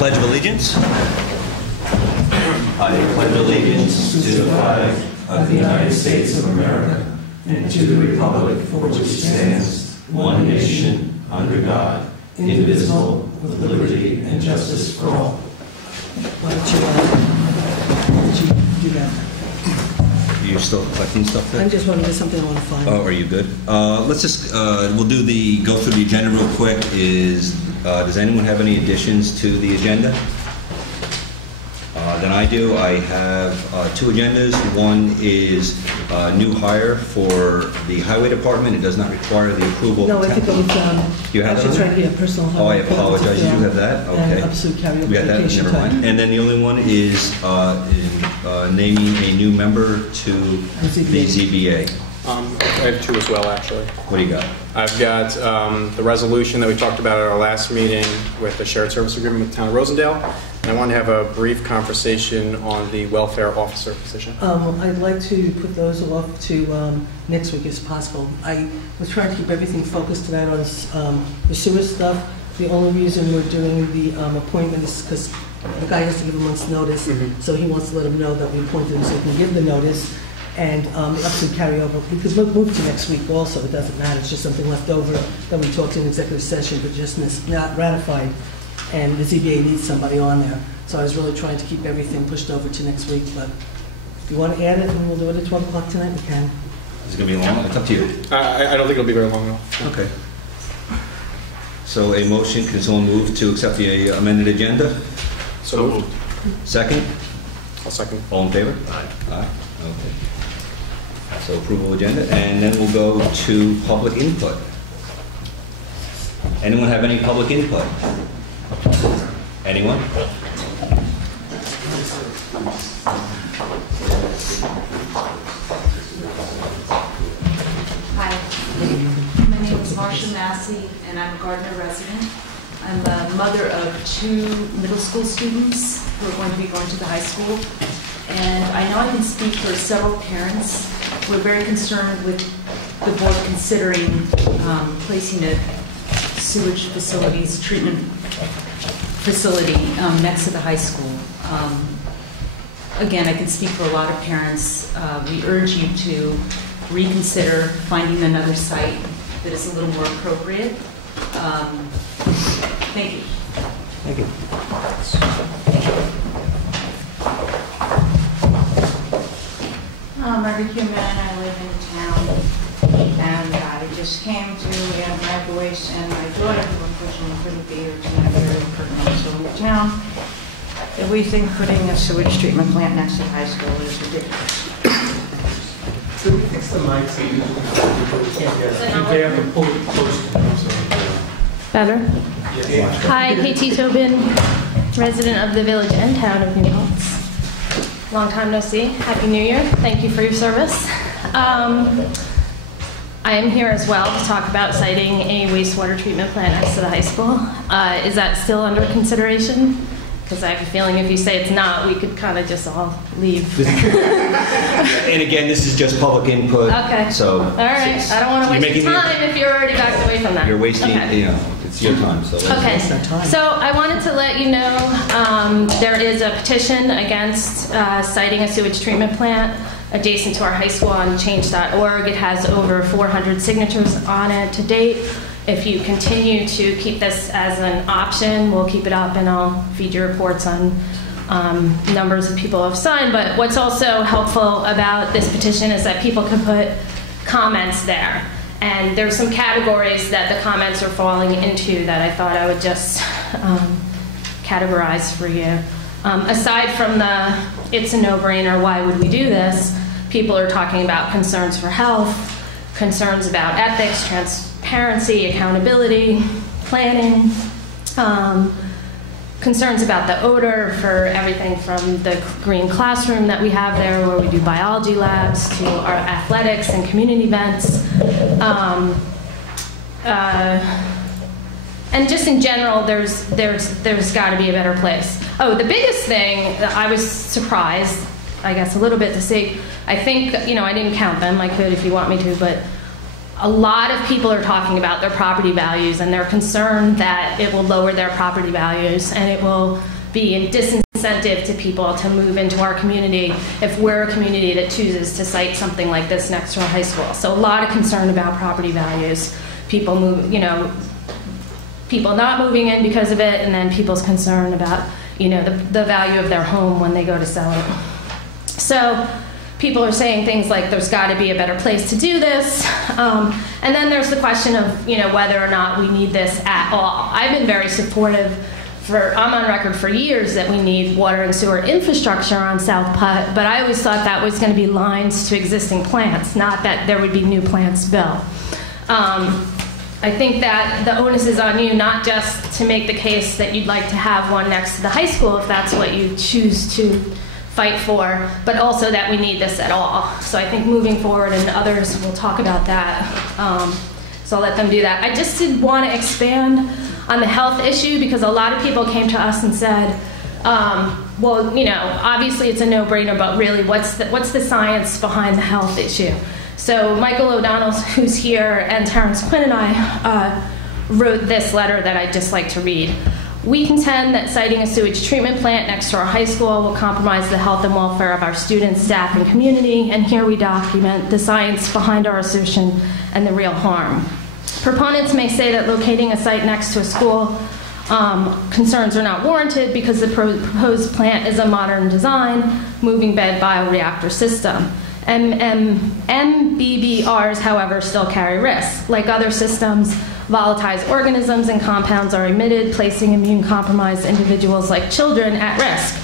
Pledge of Allegiance. I pledge allegiance to the flag of the United States of America and to the republic for which it stands, one nation, under God, indivisible, with liberty and justice for all. Why don't you do that? You're still collecting stuff there? I'm just wondering, there's something I want to find. Oh, are you good? Let's just, we'll go through the agenda real quick. Does anyone have any additions to the agenda? Then I do. I have two agendas. One is new hire for the highway department. It does not require the approval. No, I think it was, you have it's right here, personal highway. Oh, I apologize. You do have that? Okay. And absolute karaoke. We got that? Never mind. And then the only one is naming a new member to the ZBA. I have two as well, actually. What do you got? I've got the resolution that we talked about at our last meeting with the shared service agreement with the town of Rosendale. And I want to have a brief conversation on the welfare officer position. I'd like to put those off to next week as possible. I was trying to keep everything focused tonight on the sewer stuff. The only reason we're doing the appointment is because the guy has to give a month's notice, so he wants to let him know that we appointed him so he can give the notice. And the absolute carryover, because we'll move to next week also, it doesn't matter, it's just something left over that we talked in executive session, but just not ratified, and the ZBA needs somebody on there. So I was really trying to keep everything pushed over to next week, but if you want to add it and we'll do it at 12 o'clock tonight, we can. Is it going to be long? It's up to you. I don't think it'll be very long, though. Okay. So a motion, can someone move to accept the amended agenda? So moved. Second? I'll second. All in favor? Aye. Aye. Okay. So approval agenda, and then we'll go to public input. Anyone have any public input? Anyone? Hi, my name is Marcia Massey, and I'm a Gardner resident. I'm the mother of two middle school students who are going to be going to the high school. And I know I can speak for several parents. We're very concerned with the board considering placing a sewage facilities treatment facility next to the high school. Again, I can speak for a lot of parents. We urge you to reconsider finding another site that is a little more appropriate. Thank you. Thank you. Barbecue Man, I live in town, and I just came to add my voice and my daughter, who unfortunately couldn't be here tonight, very pertinent, so in the town, that we think putting a sewage treatment plant next to the high school is ridiculous. So we fix the mic so you can't hear us. They have to pull it close. Better? Yeah. Hi, KT Tobin, resident of the village and town of New Paltz. Long time no see. Happy New Year. Thank you for your service. I am here as well to talk about siting a wastewater treatment plant next to the high school. Is that still under consideration? Because I have a feeling if you say it's not, we could kind of just all leave. And again, this is just public input. Okay. So. All right. I don't want to waste your time if you're already backed away from that. You're wasting, okay. It's your time. So okay. So I wanted to let you know there is a petition against siting a sewage treatment plant adjacent to our high school on change.org. It has over 400 signatures on it to date. If you continue to keep this as an option, we'll keep it up and I'll feed you reports on numbers of people who have signed. But what's also helpful about this petition is that people can put comments there. And there's some categories that the comments are falling into that I thought I would just categorize for you. Aside from the it's a no-brainer, why would we do this, people are talking about concerns for health, concerns about ethics, transparency, accountability, planning, concerns about the odor for everything from the green classroom that we have there where we do biology labs to our athletics and community events. And just in general, there's got to be a better place. Oh, the biggest thing that I was surprised, I guess, a little bit to see, I think, I didn't count them. I could if you want me to, but a lot of people are talking about their property values, and they're concerned that it will lower their property values and it will be a disincentive to people to move into our community if we're a community that chooses to site something like this next to our high school. So a lot of concern about property values. People move, people not moving in because of it, and then people's concern about, the value of their home when they go to sell it. So people are saying things like there's got to be a better place to do this. And then there's the question of, whether or not we need this at all. I've been very supportive I'm on record for years that we need water and sewer infrastructure on South Putt, but I always thought that was going to be lines to existing plants, not that there would be new plants built. I think that the onus is on you not just to make the case that you'd like to have one next to the high school if that's what you choose to fight for, but also that we need this at all. So I think moving forward, and others will talk about that, so I'll let them do that. I just did want to expand on the health issue because a lot of people came to us and said, well, obviously it's a no-brainer, but really what's the science behind the health issue? So Michael O'Donnell, who's here, and Terrence Quinn and I wrote this letter that I'd just like to read. We contend that siting a sewage treatment plant next to our high school will compromise the health and welfare of our students, staff, and community, and here we document the science behind our assertion and the real harm. Proponents may say that locating a site next to a school concerns are not warranted because the proposed plant is a modern design, moving bed bioreactor system. MBBRs, however, still carry risks. Like other systems, volatile organisms and compounds are emitted, placing immune-compromised individuals like children at risk.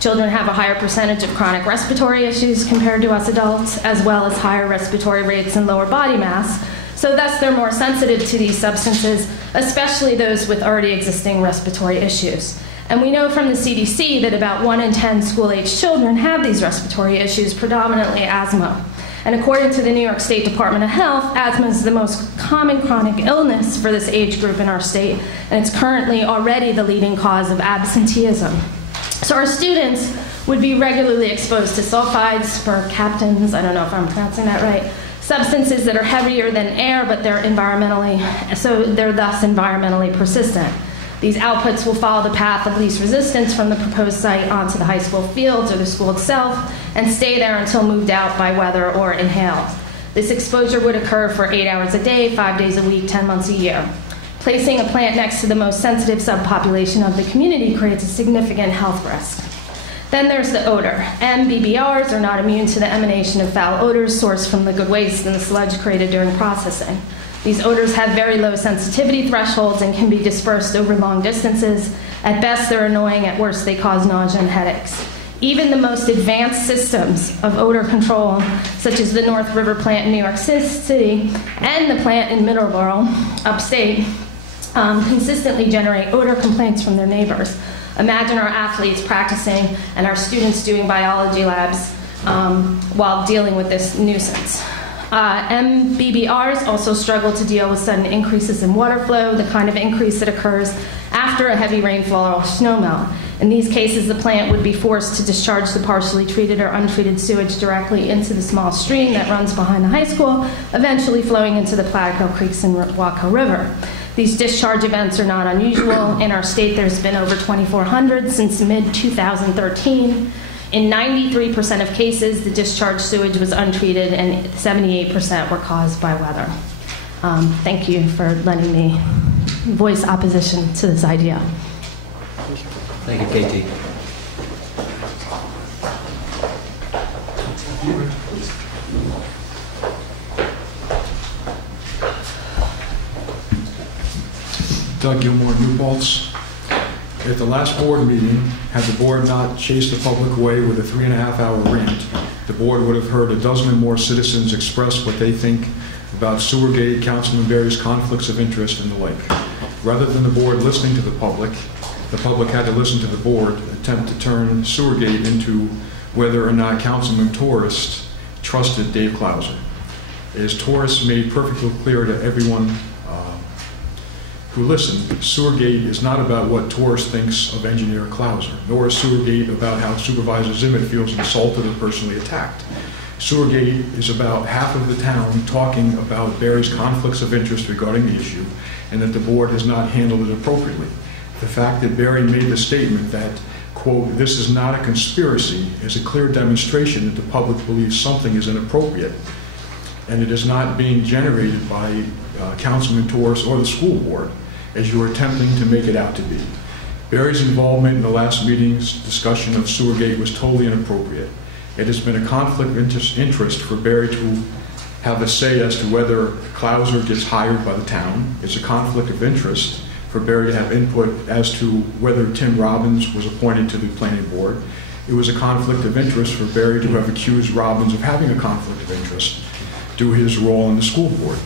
Children have a higher percentage of chronic respiratory issues compared to us adults, as well as higher respiratory rates and lower body mass. So thus, they're more sensitive to these substances, especially those with already existing respiratory issues. And we know from the CDC that about 1 in 10 school-age children have these respiratory issues, predominantly asthma. And according to the New York State Department of Health, asthma is the most common chronic illness for this age group in our state, and it's currently already the leading cause of absenteeism. So our students would be regularly exposed to sulfides, mercaptans, I don't know if I'm pronouncing that right, substances that are heavier than air, but they're thus environmentally persistent. These outputs will follow the path of least resistance from the proposed site onto the high school fields or the school itself and stay there until moved out by weather or inhaled. This exposure would occur for 8 hours a day, 5 days a week, 10 months a year. Placing a plant next to the most sensitive subpopulation of the community creates a significant health risk. Then there's the odor. MBBRs are not immune to the emanation of foul odors sourced from liquid waste and the sludge created during processing. These odors have very low sensitivity thresholds and can be dispersed over long distances. At best, they're annoying. At worst, they cause nausea and headaches. Even the most advanced systems of odor control, such as the North River plant in New York City and the plant in Middleborough, upstate, consistently generate odor complaints from their neighbors. Imagine our athletes practicing and our students doing biology labs while dealing with this nuisance. MBBRs also struggle to deal with sudden increases in water flow, the kind of increase that occurs after a heavy rainfall or snowmelt. In these cases, the plant would be forced to discharge the partially treated or untreated sewage directly into the small stream that runs behind the high school, eventually flowing into the Platico Creeks and Waco River. These discharge events are not unusual. In our state, there's been over 2,400 since mid-2013. In 93% of cases, the discharged sewage was untreated and 78% were caused by weather. Thank you for letting me voice opposition to this idea. Thank you, Katie. Doug Gilmore, New Paltz. At the last board meeting, had the board not chased the public away with a 3.5-hour rant, the board would have heard a dozen or more citizens express what they think about Sewergate, Councilman Berry's conflicts of interest, and the like. Rather than the board listening to the public had to listen to the board attempt to turn Sewergate into whether or not Councilman Tourist trusted Dave Klauser. As Tourist made perfectly clear to everyone who listened, Sewergate is not about what Tourist thinks of Engineer Klauser, nor is Sewergate about how Supervisor Zimmett feels insulted or personally attacked. Sewergate is about half of the town talking about Barry's conflicts of interest regarding the issue, and that the board has not handled it appropriately. The fact that Barry made the statement that, quote, "this is not a conspiracy," is a clear demonstration that the public believes something is inappropriate, and it is not being generated by Councilman Torres or the school board, as you are attempting to make it out to be. Barry's involvement in the last meeting's discussion of Sewergate was totally inappropriate. It has been a conflict of interest for Barry to have a say as to whether Klauser gets hired by the town. It's a conflict of interest for Barry to have input as to whether Tim Robbins was appointed to the planning board. It was a conflict of interest for Barry to have accused Robbins of having a conflict of interest due to his role on the school board.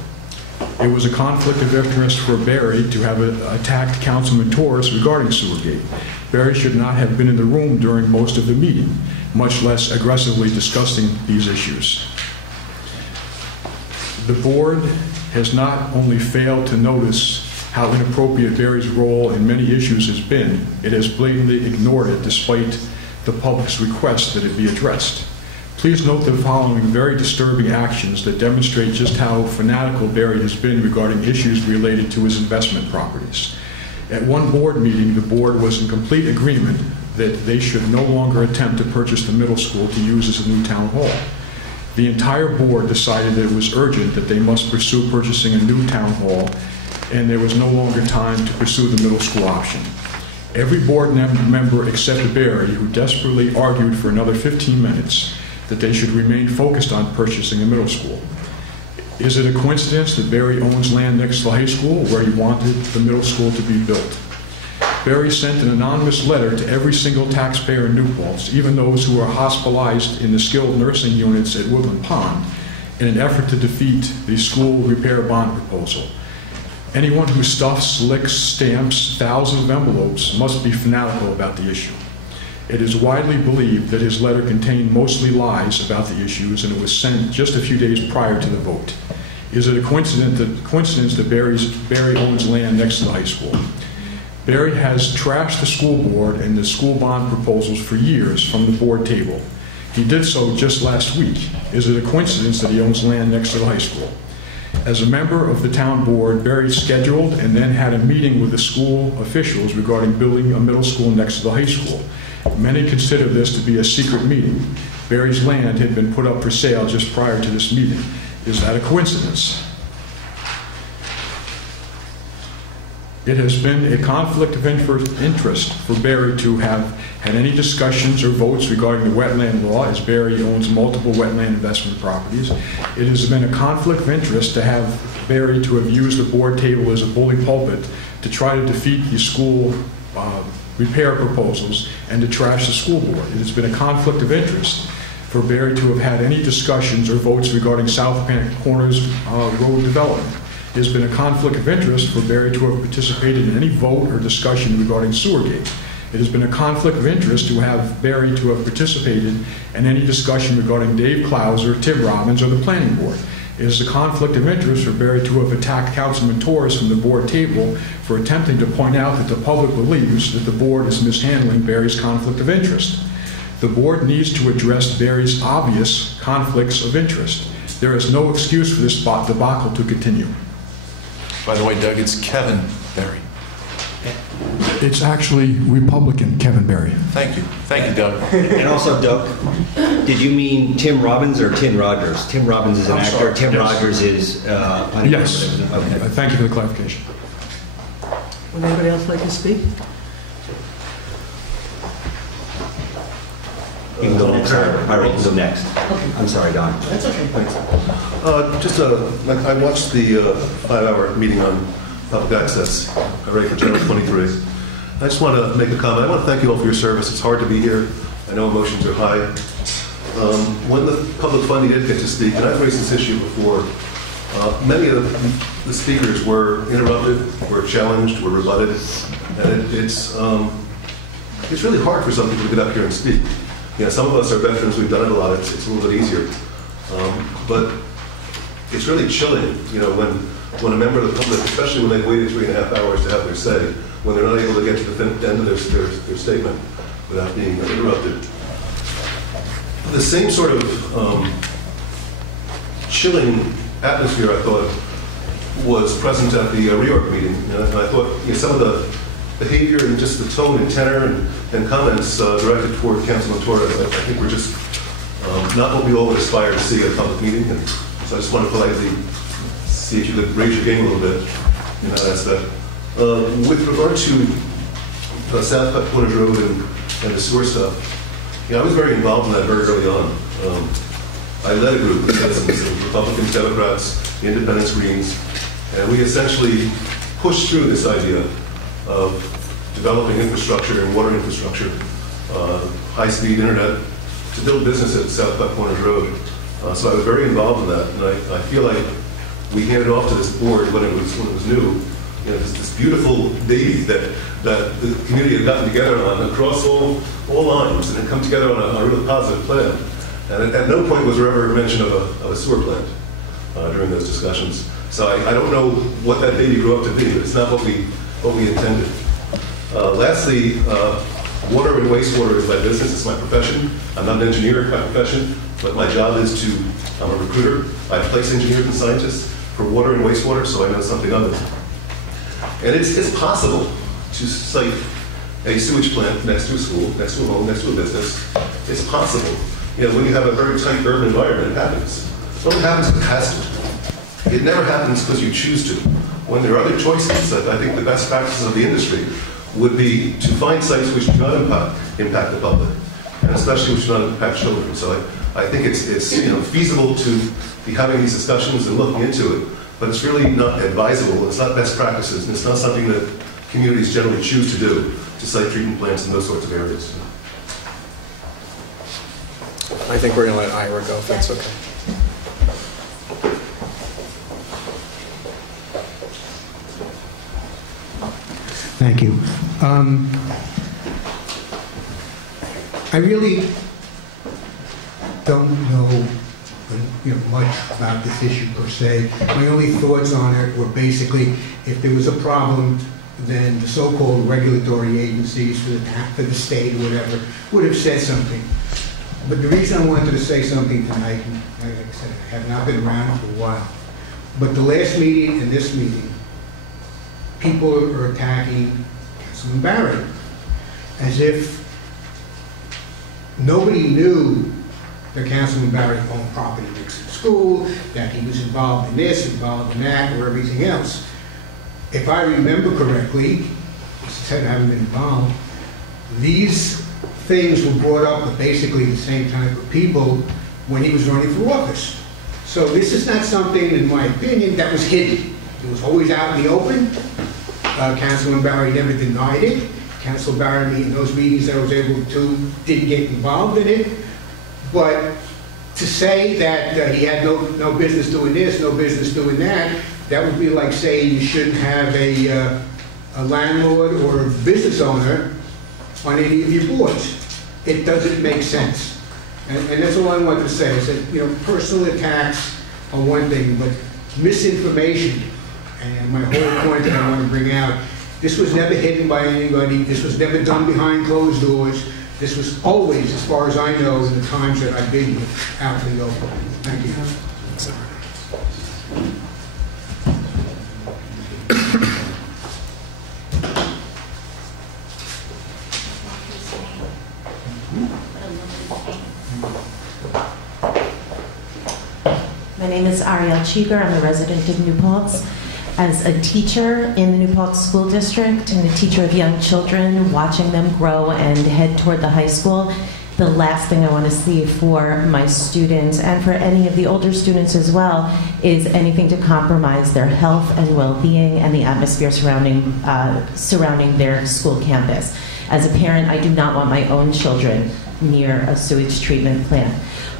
It was a conflict of interest for Barry to have attacked Councilman Torres regarding Sewergate. Barry should not have been in the room during most of the meeting, much less aggressively discussing these issues. The board has not only failed to notice how inappropriate Barry's role in many issues has been, it has blatantly ignored it despite the public's request that it be addressed. Please note the following very disturbing actions that demonstrate just how fanatical Barry has been regarding issues related to his investment properties. At one board meeting, the board was in complete agreement that they should no longer attempt to purchase the middle school to use as a new town hall. The entire board decided that it was urgent that they must pursue purchasing a new town hall, and there was no longer time to pursue the middle school option. Every board member except Barry, who desperately argued for another 15 minutes, that they should remain focused on purchasing a middle school. Is it a coincidence that Barry owns land next to the high school where he wanted the middle school to be built? Barry sent an anonymous letter to every single taxpayer in New Paltz, even those who are hospitalized in the skilled nursing units at Woodland Pond, in an effort to defeat the school repair bond proposal. Anyone who stuffs, licks, stamps thousands of envelopes must be fanatical about the issue. It is widely believed that his letter contained mostly lies about the issues, and it was sent just a few days prior to the vote. Is it a coincidence that Barry owns land next to the high school? Barry has trashed the school board and the school bond proposals for years from the board table. He did so just last week. Is it a coincidence that he owns land next to the high school? As a member of the town board, Barry scheduled and then had a meeting with the school officials regarding building a middle school next to the high school. Many consider this to be a secret meeting. Barry's land had been put up for sale just prior to this meeting. Is that a coincidence? It has been a conflict of interest for Barry to have had any discussions or votes regarding the wetland law, as Barry owns multiple wetland investment properties. It has been a conflict of interest to have Barry to have used the board table as a bully pulpit to try to defeat the school repair proposals and to trash the school board. It has been a conflict of interest for Barry to have had any discussions or votes regarding South Corners road development. It has been a conflict of interest for Barry to have participated in any vote or discussion regarding Sewergate. It has been a conflict of interest to have Barry to have participated in any discussion regarding Dave Klauser, Tim Robbins, or the planning board. It is a conflict of interest for Barry to have attacked Councilman Torres from the board table for attempting to point out that the public believes that the board is mishandling Barry's conflict of interest. The board needs to address Barry's obvious conflicts of interest. There is no excuse for this debacle to continue. By the way, Doug, it's Kevin Barry. It's actually Republican Kevin Barry. Thank you. Thank you, Doug. And also, Doug, did you mean Tim Robbins or Tim Rogers? Tim Robbins is an actor. Sorry. Tim Yes. Rogers is... Yes. Okay. Thank you for the clarification. Would anybody else like to speak? You can go next. All right, you can go next. Okay. I'm sorry, Don. That's okay. I watched the 5-hour meeting on public access, ready for Channel 23. I just want to make a comment. I want to thank you all for your service. It's hard to be here. I know emotions are high. When the public finally did get to speak, and I've raised this issue before, many of the speakers were interrupted, were challenged, were rebutted, and it's really hard for some people to get up here and speak. You know, some of us are veterans, we've done it a lot, it's a little bit easier. But it's really chilling, you know, when a member of the public, especially when they've waited 3.5 hours to have their say, when they're not able to get to the end of their statement without being interrupted. The same sort of chilling atmosphere, I thought, was present at the reorg meeting. And I thought some of the behavior and just the tone and tenor and comments directed toward Councilman Torres, I think were just not what we all would aspire to see at a public meeting. And so I just want to politely see if you could raise your game a little bit in that aspect. With regard to South Corners Road and the sewer stuff, I was very involved in that very early on. I led a group of citizens, Republicans, Democrats, Independents, Greens, and we essentially pushed through this idea of developing infrastructure and water infrastructure, high-speed internet, to build business at South Corners Road. So I was very involved in that, and I feel like we handed off to this board when it was new, this beautiful baby that the community had gotten together on across all lines and had come together on a really positive plan. And at no point was there ever a mention of a sewer plant during those discussions. So I don't know what that baby grew up to be, but it's not what we intended. Lastly, water and wastewater is my business, it's my profession. I'm not an engineer by profession, but my job is I'm a recruiter. I place engineers and scientists for water and wastewater, so I know something of it. And it's possible to site a sewage plant next to a school, next to a home, next to a business. It's possible. When you have a very tight urban environment, it happens. When it happens, it has to. It never happens because you choose to. When there are other choices, I think the best practices of the industry would be to find sites which do not impact the public, and especially which do not impact children. So I think it's feasible to be having these discussions and looking into it, but it's really not advisable. It's not best practices, and it's not something that communities generally choose to do, to site treatment plants in those sorts of areas. I think we're going to let Ira go, if that's okay. Thank you. I really don't know much about this issue per se. My only thoughts on it were basically, if there was a problem, then the so-called regulatory agencies for the state or whatever would have said something. But the reason I wanted to say something tonight, and like I said, I have not been around for a while, but the last meeting and this meeting, people are attacking Councilman Barrett as if nobody knew that Councilman Barrett owned property next to the school, that he was involved in this, involved in that, or everything else. If I remember correctly, as I said, I haven't been involved, these things were brought up with basically the same type of people when he was running for office. So this is not something, in my opinion, that was hidden. It was always out in the open. Councilman Barry never denied it. Councilman Barry, in those meetings that I was able to, didn't get involved in it. But to say that he had no business doing this, no business doing that, that would be like saying you shouldn't have a landlord or a business owner on any of your boards. It doesn't make sense. And that's all I wanted to say, is that, personal attacks are one thing, but misinformation, and my whole point that I want to bring out, this was never hidden by anybody, this was never done behind closed doors, this was always, as far as I know, in the times that I've been here, out in the open. Thank you. My name is Ariel Cheeger. I'm a resident of New Paltz. As a teacher in the New Paltz School District and a teacher of young children, watching them grow and head toward the high school, the last thing I want to see for my students and for any of the older students as well is anything to compromise their health and well-being and the atmosphere surrounding their school campus. As a parent, I do not want my own children near a sewage treatment plant.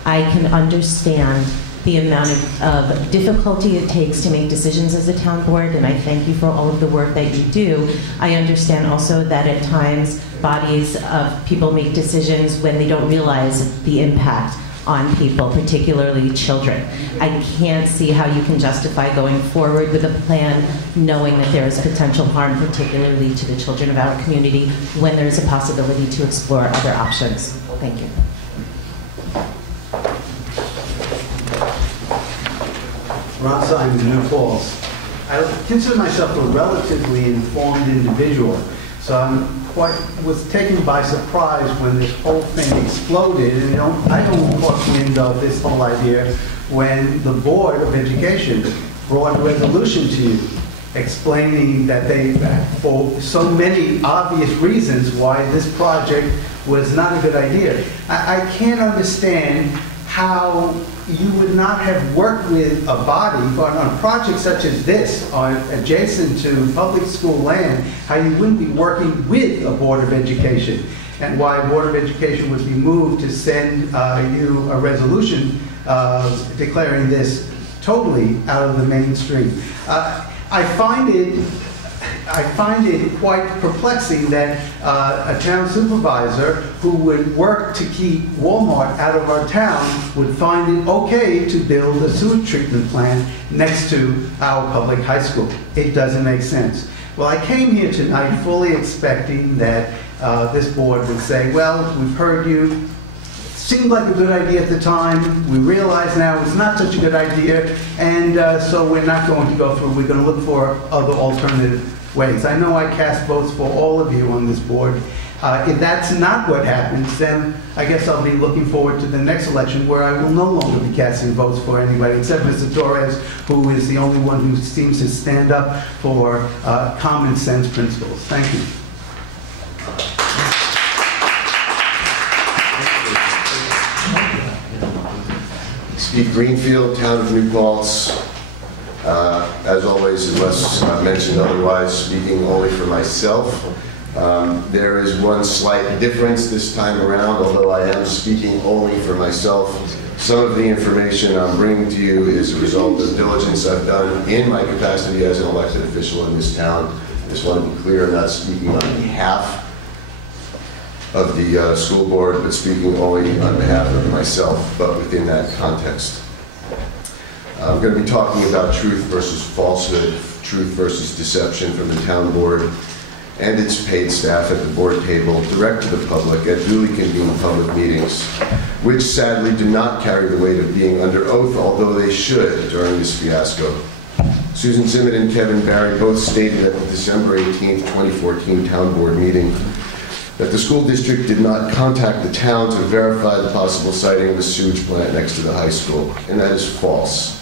I can understand the amount of difficulty it takes to make decisions as a town board, and I thank you for all of the work that you do. I understand also that at times bodies of people make decisions when they don't realize the impact on people, particularly children. I can't see how you can justify going forward with a plan knowing that there is potential harm, particularly to the children of our community, when there is a possibility to explore other options. Thank you. Ron Simon, New Falls. I consider myself a relatively informed individual, so I was taken by surprise when this whole thing exploded, and I don't caught wind of this whole idea when the Board of Education brought a resolution to you explaining that for so many obvious reasons why this project was not a good idea. I can't understand how you would not have worked with a body on a project such as this, adjacent to public school land, how you wouldn't be working with a Board of Education, and why a Board of Education would be moved to send you a resolution declaring this totally out of the mainstream. I find it quite perplexing that a town supervisor who would work to keep Walmart out of our town would find it okay to build a sewage treatment plant next to our public high school. It doesn't make sense. Well, I came here tonight fully expecting that this board would say, well, we've heard you. Seemed like a good idea at the time. We realize now it's not such a good idea, and so we're not going to go through. We're going to look for other alternative ways. I know I cast votes for all of you on this board. If that's not what happens, then I guess I'll be looking forward to the next election where I will no longer be casting votes for anybody except Mr. Torres, who is the only one who seems to stand up for common sense principles. Thank you. Steve Greenfield, Town of New Paltz. As always, unless mentioned otherwise, speaking only for myself. There is one slight difference this time around, although I am speaking only for myself. Some of the information I'm bringing to you is a result of diligence I've done in my capacity as an elected official in this town. I just want to be clear, I'm not speaking on behalf of the school board, but speaking only on behalf of myself, but within that context. I'm going to be talking about truth versus falsehood, truth versus deception from the town board and its paid staff at the board table, direct to the public at duly convened public meetings, which sadly do not carry the weight of being under oath, although they should during this fiasco. Susan Zimmett and Kevin Barry both stated at the December 18th, 2014 town board meeting that the school district did not contact the town to verify the possible siting of a sewage plant next to the high school, and that is false.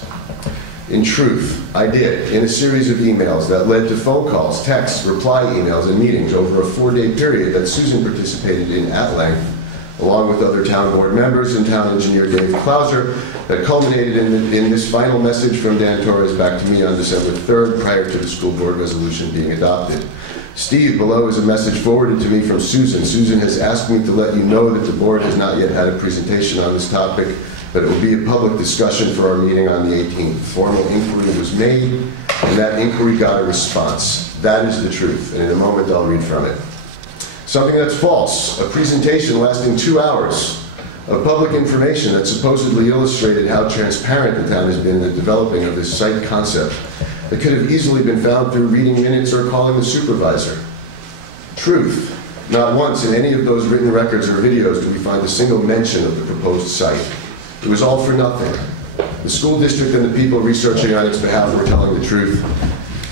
In truth, I did, in a series of emails that led to phone calls, texts, reply emails, and meetings over a 4-day period that Susan participated in at length, along with other town board members and town engineer Dave Klauser, that culminated in this final message from Dan Torres back to me on December 3rd, prior to the school board resolution being adopted. Steve, below is a message forwarded to me from Susan. Susan has asked me to let you know that the board has not yet had a presentation on this topic, but it will be a public discussion for our meeting on the 18th. Formal inquiry was made, and that inquiry got a response. That is the truth, and in a moment I'll read from it. Something that's false, a presentation lasting 2 hours of public information that supposedly illustrated how transparent the town has been in the developing of this site concept that could have easily been found through reading minutes or calling the supervisor. Truth. Not once in any of those written records or videos do we find a single mention of the proposed site. It was all for nothing. The school district and the people researching on its behalf were telling the truth.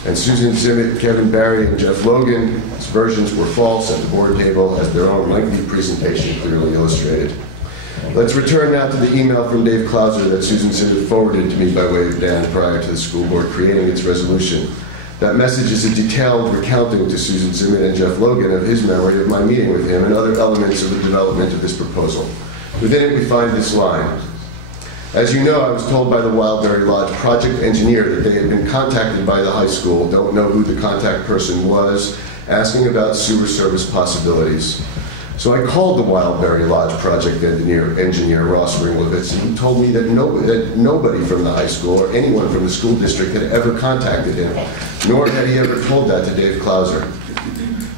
And Susan Zimmett, Kevin Barry, and Jeff Logan's versions were false at the board table, as their own lengthy presentation clearly illustrated. Let's return now to the email from Dave Klauser that Susan Zimmett forwarded to me by way of Dan prior to the school board creating its resolution. That message is a detailed recounting to Susan Zimmett and Jeff Logan of his memory of my meeting with him and other elements of the development of this proposal. Within it we find this line. As you know, I was told by the Wildberry Lodge project engineer that they had been contacted by the high school, don't know who the contact person was, asking about sewer service possibilities. So I called the Wildberry Lodge project engineer Ross Ringlovitz, and he told me that nobody from the high school or anyone from the school district had ever contacted him, nor had he ever told that to Dave Klauser.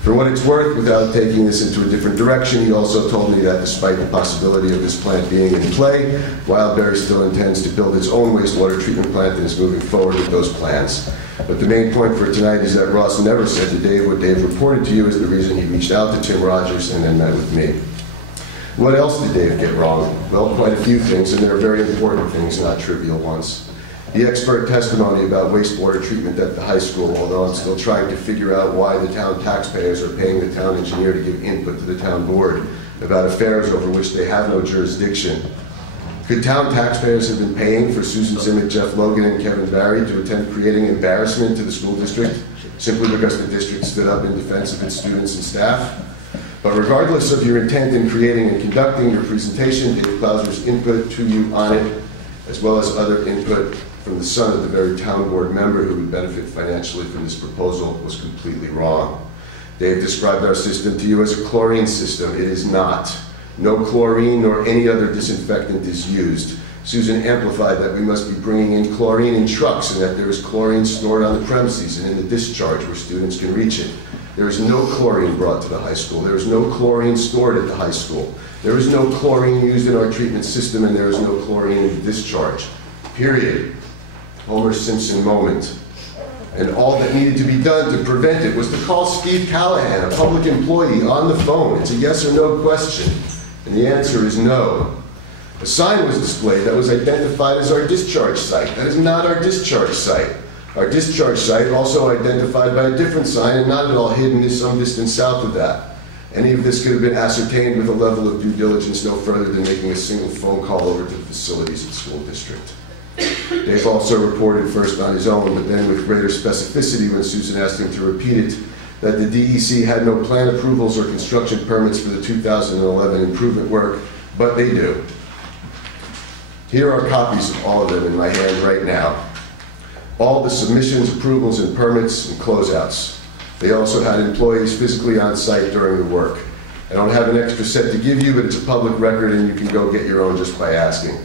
For what it's worth, without taking this into a different direction, he also told me that despite the possibility of this plant being in play, Wildberry still intends to build its own wastewater treatment plant and is moving forward with those plans. But the main point for tonight is that Ross never said to Dave what Dave reported to you as the reason he reached out to Tim Rogers and then met with me. What else did Dave get wrong? Well, quite a few things, and they're very important things, not trivial ones. The expert testimony about wastewater treatment at the high school, although I'm still trying to figure out why the town taxpayers are paying the town engineer to give input to the town board about affairs over which they have no jurisdiction. Could town taxpayers have been paying for Susan Zimmick, Jeff Logan, and Kevin Barry to attempt creating embarrassment to the school district simply because the district stood up in defense of its students and staff? But regardless of your intent in creating and conducting your presentation, Dave Klauser's input to you on it, as well as other input from the son of the very town board member who would benefit financially from this proposal, was completely wrong. Dave described our system to you as a chlorine system. It is not. No chlorine nor any other disinfectant is used. Susan amplified that we must be bringing in chlorine in trucks and that there is chlorine stored on the premises and in the discharge where students can reach it. There is no chlorine brought to the high school. There is no chlorine stored at the high school. There is no chlorine used in our treatment system, and there is no chlorine in the discharge. Period. Homer Simpson moment. And all that needed to be done to prevent it was to call Steve Callahan, a public employee, on the phone. It's a yes or no question. And the answer is no. A sign was displayed that was identified as our discharge site. That is not our discharge site. Our discharge site, also identified by a different sign and not at all hidden, is some distance south of that. Any of this could have been ascertained with a level of due diligence no further than making a single phone call over to the facilities of the school district. Dave also reported first on his own, but then with greater specificity when Susan asked him to repeat it, that the DEC had no plan approvals or construction permits for the 2011 improvement work, but they do. Here are copies of all of them in my hand right now. All the submissions, approvals, and permits and closeouts. They also had employees physically on site during the work. I don't have an extra set to give you, but it's a public record and you can go get your own just by asking.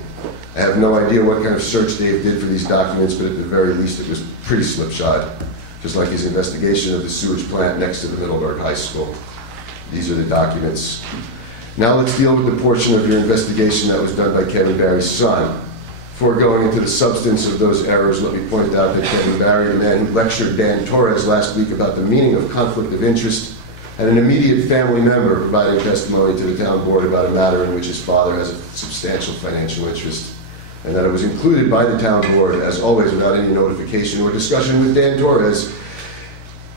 I have no idea what kind of search Dave did for these documents, but at the very least it was pretty slipshod, just like his investigation of the sewage plant next to the Middleburg High School. These are the documents. Now let's deal with the portion of your investigation that was done by Kevin Barry's son. Before going into the substance of those errors, let me point out that Kevin Barry, the man who lectured Dan Torres last week about the meaning of conflict of interest, had an immediate family member providing testimony to the town board about a matter in which his father has a substantial financial interest, and that it was included by the town board, as always, without any notification or discussion with Dan Torres,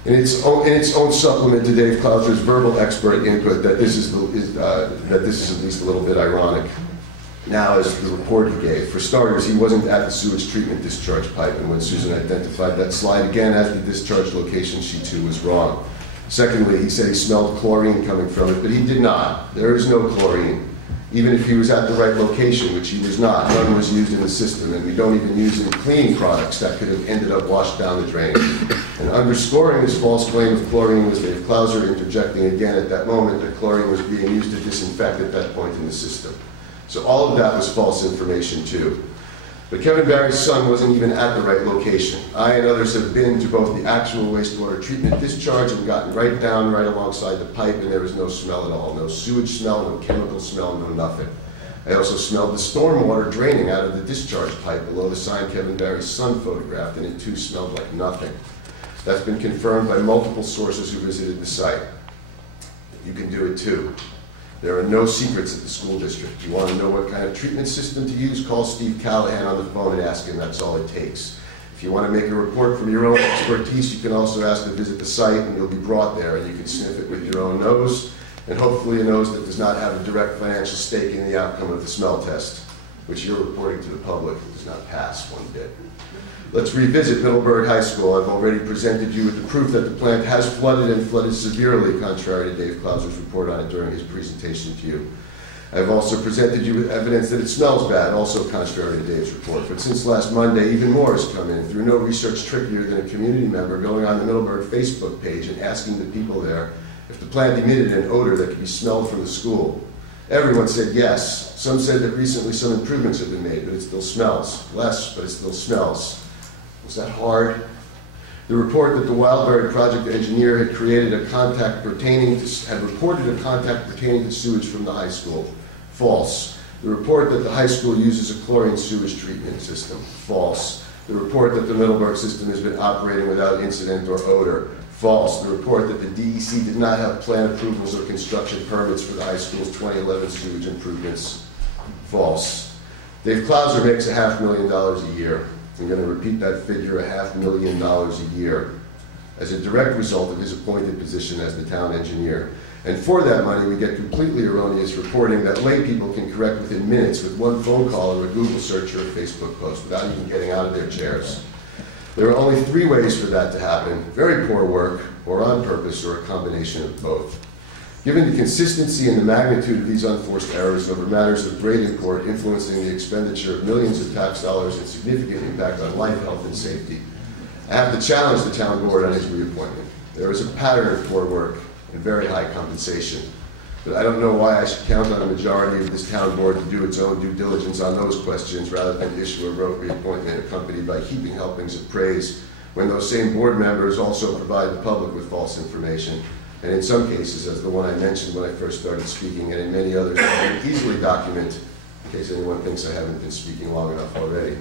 in its own supplement to Dave Klauser's verbal expert input, that this is at least a little bit ironic. Now, as the report he gave, for starters, he wasn't at the sewage treatment discharge pipe, and when Susan identified that slide again as the discharge location, she too was wrong. Secondly, he said he smelled chlorine coming from it, but he did not. There is no chlorine. Even if he was at the right location, which he was not, none was used in the system, and we don't even use any cleaning products that could have ended up washed down the drain. And underscoring this false claim of chlorine was Dave Klauser interjecting again at that moment that chlorine was being used to disinfect at that point in the system. So all of that was false information too. But Kevin Barry's son wasn't even at the right location. I and others have been to both the actual wastewater treatment discharge and gotten right down, right alongside the pipe, and there was no smell at all. No sewage smell, no chemical smell, no nothing. I also smelled the stormwater draining out of the discharge pipe below the sign Kevin Barry's son photographed, and it too smelled like nothing. That's been confirmed by multiple sources who visited the site. You can do it too. There are no secrets at the school district. You want to know what kind of treatment system to use, call Steve Callahan on the phone and ask him. That's all it takes. If you want to make a report from your own expertise, you can also ask to visit the site and you'll be brought there and you can sniff it with your own nose, and hopefully a nose that does not have a direct financial stake in the outcome of the smell test, which you're reporting to the public does not pass one bit. Let's revisit Middleburg High School. I've already presented you with the proof that the plant has flooded and flooded severely, contrary to Dave Klauser's report on it during his presentation to you. I've also presented you with evidence that it smells bad, also contrary to Dave's report. But since last Monday, even more has come in through no research trickier than a community member going on the Middleburg Facebook page and asking the people there if the plant emitted an odor that could be smelled from the school. Everyone said yes. Some said that recently some improvements have been made, but it still smells. Less, but it still smells. Was that hard? The report that the Wildberry project engineer had created a contact pertaining to, had reported a contact pertaining to sewage from the high school. False. The report that the high school uses a chlorine sewage treatment system. False. The report that the Middleburg system has been operating without incident or odor. False. The report that the DEC did not have plan approvals or construction permits for the high school's 2011 sewage improvements. False. Dave Klauser makes $500,000 a year. I'm going to repeat that figure, $500,000 a year, as a direct result of his appointed position as the town engineer. And for that money, we get completely erroneous reporting that lay people can correct within minutes with one phone call or a Google search or a Facebook post without even getting out of their chairs. There are only 3 ways for that to happen: very poor work, or on purpose, or a combination of both. Given the consistency and the magnitude of these unforced errors over matters of great import influencing the expenditure of millions of tax dollars and significant impact on life, health, and safety, I have to challenge the town board on his reappointment. There is a pattern of poor work and very high compensation. But I don't know why I should count on a majority of this town board to do its own due diligence on those questions rather than issue a rote reappointment accompanied by heaping helpings of praise when those same board members also provide the public with false information. And in some cases, as the one I mentioned when I first started speaking, and in many others, I can easily document, in case anyone thinks I haven't been speaking long enough already.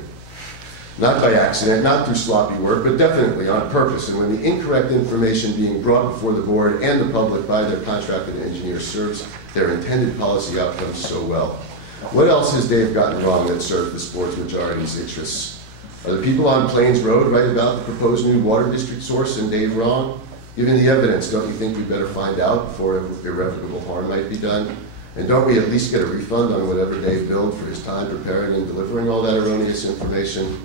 Not by accident, not through sloppy work, but definitely on purpose, and when the incorrect information being brought before the board and the public by their contracted engineer serves their intended policy outcomes so well. What else has Dave gotten wrong that served this board's majority's interests? Are the people on Plains Road right about the proposed new water district source and Dave wrong? Given the evidence, don't you think we better find out before irrevocable harm might be done? And don't we at least get a refund on whatever Dave billed for his time preparing and delivering all that erroneous information?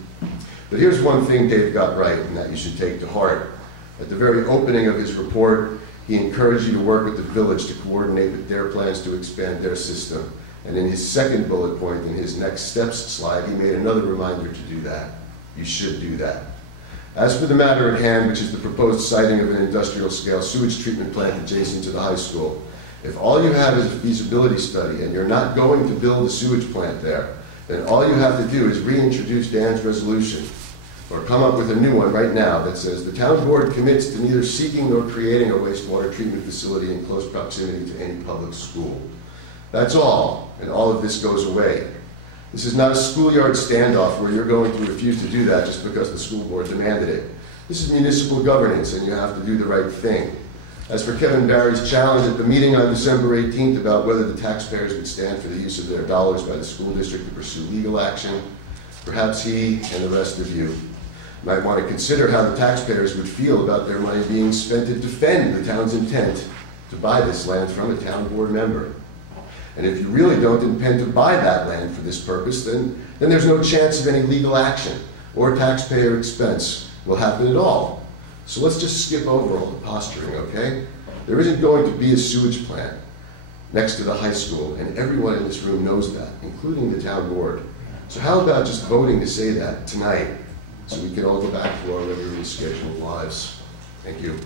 But here's one thing Dave got right, and that you should take to heart. At the very opening of his report, he encouraged you to work with the village to coordinate with their plans to expand their system. And in his second bullet point, in his next steps slide, he made another reminder to do that. You should do that. As for the matter at hand, which is the proposed siting of an industrial-scale sewage treatment plant adjacent to the high school, if all you have is a feasibility study and you're not going to build a sewage plant there, then all you have to do is reintroduce Dan's resolution, or come up with a new one right now that says the town board commits to neither seeking nor creating a wastewater treatment facility in close proximity to any public school. That's all, and all of this goes away. This is not a schoolyard standoff where you're going to refuse to do that just because the school board demanded it. This is municipal governance, and you have to do the right thing. As for Kevin Barry's challenge at the meeting on December 18th about whether the taxpayers would stand for the use of their dollars by the school district to pursue legal action, perhaps he and the rest of you might want to consider how the taxpayers would feel about their money being spent to defend the town's intent to buy this land from a town board member. And if you really don't intend to buy that land for this purpose, then there's no chance of any legal action or taxpayer expense will happen at all. So let's just skip over all the posturing, okay? There isn't going to be a sewage plant next to the high school, and everyone in this room knows that, including the town board. So how about just voting to say that tonight, so we can all go back to our regularly scheduled lives? Thank you.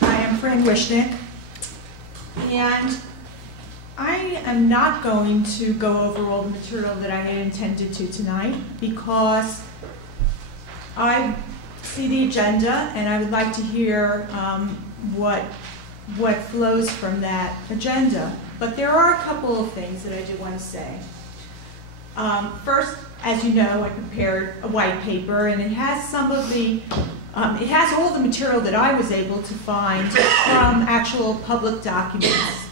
I am Fran Wishnick, and I am not going to go over all the material that I had intended to tonight because I see the agenda and I would like to hear what flows from that agenda. But there are a couple of things that I do want to say. First, as you know, I prepared a white paper, and it has some of the, it has all the material that I was able to find from actual public documents.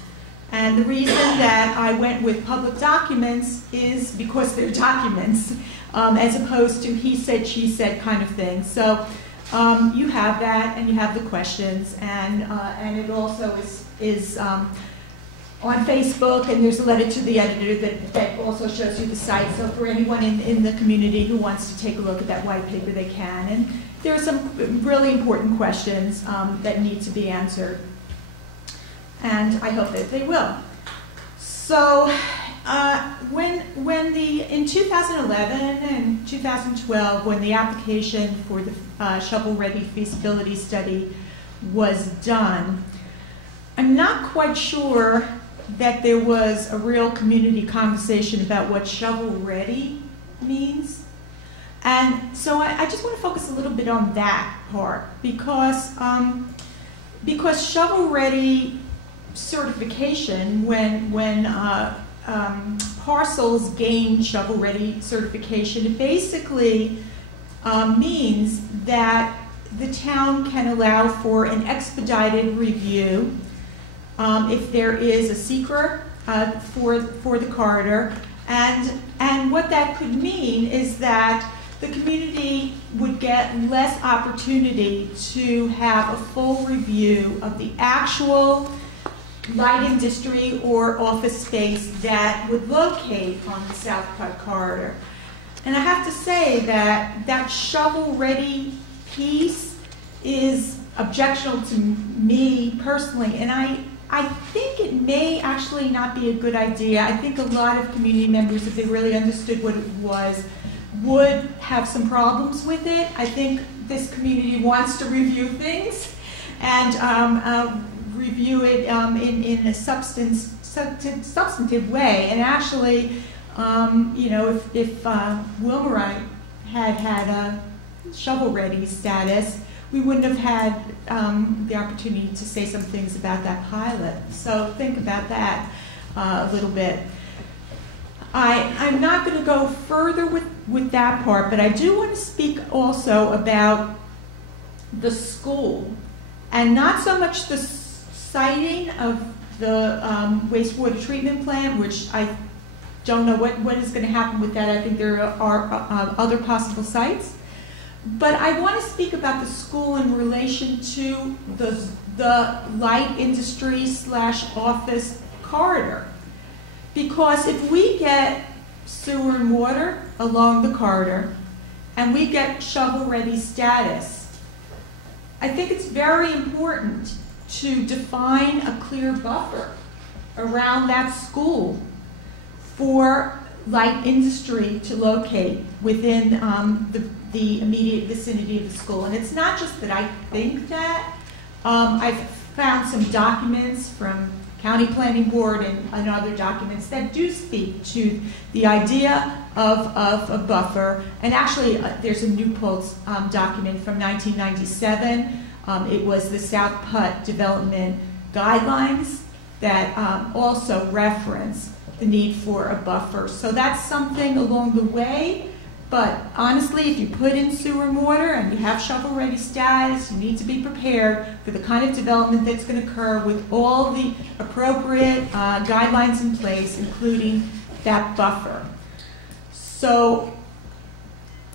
And the reason that I went with public documents is because they're documents, as opposed to he said, she said kind of thing. So you have that, and you have the questions, and it also is on Facebook, and there's a letter to the editor that also shows you the site. So for anyone in the community who wants to take a look at that white paper, they can. And there are some really important questions that need to be answered, and I hope that they will. So in 2011 and 2012, when the application for the shovel-ready feasibility study was done, I'm not quite sure that there was a real community conversation about what shovel-ready means. And so I just want to focus a little bit on that part, because shovel-ready certification, when parcels gain shovel-ready certification, it basically means that the town can allow for an expedited review if there is a seeker for the corridor. And what that could mean is that the community would get less opportunity to have a full review of the actual light industry or office space that would locate on the South Putt corridor. And I have to say that that shovel-ready piece is objectionable to me personally, and I think it may actually not be a good idea. I think a lot of community members, if they really understood what it was, would have some problems with it. I think this community wants to review things and review it in a substantive way. And actually, you know, if Wilmerite had a shovel-ready status, we wouldn't have had the opportunity to say some things about that pilot. So think about that a little bit. I'm not going to go further with that part, but I do want to speak also about the school, and not so much the siting of the wastewater treatment plant, which I don't know what is going to happen with that. I think there are other possible sites. But I want to speak about the school in relation to the light industry / office corridor. Because if we get sewer and water along the corridor and we get shovel-ready status, I think it's very important to define a clear buffer around that school for light industry to locate within the immediate vicinity of the school. And it's not just that I think that. I've found some documents from County Planning Board and other documents that do speak to the idea of a buffer. And actually, there's a New Paltz document from 1997. It was the South Putt Development Guidelines that also reference the need for a buffer. So that's something along the way. But honestly, if you put in sewer and water and you have shovel-ready status, you need to be prepared for the kind of development that's going to occur with all the appropriate guidelines in place, including that buffer. So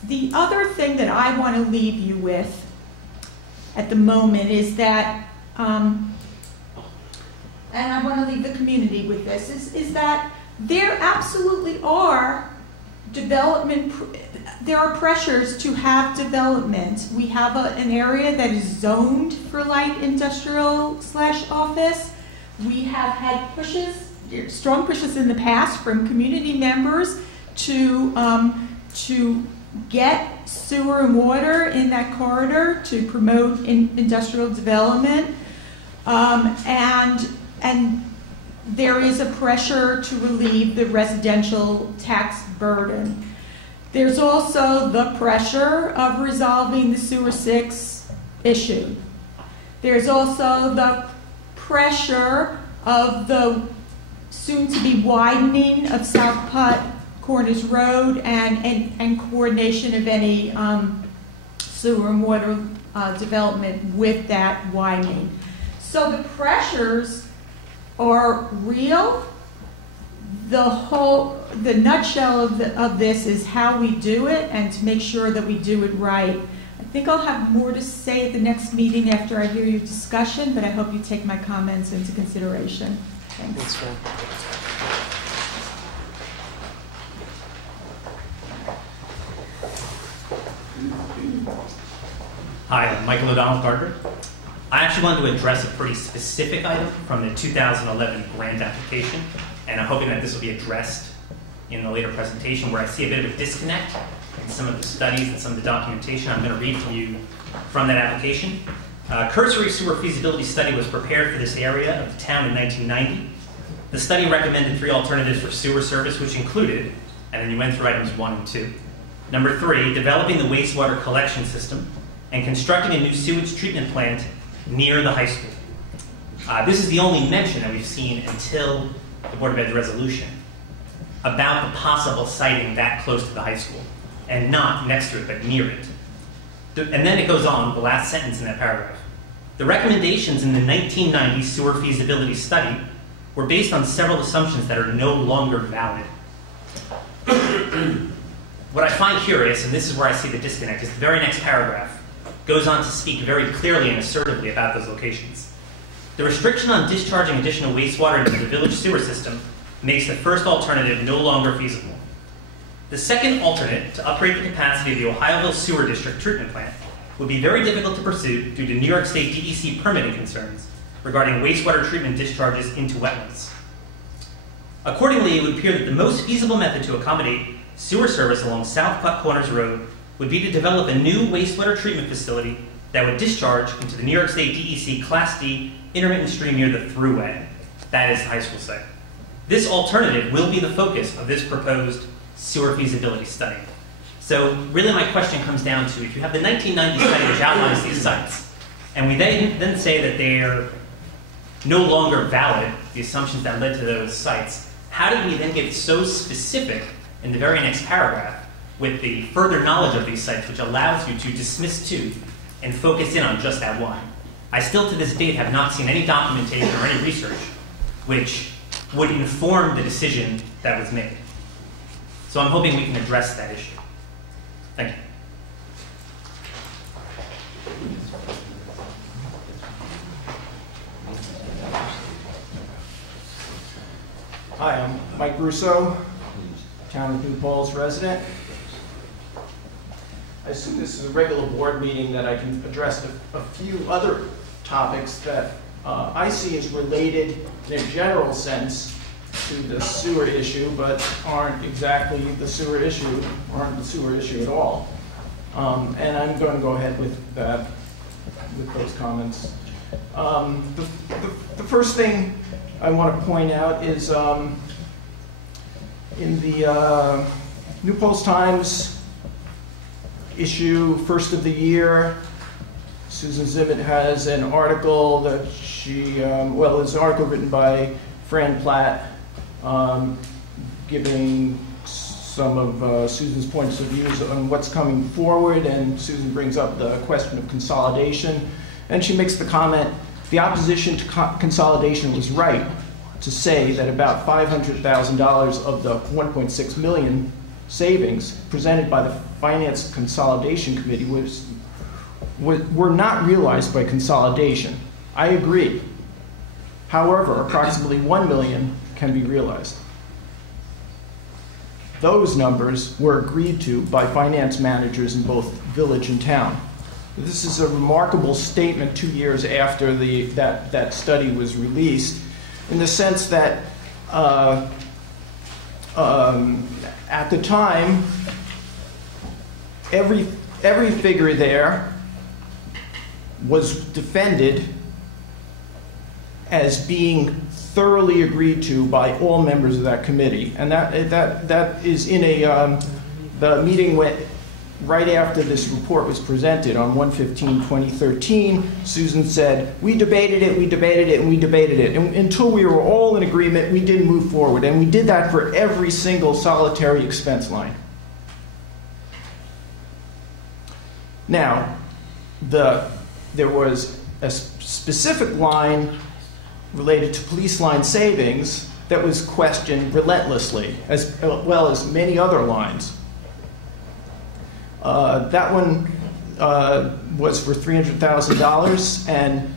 the other thing that I want to leave you with at the moment is that, and I want to leave the community with this, is that there absolutely are there are pressures to have development. We have an area that is zoned for light industrial / office. We have had strong pushes in the past from community members to get sewer and water in that corridor to promote industrial development. And there is a pressure to relieve the residential tax burden. There's also the pressure of resolving the Sewer 6 issue. There's also the pressure of the soon-to-be widening of South Putt Corners Road and coordination of any sewer and water development with that widening. So the pressures are real. The nutshell of this is how we do it and to make sure that we do it right. I think I'll have more to say at the next meeting after I hear your discussion, but I hope you take my comments into consideration. Thanks. Hi, I'm Michael O'Donnell Gardner. I actually wanted to address a pretty specific item from the 2011 grant application, and I'm hoping that this will be addressed in the later presentation, where I see a bit of a disconnect in some of the studies and some of the documentation. I'm going to read from you from that application. Cursory sewer feasibility study was prepared for this area of the town in 1990. The study recommended 3 alternatives for sewer service, which included, and then you went through items 1 and 2. Number 3, developing the wastewater collection system and constructing a new sewage treatment plant near the high school. This is the only mention that we've seen until the Board of Ed's resolution about the possible siting that close to the high school, and not next to it, but near it. And then it goes on, the last sentence in that paragraph. The recommendations in the 1990 sewer feasibility study were based on several assumptions that are no longer valid. What I find curious, and this is where I see the disconnect, is the very next paragraph goes on to speak very clearly and assertively about those locations. The restriction on discharging additional wastewater into the village sewer system makes the first alternative no longer feasible. The second alternate, to upgrade the capacity of the Ohioville Sewer District treatment plant, would be very difficult to pursue due to New York State DEC permitting concerns regarding wastewater treatment discharges into wetlands. Accordingly, it would appear that the most feasible method to accommodate sewer service along South Putt Corners Road would be to develop a new wastewater treatment facility that would discharge into the New York State DEC Class D intermittent stream near the thruway. That is the high school site. This alternative will be the focus of this proposed sewer feasibility study. So really my question comes down to, if you have the 1990 study which outlines these sites, and we then say that they're no longer valid, the assumptions that led to those sites, how did we then get so specific in the very next paragraph with the further knowledge of these sites, which allows you to dismiss two and focus in on just that one? I still to this date have not seen any documentation or any research which would inform the decision that was made. So I'm hoping we can address that issue. Thank you. Hi, I'm Mike Russo, Town of New Paltz resident. I assume this is a regular board meeting that I can address a few other topics that I see as related in a general sense to the sewer issue, but aren't exactly the sewer issue, aren't the sewer issue at all. And I'm going to go ahead with that, with those comments. The first thing I want to point out is in the New Paltz Times issue, first of the year, Susan Zivit has an article that she, well, it's an article written by Fran Platt, giving some of Susan's points of views on what's coming forward, and Susan brings up the question of consolidation, and she makes the comment, the opposition to consolidation was right to say that about $500,000 of the $1.6 million savings presented by the Finance Consolidation Committee were not realized by consolidation. I agree. However, approximately $1 million can be realized. Those numbers were agreed to by finance managers in both village and town. This is a remarkable statement 2 years after that study was released, in the sense that at the time, every figure there was defended as being thoroughly agreed to by all members of that committee, and that is in the meeting right after this report was presented on 1/15/2013. Susan said, we debated it, and we debated it, and until we were all in agreement, we didn't move forward, and we did that for every single solitary expense line. Now, there was a specific line related to police line savings that was questioned relentlessly, as well as many other lines. That one was for $300,000, and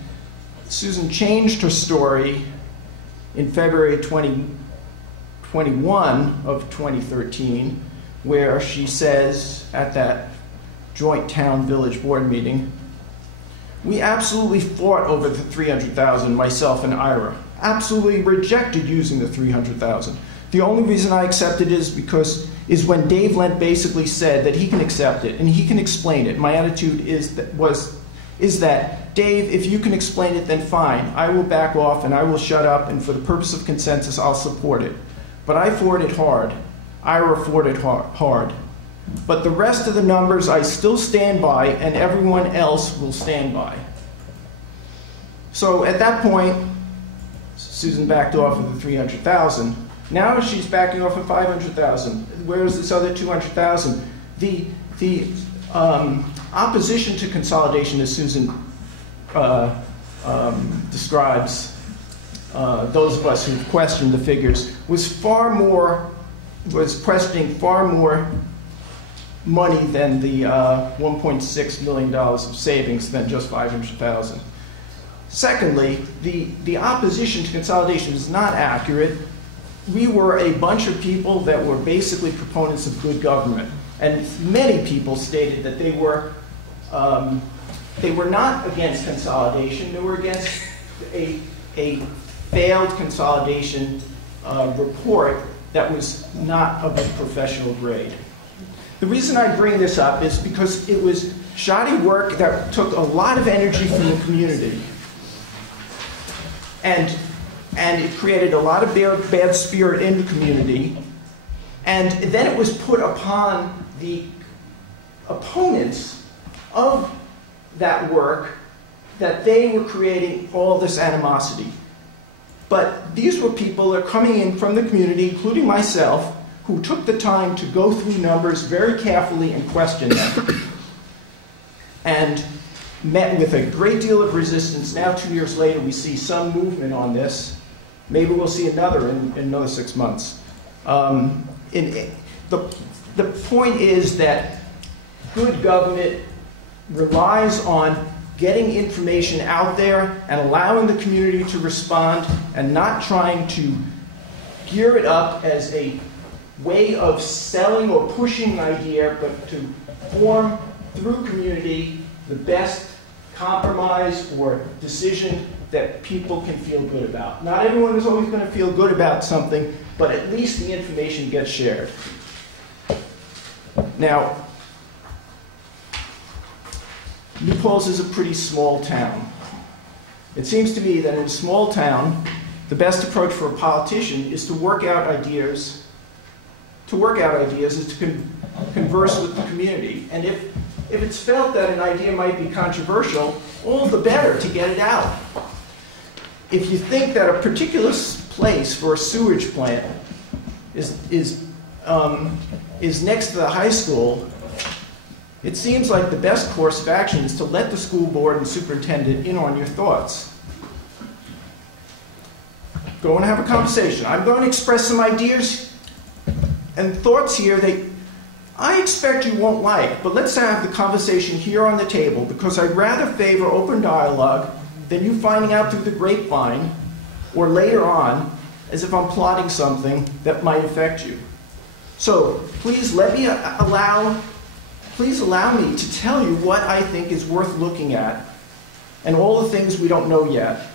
Susan changed her story in February 21 of 2013, where she says at that joint town-village board meeting, we absolutely fought over the $300,000, myself and Ira. Absolutely rejected using the $300,000. The only reason I accepted is when Dave Lent basically said that he can accept it and he can explain it. My attitude is that Dave, if you can explain it, then fine. I will back off and I will shut up, and for the purpose of consensus, I'll support it. But I fought it hard. Ira fought it hard. But the rest of the numbers I still stand by, and everyone else will stand by. So at that point, Susan backed off of the $300,000. Now she's backing off of $500,000. Where is this other $200,000? opposition to consolidation, as Susan describes, those of us who've questioned the figures, was questioning far more money than the $1.6 million of savings than just $500,000. Secondly, the opposition to consolidation is not accurate. We were a bunch of people that were basically proponents of good government, and many people stated that they were not against consolidation. They were against a failed consolidation report that was not of a professional grade. The reason I bring this up is because it was shoddy work that took a lot of energy from the community. And it created a lot of bad spirit in the community. And then it was put upon the opponents of that work that they were creating all this animosity. But these were people that are coming in from the community, including myself, who took the time to go through numbers very carefully and question them. And met with a great deal of resistance. Now, 2 years later, we see some movement on this. Maybe we'll see another in another 6 months. The point is that good government relies on getting information out there and allowing the community to respond, and not trying to gear it up as a way of selling or pushing an idea, but to form through community the best compromise or decision that people can feel good about. Not everyone is always going to feel good about something, but at least the information gets shared. Now, New Paltz is a pretty small town. It seems to me that in a small town, the best approach for a politician is to work out ideas. To work out ideas is to converse with the community. And if it's felt that an idea might be controversial, all the better to get it out. If you think that a particular place for a sewage plant is next to the high school, it seems like the best course of action is to let the school board and superintendent in on your thoughts. Go and have a conversation. I'm going to express some ideas and thoughts here that I expect you won't like, but let's have the conversation here on the table, because I'd rather favor open dialogue than you finding out through the grapevine or later on as if I'm plotting something that might affect you. So please allow me to tell you what I think is worth looking at and all the things we don't know yet.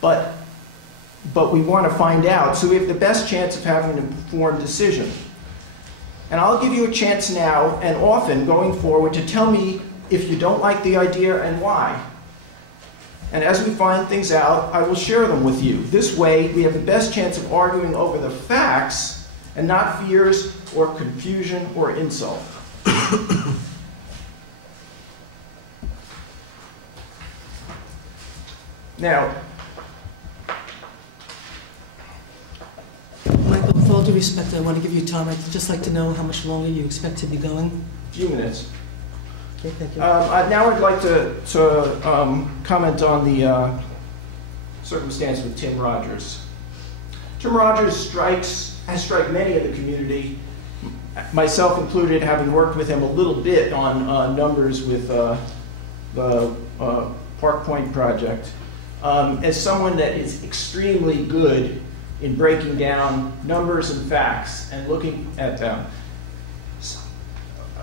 But we want to find out, so we have the best chance of having an informed decision. And I'll give you a chance now and often going forward to tell me if you don't like the idea and why. And as we find things out, I will share them with you. This way, we have the best chance of arguing over the facts and not fears or confusion or insult. Now, Michael, with all due respect, I want to give you time. I'd just like to know how much longer you expect to be going. A few minutes. Okay, thank you. Now I'd like to comment on the circumstance with Tim Rogers. Tim Rogers has struck many in the community, myself included, having worked with him a little bit on numbers with the Park Point project, as someone that is extremely good in breaking down numbers and facts and looking at them.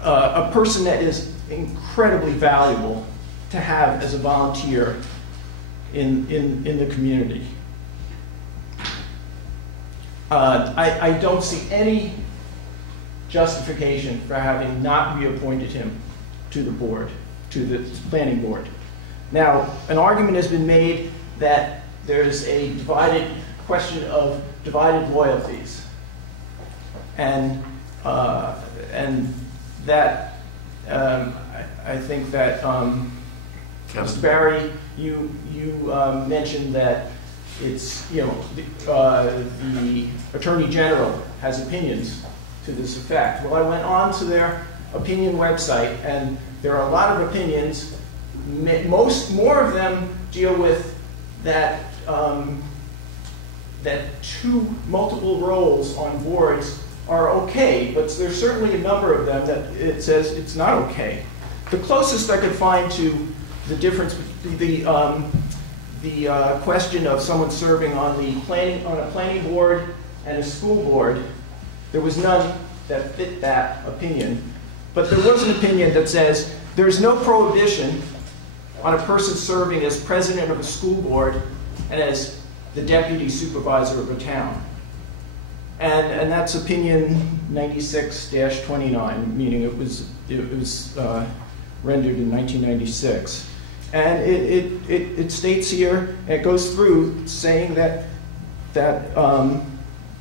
A person that is incredibly valuable to have as a volunteer in the community. I don't see any justification for having not reappointed him to the board, to the planning board. Now, an argument has been made that there's a question of divided loyalties, and that I think that Mr. Barry, you mentioned that it's the Attorney General has opinions to this effect. Well, I went on to their opinion website, and there are a lot of opinions. More of them deal with that that multiple roles on boards are okay, but there's certainly a number of them that it says it's not okay. The closest I could find to the difference, the question of someone serving on a planning board and a school board, there was none that fit that opinion. But there was an opinion that says there's no prohibition on a person serving as president of a school board and as the deputy supervisor of a town. And that's opinion 96-29, meaning it was rendered in 1996. And it states here, it goes through saying that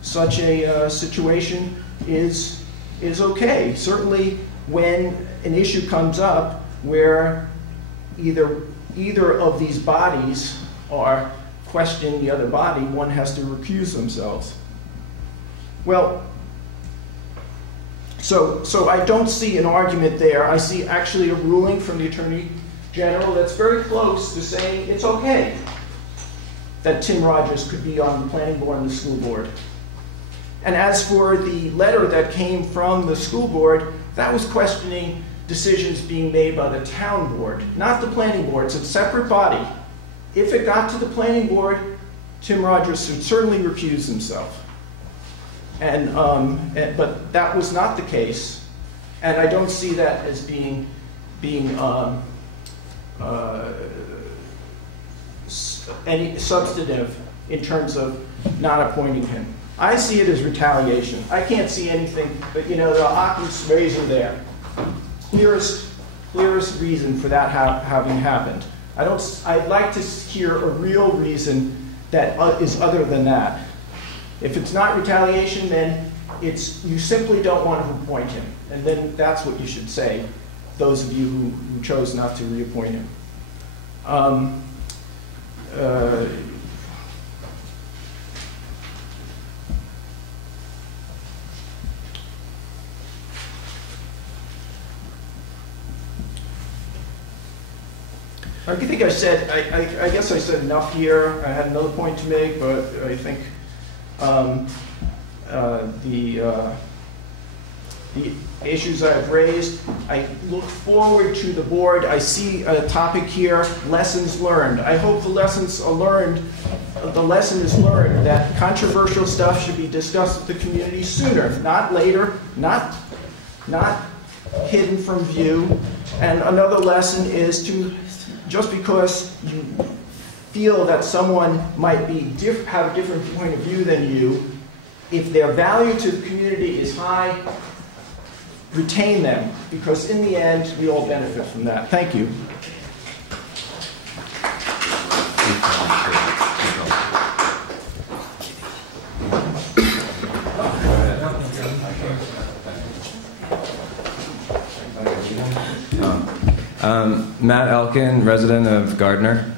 such a situation is okay. Certainly when an issue comes up where either of these bodies are questioning the other body, one has to recuse themselves. Well, so I don't see an argument there. I see actually a ruling from the Attorney General that's very close to saying it's okay that Tim Rogers could be on the planning board and the school board. And as for the letter that came from the school board, that was questioning decisions being made by the town board, not the planning board. It's a separate body. If it got to the planning board, Tim Rogers would certainly recuse himself. But that was not the case, and I don't see that as being any substantive in terms of not appointing him. I see it as retaliation. I can't see anything, but the Occam's razor there. Clearest reason for that having happened. I'd like to hear a real reason that is other than that. If it's not retaliation, then you simply don't want to appoint him. And then that's what you should say, those of you who chose not to reappoint him. I think I said, I guess I said enough here. I had another point to make, but I think the issues I've raised, I look forward to the board. I see a topic here, lessons learned. I hope the lessons are learned. The lesson is learned that controversial stuff should be discussed with the community sooner, not later, not hidden from view. And another lesson is to, just because you feel that someone might have a different point of view than you, if their value to the community is high, retain them, because in the end, we all benefit from that. Thank you. Matt Elkin, resident of Gardner,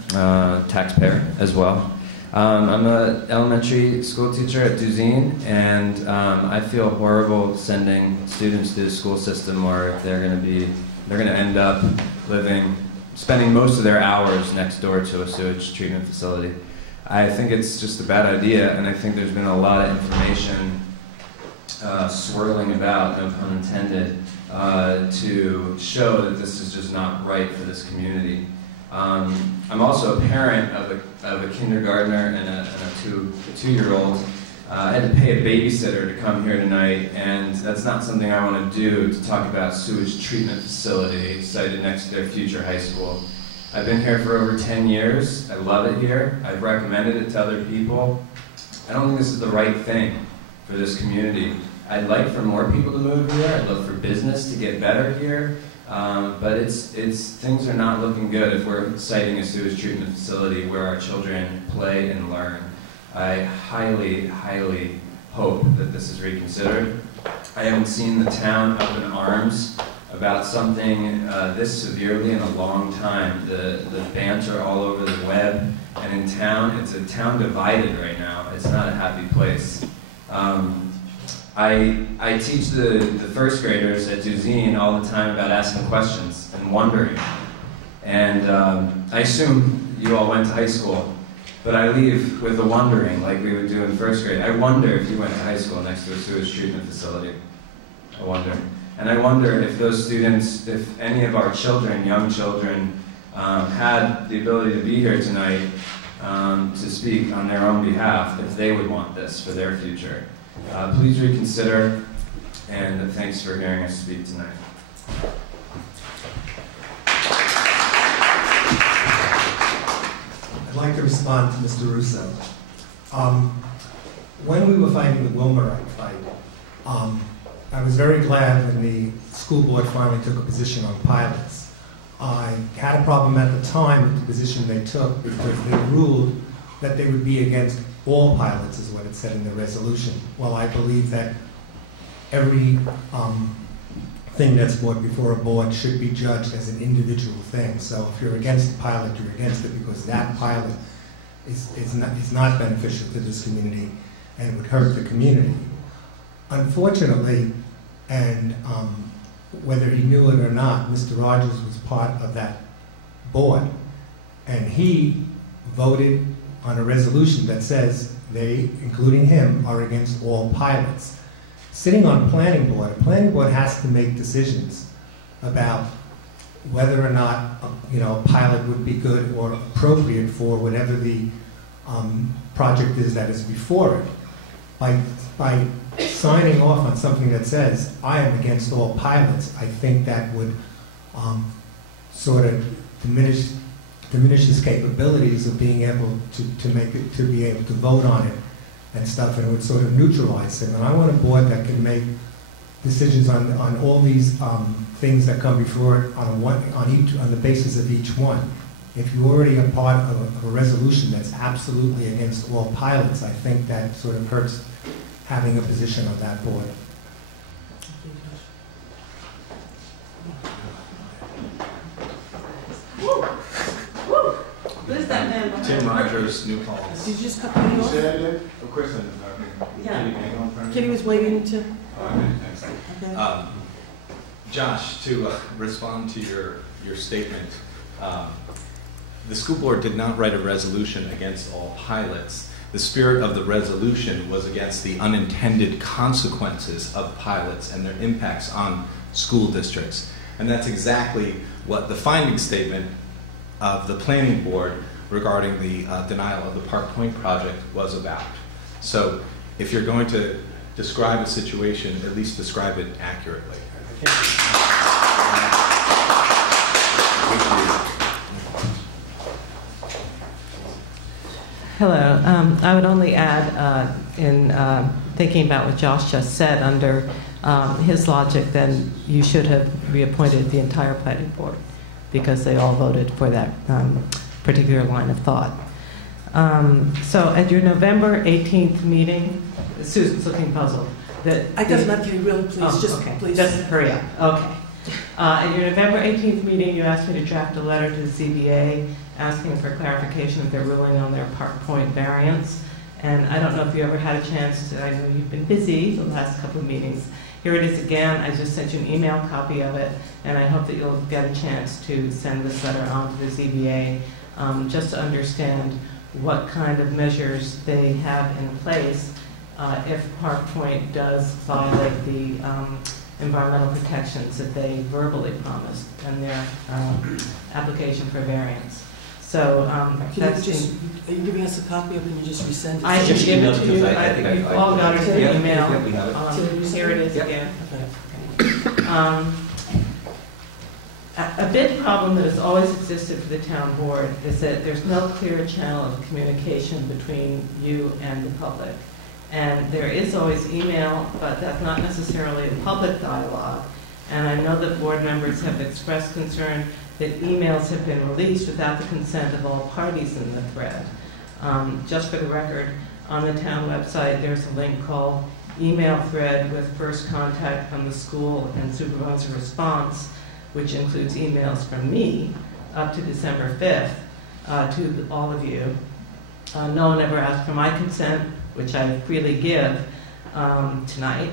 taxpayer as well. I'm an elementary school teacher at Duzine, and I feel horrible sending students to the school system where they're going to end up spending most of their hours next door to a sewage treatment facility. I think it's just a bad idea, and I think there's been a lot of information swirling about, no pun intended, to show that this is just not right for this community. I'm also a parent of a kindergartner and a two-year-old. I had to pay a babysitter to come here tonight, and that's not something I want to do, to talk about sewage treatment facility sited next to their future high school. I've been here for over 10 years. I love it here. I've recommended it to other people. I don't think this is the right thing for this community. I'd like for more people to move here. I'd love for business to get better here. But things are not looking good if we're citing a sewage treatment facility where our children play and learn. I highly, highly hope that this is reconsidered. I haven't seen the town up in arms about something this severely in a long time. The banter all over the web, and in town, it's a town divided right now. It's not a happy place. I teach the first graders at Duzine all the time about asking questions and wondering. And I assume you all went to high school, but I leave with a wondering like we would do in first grade. I wonder if you went to high school next to a sewage treatment facility. I wonder. And I wonder if those students, if any of our children, young children, had the ability to be here tonight to speak on their own behalf, if they would want this for their future. Please reconsider, and thanks for hearing us speak tonight. I'd like to respond to Mr. Russo. When we were fighting the Wilmerite fight, I was very glad when the school board finally took a position on pilots. I had a problem at the time with the position they took because they ruled that they would be against all pilots, is what it said in the resolution. Well, I believe that every thing that's brought before a board should be judged as an individual thing. So if you're against the pilot, you're against it because that pilot is not beneficial to this community and would hurt the community. Unfortunately, and whether he knew it or not, Mr. Rogers was part of that board, and he voted on a resolution that says they, including him, are against all pilots. Sitting on a planning board has to make decisions about whether or not a pilot would be good or appropriate for whatever the project is that is before it. By signing off on something that says, I am against all pilots, I think that would sort of diminish his capabilities of being able to be able to vote on it and stuff, and it would sort of neutralize him. And I want a board that can make decisions on all these things that come before it on the basis of each one. If you're already a part of a resolution that's absolutely against all pilots, I think that sort of hurts having a position on that board. Who's that man? Tim Rogers, New Paltz. Did you just cut me off? Say that again? Of course I did. Yeah. Kitty was waiting to... Oh, okay, thanks. Okay. Josh, to respond to your statement, the school board did not write a resolution against all pilots. The spirit of the resolution was against the unintended consequences of pilots and their impacts on school districts. And that's exactly what the finding statement of the planning board regarding the denial of the Park Point project was about. So if you're going to describe a situation, at least describe it accurately. Hello. I would only add, in thinking about what Josh just said, under his logic, then you should have reappointed the entire planning board because they all voted for that particular line of thought. So at your November 18th meeting, Susan's looking puzzled. I does not get really, please. Okay. Please. Just hurry up. Okay. At your November 18th meeting, you asked me to draft a letter to the ZBA asking for clarification of their ruling on their Park Point variance. And I don't know if you ever had a chance to, I know you've been busy the last couple of meetings. Here it is again. I just sent you an email copy of it, and I hope that you'll get a chance to send this letter on to the ZBA just to understand what kind of measures they have in place if Park Point does violate the environmental protections that they verbally promised in their application for variance. So that's are you giving us a copy of it and you just resend it? I just give it to you. I think you've all got it in the email. Here it is again. A big problem that has always existed for the town board is that there's no clear channel of communication between you and the public. And there is always email, but that's not necessarily a public dialogue. And I know that board members have expressed concern that emails have been released without the consent of all parties in the thread. Just for the record, on the town website, there's a link called Email Thread with First Contact from the School and Supervisor Response, which includes emails from me up to December 5th to all of you. No one ever asked for my consent, which I freely give tonight.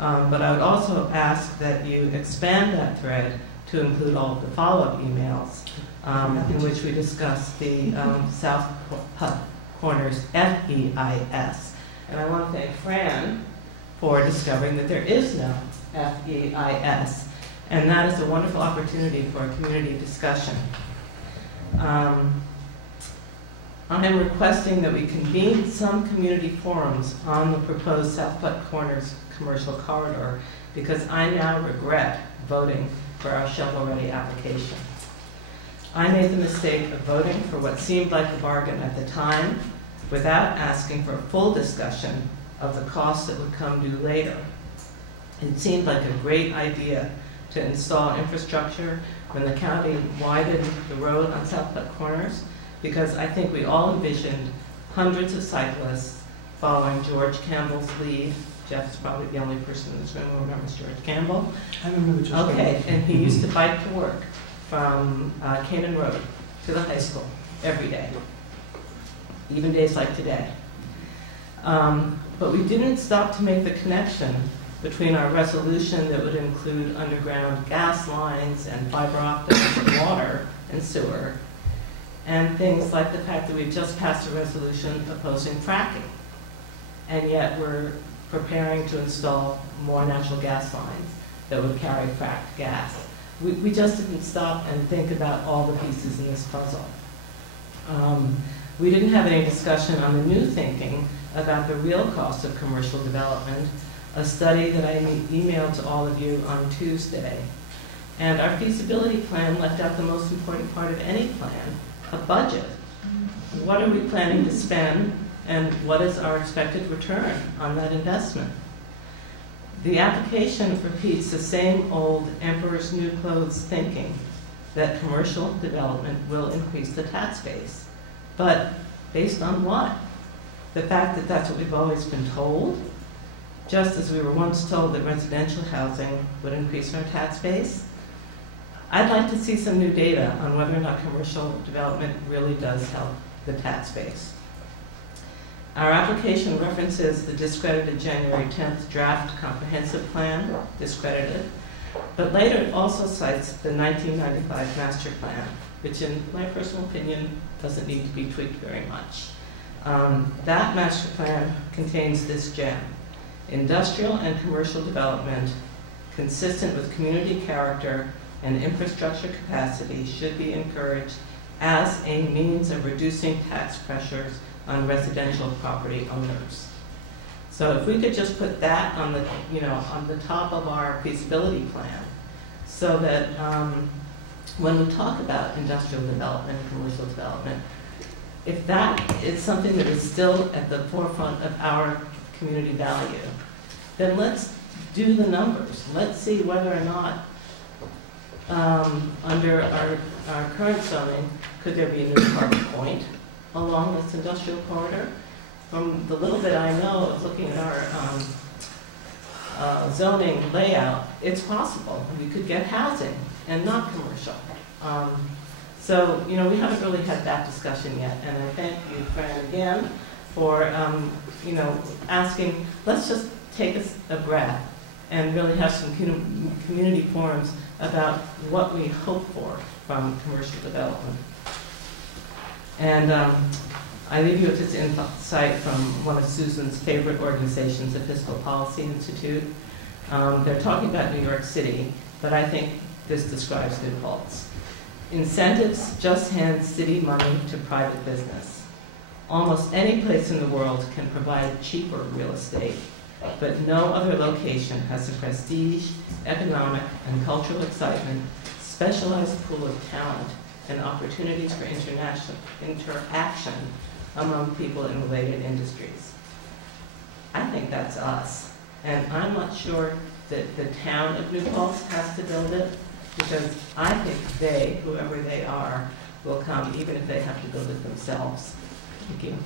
But I would also ask that you expand that thread to include all of the follow-up emails in which we discuss the South Corners FEIS. And I want to thank Fran for discovering that there is no FEIS. And that is a wonderful opportunity for a community discussion. I am requesting that we convene some community forums on the proposed South Corners commercial corridor because I now regret voting for our shovel-ready application. I made the mistake of voting for what seemed like a bargain at the time without asking for a full discussion of the costs that would come due later. It seemed like a great idea to install infrastructure when the county widened the road on South Corners, because I think we all envisioned hundreds of cyclists following George Campbell's lead. Jeff's probably the only person in this room who remembers George Campbell. I remember George Campbell. Okay, and he used to bike to work from Canaan Road to the high school every day, even days like today. But we didn't stop to make the connection between our resolution that would include underground gas lines and fiber optics and water and sewer, and things like the fact that we've just passed a resolution opposing fracking, and yet we're preparing to install more natural gas lines that would carry fracked gas. We just didn't stop and think about all the pieces in this puzzle. We didn't have any discussion on the new thinking about the real cost of commercial development, a study that I emailed to all of you on Tuesday. And our feasibility plan left out the most important part of any plan, a budget. What are we planning to spend, and what is our expected return on that investment? The application repeats the same old emperor's new clothes thinking that commercial development will increase the tax base. But based on what? The fact that that's what we've always been told? Just as we were once told that residential housing would increase our tax base? I'd like to see some new data on whether or not commercial development really does help the tax base. Our application references the discredited January 10th draft comprehensive plan, discredited, but later it also cites the 1995 master plan, which in my personal opinion doesn't need to be tweaked very much. That master plan contains this gem: industrial and commercial development consistent with community character and infrastructure capacity should be encouraged as a means of reducing tax pressures on residential property owners. So if we could just put that on the, on the top of our feasibility plan, so that when we talk about industrial development and commercial development, if that is something that is still at the forefront of our community value, then let's do the numbers. Let's see whether or not under our current zoning, could there be a new park point along this industrial corridor? From the little bit I know of looking at our zoning layout, it's possible. We could get housing and not commercial. So, we haven't really had that discussion yet, and I thank you, Fran, again, for, asking, let's just take a breath and really have some community forums about what we hope for from commercial development. And I leave you with this insight from one of Susan's favorite organizations, the Fiscal Policy Institute. They're talking about New York City, but I think this describes New Paltz. Incentives just hand city money to private business. Almost any place in the world can provide cheaper real estate, but no other location has the prestige, economic, and cultural excitement, specialized pool of talent, and opportunities for interaction among people in related industries. I think that's us. And I'm not sure that the town of New Paltz has to build it, because I think they, whoever they are, will come even if they have to build it themselves. Thank you.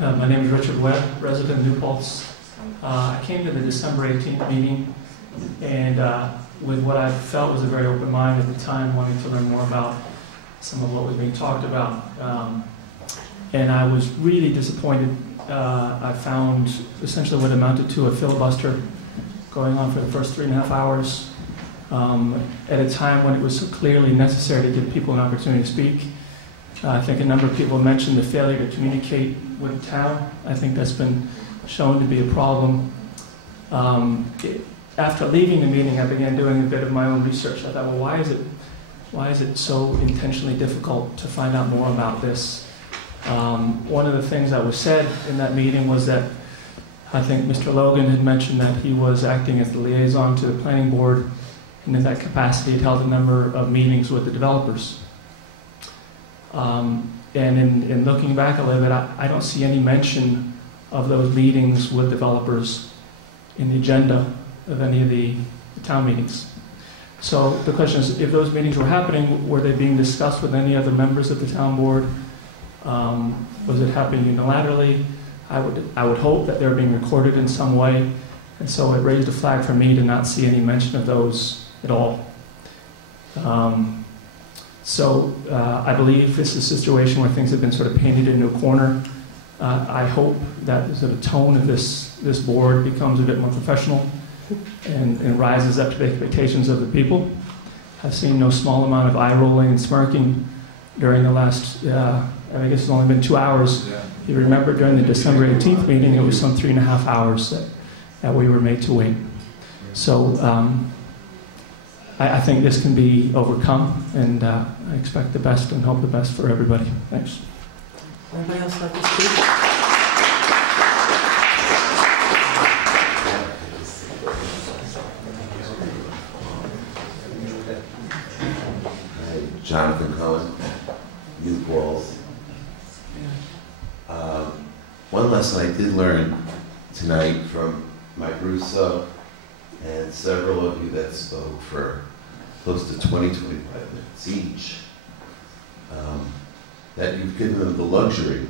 My name is Richard Webb, resident of New Paltz. I came to the December 18th meeting, and with what I felt was a very open mind at the time, wanting to learn more about some of what was being talked about. And I was really disappointed. I found essentially what amounted to a filibuster going on for the first 3.5 hours at a time when it was so clearly necessary to give people an opportunity to speak. I think a number of people mentioned the failure to communicate with the town. I think that's been shown to be a problem. After leaving the meeting, I began doing a bit of my own research. I thought, well, why is it so intentionally difficult to find out more about this? One of the things that was said in that meeting was that I think Mr. Logan had mentioned that he was acting as the liaison to the planning board, and in that capacity had held a number of meetings with the developers. And in looking back a little bit, I don't see any mention of those meetings with developers in the agenda of any of the town meetings. So the question is, if those meetings were happening, were they being discussed with any other members of the town board? Was it happening unilaterally? I would hope that they're being recorded in some way, and so it raised a flag for me to not see any mention of those at all. I believe this is a situation where things have been sort of painted into a corner. I hope that the sort of tone of this board becomes a bit more professional and rises up to the expectations of the people. I've seen no small amount of eye rolling and smirking during the last, I guess it's only been 2 hours. You remember during the December 18th meeting, it was some 3.5 hours that we were made to wait. So I think this can be overcome, and I expect the best and hope the best for everybody. Thanks. Anybody else like to speak? Jonathan Cohen, New Paltz. One lesson I did learn tonight from Mike Russo and several of you that spoke for close to 20-25 minutes each, that you've given them the luxury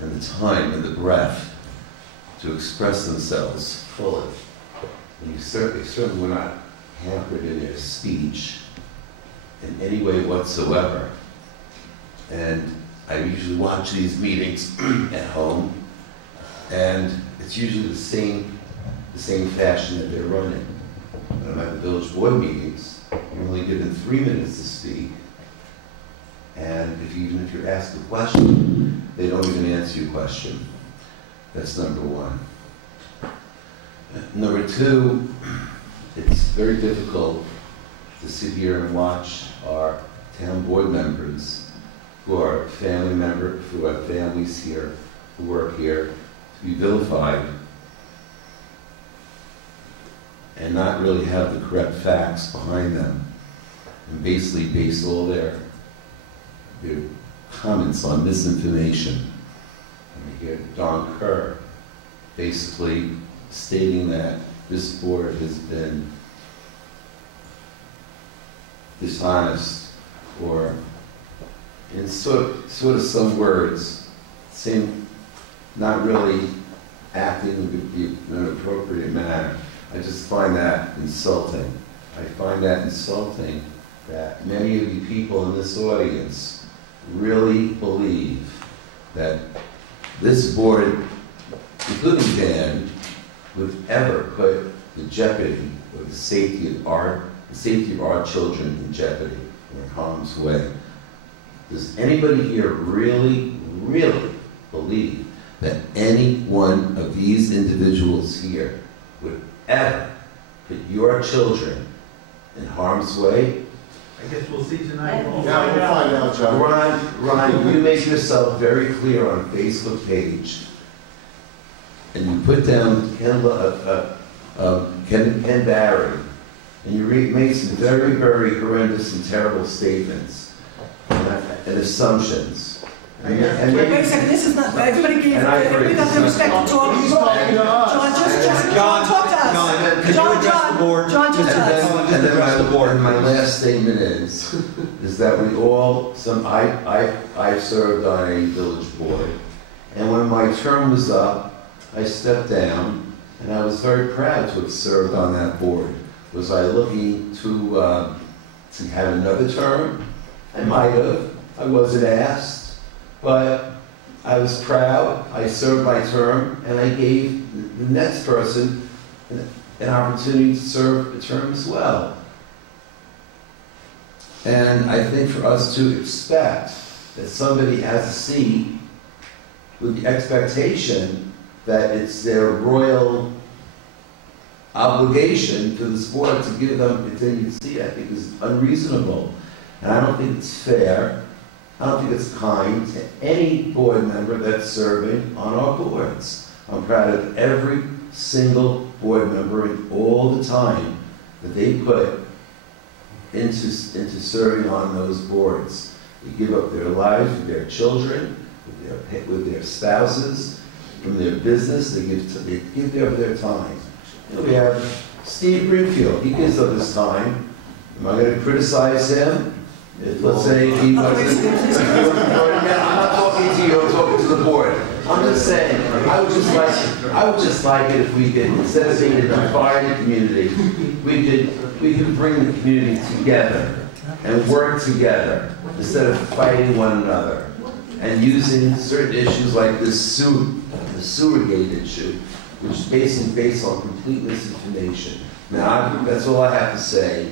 and the time and the breath to express themselves fully. And you certainly were not hampered in their speech in any way whatsoever. And I usually watch these meetings at home, and it's usually the same fashion that they're running. When I'm at the village board meetings, you're only given 3 minutes to speak, and even if you're asked a question, they don't even answer your question. That's number one. Number two, it's very difficult to sit here and watch our town board members who are family members, who have families here, who work here, to be vilified and not really have the correct facts behind them, and basically base all their comments on misinformation. And we hear Don Kerr basically stating that this board has been dishonest, or in sort of some words, not really acting in an appropriate manner. I just find that insulting. I find that insulting that many of you people in this audience really believe that this board, including Dan, would ever put the jeopardy or the safety of our children in jeopardy or in harm's way. Does anybody here really, really believe that any one of these individuals here would ever put your children in harm's way? I guess we'll see tonight. Yeah, we'll find out, John. Ron, you make yourself very clear on a Facebook page, and you put down Ken Barry, and you make some very, very horrendous and terrible statements and assumptions. Wait a second, this is not, everybody got the respect to talk. John, talk to us. John, talk to us. And then my last statement is that we all, I served on a village board, and when my term was up, I stepped down, and I was very proud to have served on that board. Was I looking to have another term? I might have. I wasn't asked, but I was proud. I served my term, and I gave the next person an opportunity to serve a term as well. And I think for us to expect that somebody has a seat with the expectation that it's their royal obligation to this board to give them a continued seat, I think is unreasonable. And I don't think it's fair. I don't think it's kind to any board member that's serving on our boards. I'm proud of every single board member and all the time that they put into serving on those boards. They give up their lives with their children, with their spouses, from their business. They give their time. You know, we have Steve Greenfield. He gives up his time. Am I going to criticize him? If, let's say, he wasn't... I'm not talking to you, I'm talking to the board. I'm just saying, I would just like it if we could, instead of being a divided community, we could bring the community together and work together instead of fighting one another and using certain issues like the Sewergate issue, which is based on complete misinformation. Now, that's all I have to say.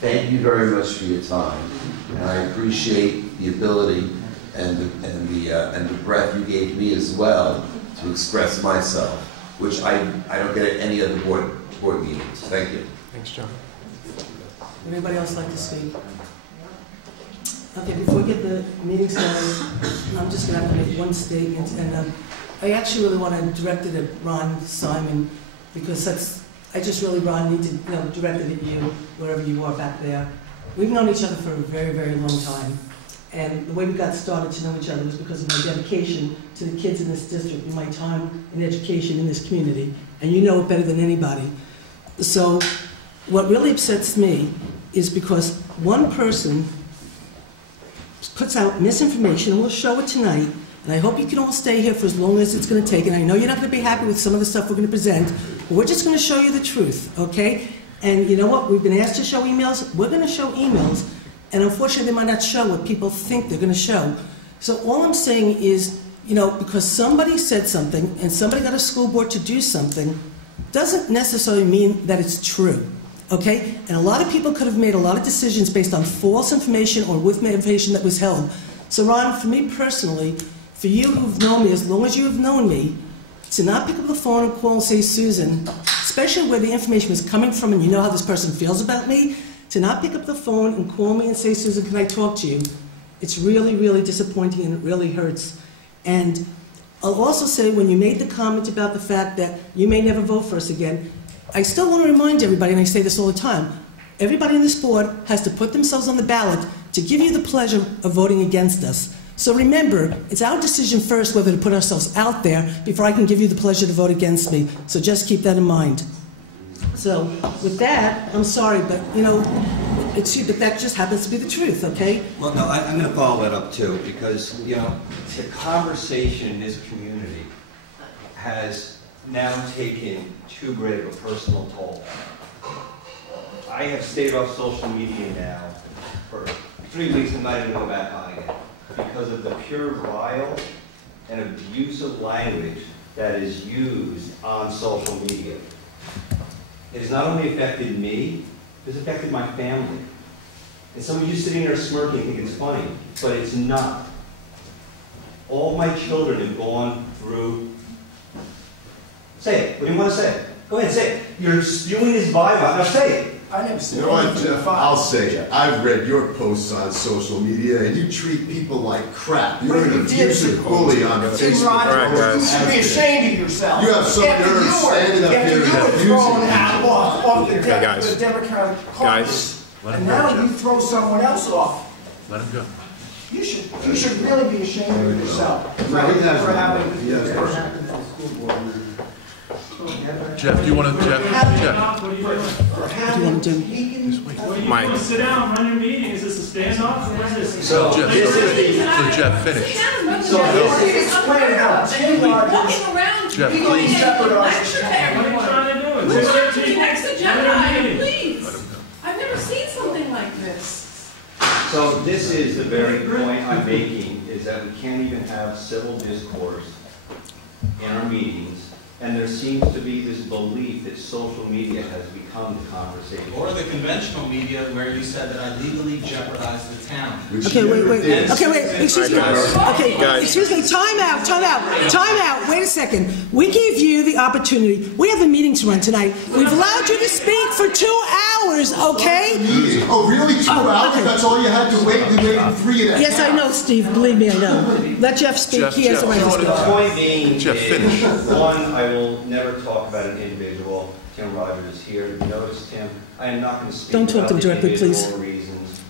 Thank you very much for your time, and I appreciate the ability and the breath you gave me as well to express myself, which I don't get at any other board meetings. Thank you. Thanks, John. Anybody else like to speak? Okay, before we get the meeting started, I'm just going to have to make one statement, and I actually really want to direct it at Ron Simon, because I just really, Ron, need to direct it at you, wherever you are back there. We've known each other for a very, very long time, and the way we got started to know each other was because of my dedication to the kids in this district and my time in education in this community, and you know it better than anybody. So what really upsets me is because one person puts out misinformation, and we'll show it tonight, and I hope you can all stay here for as long as it's going to take, and I know you're not going to be happy with some of the stuff we're going to present, but we're just going to show you the truth, okay? And you know what? We've been asked to show emails. We're going to show emails, and unfortunately they might not show what people think they're going to show. So all I'm saying is, because somebody said something and somebody got a school board to do something, doesn't necessarily mean that it's true, okay? And a lot of people could have made a lot of decisions based on false information or with information that was held. So Ron, for me personally, for you who've known me as long as you have known me, to not pick up the phone and call and say, Susan, especially where the information was coming from and you know how this person feels about me, to not pick up the phone and call me and say, Susan, can I talk to you? It's really, really disappointing, and it really hurts. And I'll also say, when you made the comment about the fact that you may never vote for us again, I still want to remind everybody, and I say this all the time, everybody in this board has to put themselves on the ballot to give you the pleasure of voting against us. So remember, it's our decision first whether to put ourselves out there before I can give you the pleasure to vote against me. So just keep that in mind. So with that, I'm sorry, but but that just happens to be the truth, okay? Well, no, I'm going to follow that up too, because the conversation in this community has now taken too great of a personal toll. I have stayed off social media now for 3 weeks and might even go back on again, because of the pure vile and abusive language that is used on social media. It has not only affected me, it's affected my family. And some of you sitting there smirking think it's funny, but it's not. All my children have gone through... Say it. What do you want to say? Go ahead, say it. You're spewing his vibe out. Now say it. I never said. You know what, Jeff? I'll say it. I've read your posts on social media, and you treat people like crap. You're an abusive bully on Facebook. Tim Rogers, you should be ashamed of yourself. You have some nerve standing up here and abusing off the Democratic caucus. And now you throw someone else off. Let him go. You should really be ashamed of yourself for having Jeff, do you want to, Jeff? What do you want to do? Mike. Sit down, run your meeting. Is this a standoff? Or is this? So Jeff, finish. So explain how Tim Rogers Jeff, legally please. jeopardized. What are you trying to do? Next agenda item, please. I've never seen something like this. So this is the very point I'm making, is that we can't even have civil discourse in our meetings, and there seems to be this belief that social media has become the conversation. Or the conventional media where you said that I legally jeopardized the town. Okay, wait. Okay, wait. Excuse me. Okay, excuse me. Time out. Wait a second. We gave you the opportunity. We have a meeting to run tonight. We've allowed you to speak for 2 hours, okay? Oh, really? 2 hours? Okay. That's all you had to wait? We waited 3.5. Yes, I know, Steve. Believe me, I know. Let Jeff speak. He has the right to speak. The point being is, one, I will never talk about an individual. Tim Rogers is here. Notice, Tim, I am not going to speak Don't talk about to him the directly, please. individual reasons.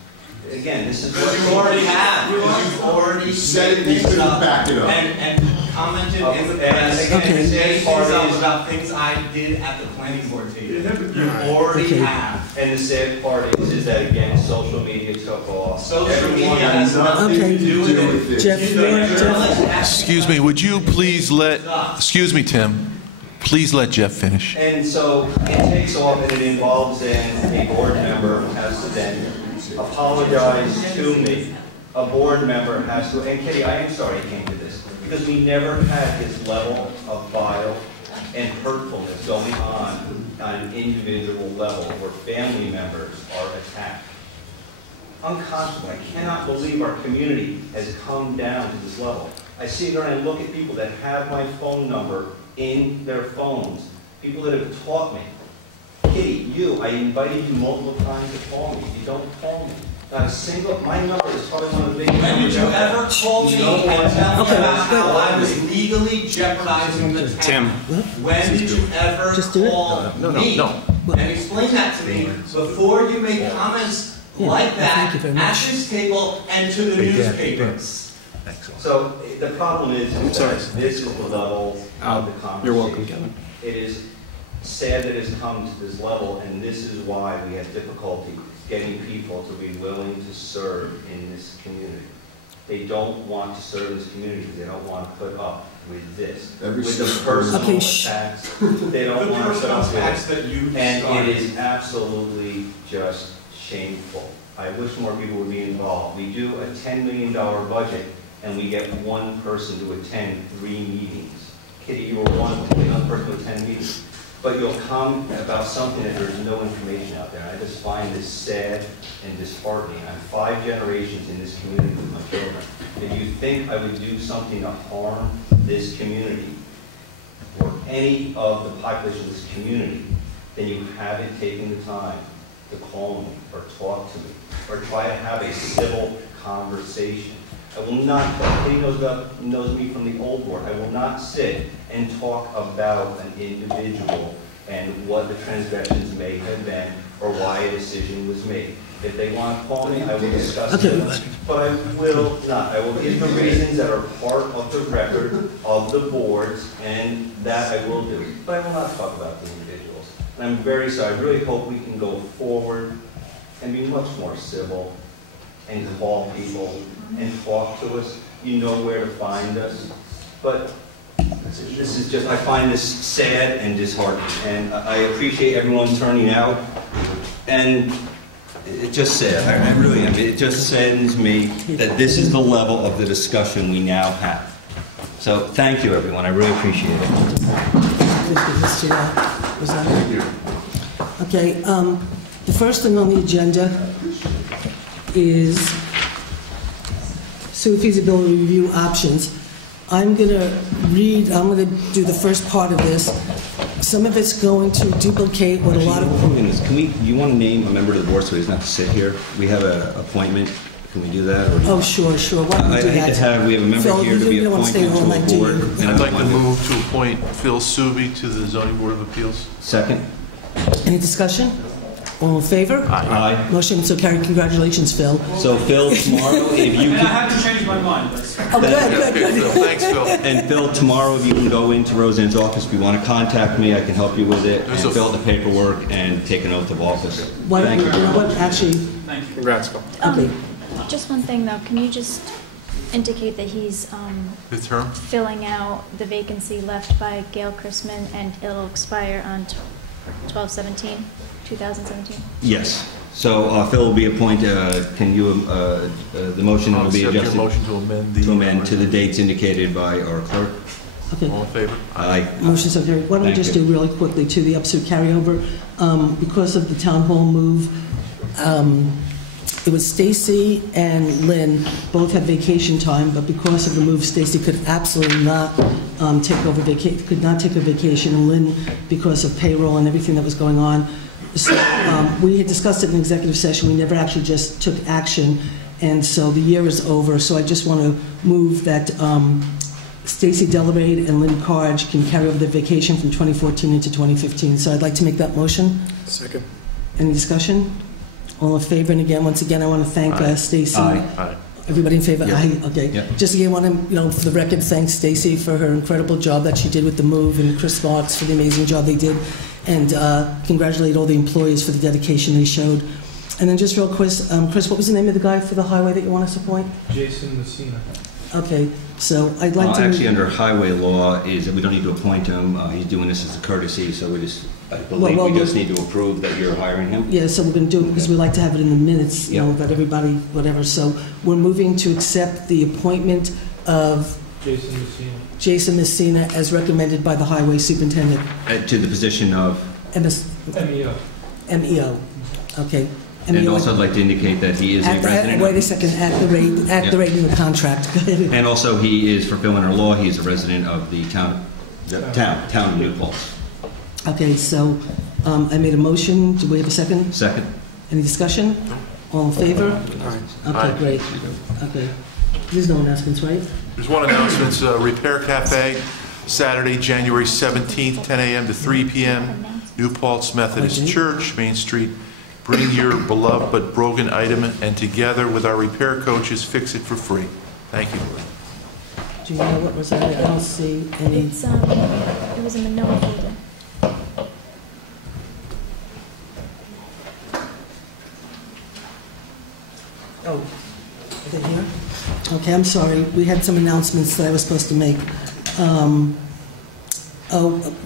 Again, this is what You already have. You've already said it. He's going to back it up. And commented in the press and said things about things I did at the planning board table. You already have. And the sad part is that, again, social media took off. Social media has nothing to do with it. Jeff. Excuse me, would you please excuse me, Tim, please let Jeff finish. And so it takes off and it involves then a board member has to then apologize to me. A board member has to, and Kitty, I am sorry you came to this, because we never had this level of bile and hurtfulness going on an individual level where family members are attacked. Unconscionable. I cannot believe our community has come down to this level. I sit here and I look at people that have my phone number in their phones, people that have taught me. Kitty, I invited you multiple times to call me. You don't call me. Not a single, my number is probably one of the biggest. When did you ever call me and tell me about how I was legally jeopardizing the town? Tim. When did you ever call me? And explain that to me before you make comments like that at this table and to the newspapers. So the problem is that this is the level of the conversation. You're welcome, Kevin. It is sad that it has come to this level, and this is why we have difficulty getting people to be willing to serve in this community. They don't want to serve in this community because they don't want to put up with this. With the personal attacks. They don't want to put up with it. And it is absolutely just shameful. I wish more people would be involved. We do a $10 million budget, and we get one person to attend 3 meetings. Kitty, you were one person to attend meetings. But you'll come about something that there's no information out there. And I just find this sad and disheartening. I'm 5 generations in this community with my children. If you think I would do something to harm this community or any of the population of this community, then you haven't taken the time to call me or talk to me or try to have a civil conversation. I will not, Kitty knows me from the old board, I will not sit and talk about an individual and what the transgressions may have been or why a decision was made. If they want to call me, I will discuss it, but I will not. I will give the reasons that are part of the record of the boards, and that I will do. But I will not talk about the individuals. And I'm very sorry. I really hope we can go forward and be much more civil and call people and talk to us. You know where to find us. But this is just, I find this sad and disheartening. And I appreciate everyone turning out. And it's just sad. I really am. It just saddens me that this is the level of the discussion we now have. So thank you, everyone. I really appreciate it. Okay, the first thing on the agenda is sewer feasibility review options. I'm going to do the first part of this. Some of it's going to duplicate what a lot of... You want to name a member of the board so he doesn't have to sit here? We have an appointment. Can we do that? Or oh, sure. Why don't we do that? We have a member Phil, here to be appointed to a board. I'd like to move to appoint Phil Suby to the Zoning Board of Appeals. Second. Any discussion? All in favor? Aye. Motion so carried. Congratulations, Phil. So, Phil, tomorrow, if you can... I have to change my mind. Oh, good. Thanks, Phil. And Phil, tomorrow, if you can go into Roseanne's office, if you want to contact me, I can help you with it, and fill out the paperwork, and take an oth of office. Thank you. Actually... Thank you. Congrats, Phil. Okay. Just one thing, though. Can you just indicate that he's filling out the vacancy left by Gail Chrisman, and it'll expire on 12/17/2017? Yes. So Phil will be appointed, can you, the motion will be Accept your adjusted motion to amend to the dates indicated by our clerk. Okay. All in favor? Aye. Motion so carried. Why don't we Thank just you. do really quickly to the upsuit carryover? Because of the town hall move, it was Stacy and Lynn both had vacation time, but because of the move, Stacy could absolutely not could not take a vacation, and Lynn, because of payroll and everything that was going on. So we had discussed it in executive session. We never actually just took action, and so the year is over. So I just want to move that Stacy Delabrade and Lynn Carge can carry over their vacation from 2014 into 2015. So I'd like to make that motion. Second. Any discussion? All in favor? And again, once again, I want to thank Stacy. Aye. Everybody in favor? Yep. Aye. Okay. Yep. Just again, want to, for the record, thank Stacy for her incredible job that she did with the move, and Chris Marks for the amazing job they did, and congratulate all the employees for the dedication they showed. And then just real quick, Chris, what was the name of the guy for the highway that you want us to appoint? Jason Messina. Okay. So I'd like to... Actually, under highway law is that we don't need to appoint him. He's doing this as a courtesy, so I believe we just need to approve that you're hiring him. Yeah, so we're going to do it because we like to have it in the minutes, that everybody, whatever. So we're moving to accept the appointment of Jason Messina as recommended by the highway superintendent. To the position of? MEO. MEO. Okay. And also I'd like to indicate that he is a resident. Wait a second, at the rate in the contract. And also he is, fulfilling our law, he is a resident of the town of New Paltz. Okay, so I made a motion. Do we have a second? Second. Any discussion? All in favor? Okay, Aye. great. Okay. There's no announcements, right? There's one announcement, Repair Cafe, Saturday, January 17th, 10 a.m. to 3 p.m., New Paltz Methodist Church, Main Street. Bring your beloved but broken item, and together with our repair coaches, fix it for free. Thank you. Do you know what was on there? I don't see any. It was in the Noah folder. Oh, is it here? Okay, I'm sorry. We had some announcements that I was supposed to make.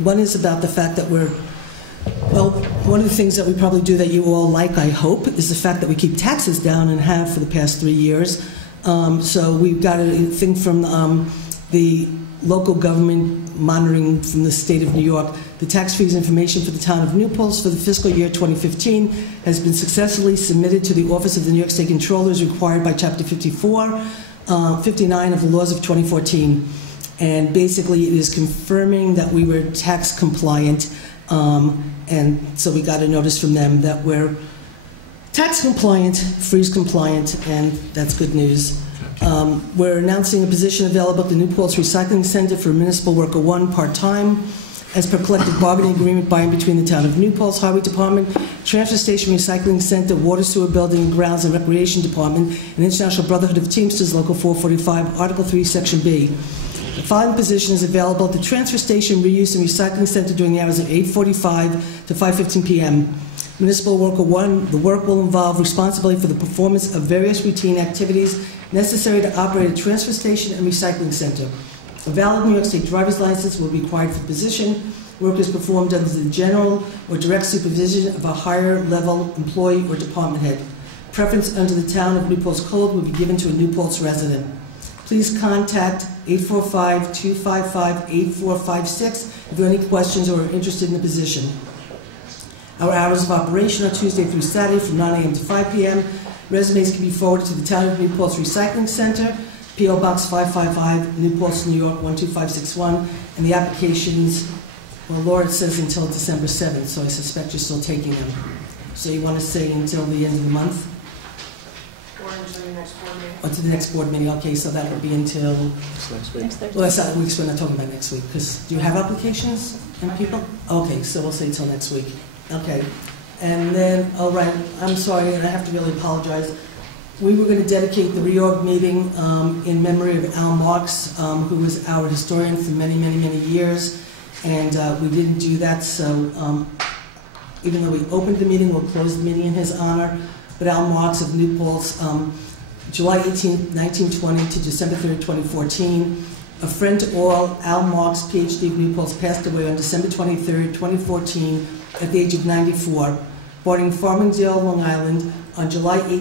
One is about the fact that one of the things that we probably do that you all like, I hope, is the fact that we keep taxes down and have for the past 3 years. So we've got a thing from the local government monitoring from the state of New York. The tax freeze information for the town of New Paltz for the fiscal year 2015 has been successfully submitted to the Office of the New York State Comptroller as required by Chapter 59 of the laws of 2014. And basically it is confirming that we were tax compliant. And so we got a notice from them that we're tax compliant, freeze compliant, and that's good news. We're announcing a position available at the New Paltz Recycling Center for Municipal Worker 1 part-time as per collective bargaining agreement by and between the Town of New Paltz Highway Department, Transfer Station Recycling Center, Water Sewer Building, Grounds and Recreation Department, and International Brotherhood of Teamsters Local 445, Article 3, Section B. The following position is available at the Transfer Station Reuse and Recycling Center during the hours of 8:45 to 5:15 p.m. Municipal Worker 1, the work will involve responsibility for the performance of various routine activities necessary to operate a transfer station and recycling center. A valid New York State driver's license will be required for the position. Work is performed under the general or direct supervision of a higher level employee or department head. Preference under the Town of New Paltz Code will be given to a New Paltz resident. Please contact 845-255-8456 if you have any questions or are interested in the position. Our hours of operation are Tuesday through Saturday from 9 a.m. to 5 p.m. Resumes can be forwarded to the Town of New Paltz Recycling Center, P.O. Box 555, New Paltz, New York 12561, and the applications, well, Laura, it says until December 7th, so I suspect you're still taking them. So you want to say until the end of the month? Or until the next board meeting. Or to the next board meeting, okay, so that would be until... Next week. Well, that's not weeks, we're not talking about next week, because do you have applications and people? Okay, so we'll say until next week. Okay, and then, all right, I'm sorry, and I have to really apologize. We were going to dedicate the reorg meeting in memory of Al Marks, who was our historian for many, many, many years, and we didn't do that, so even though we opened the meeting, we'll close the meeting in his honor. But Al Marks of New Paltz, July 18, 1920 to December 3, 2014. A friend to all, Al Marks, PhD of New Paltz, passed away on December 23, 2014, at the age of 94. Born in Farmingdale, Long Island, on July 18,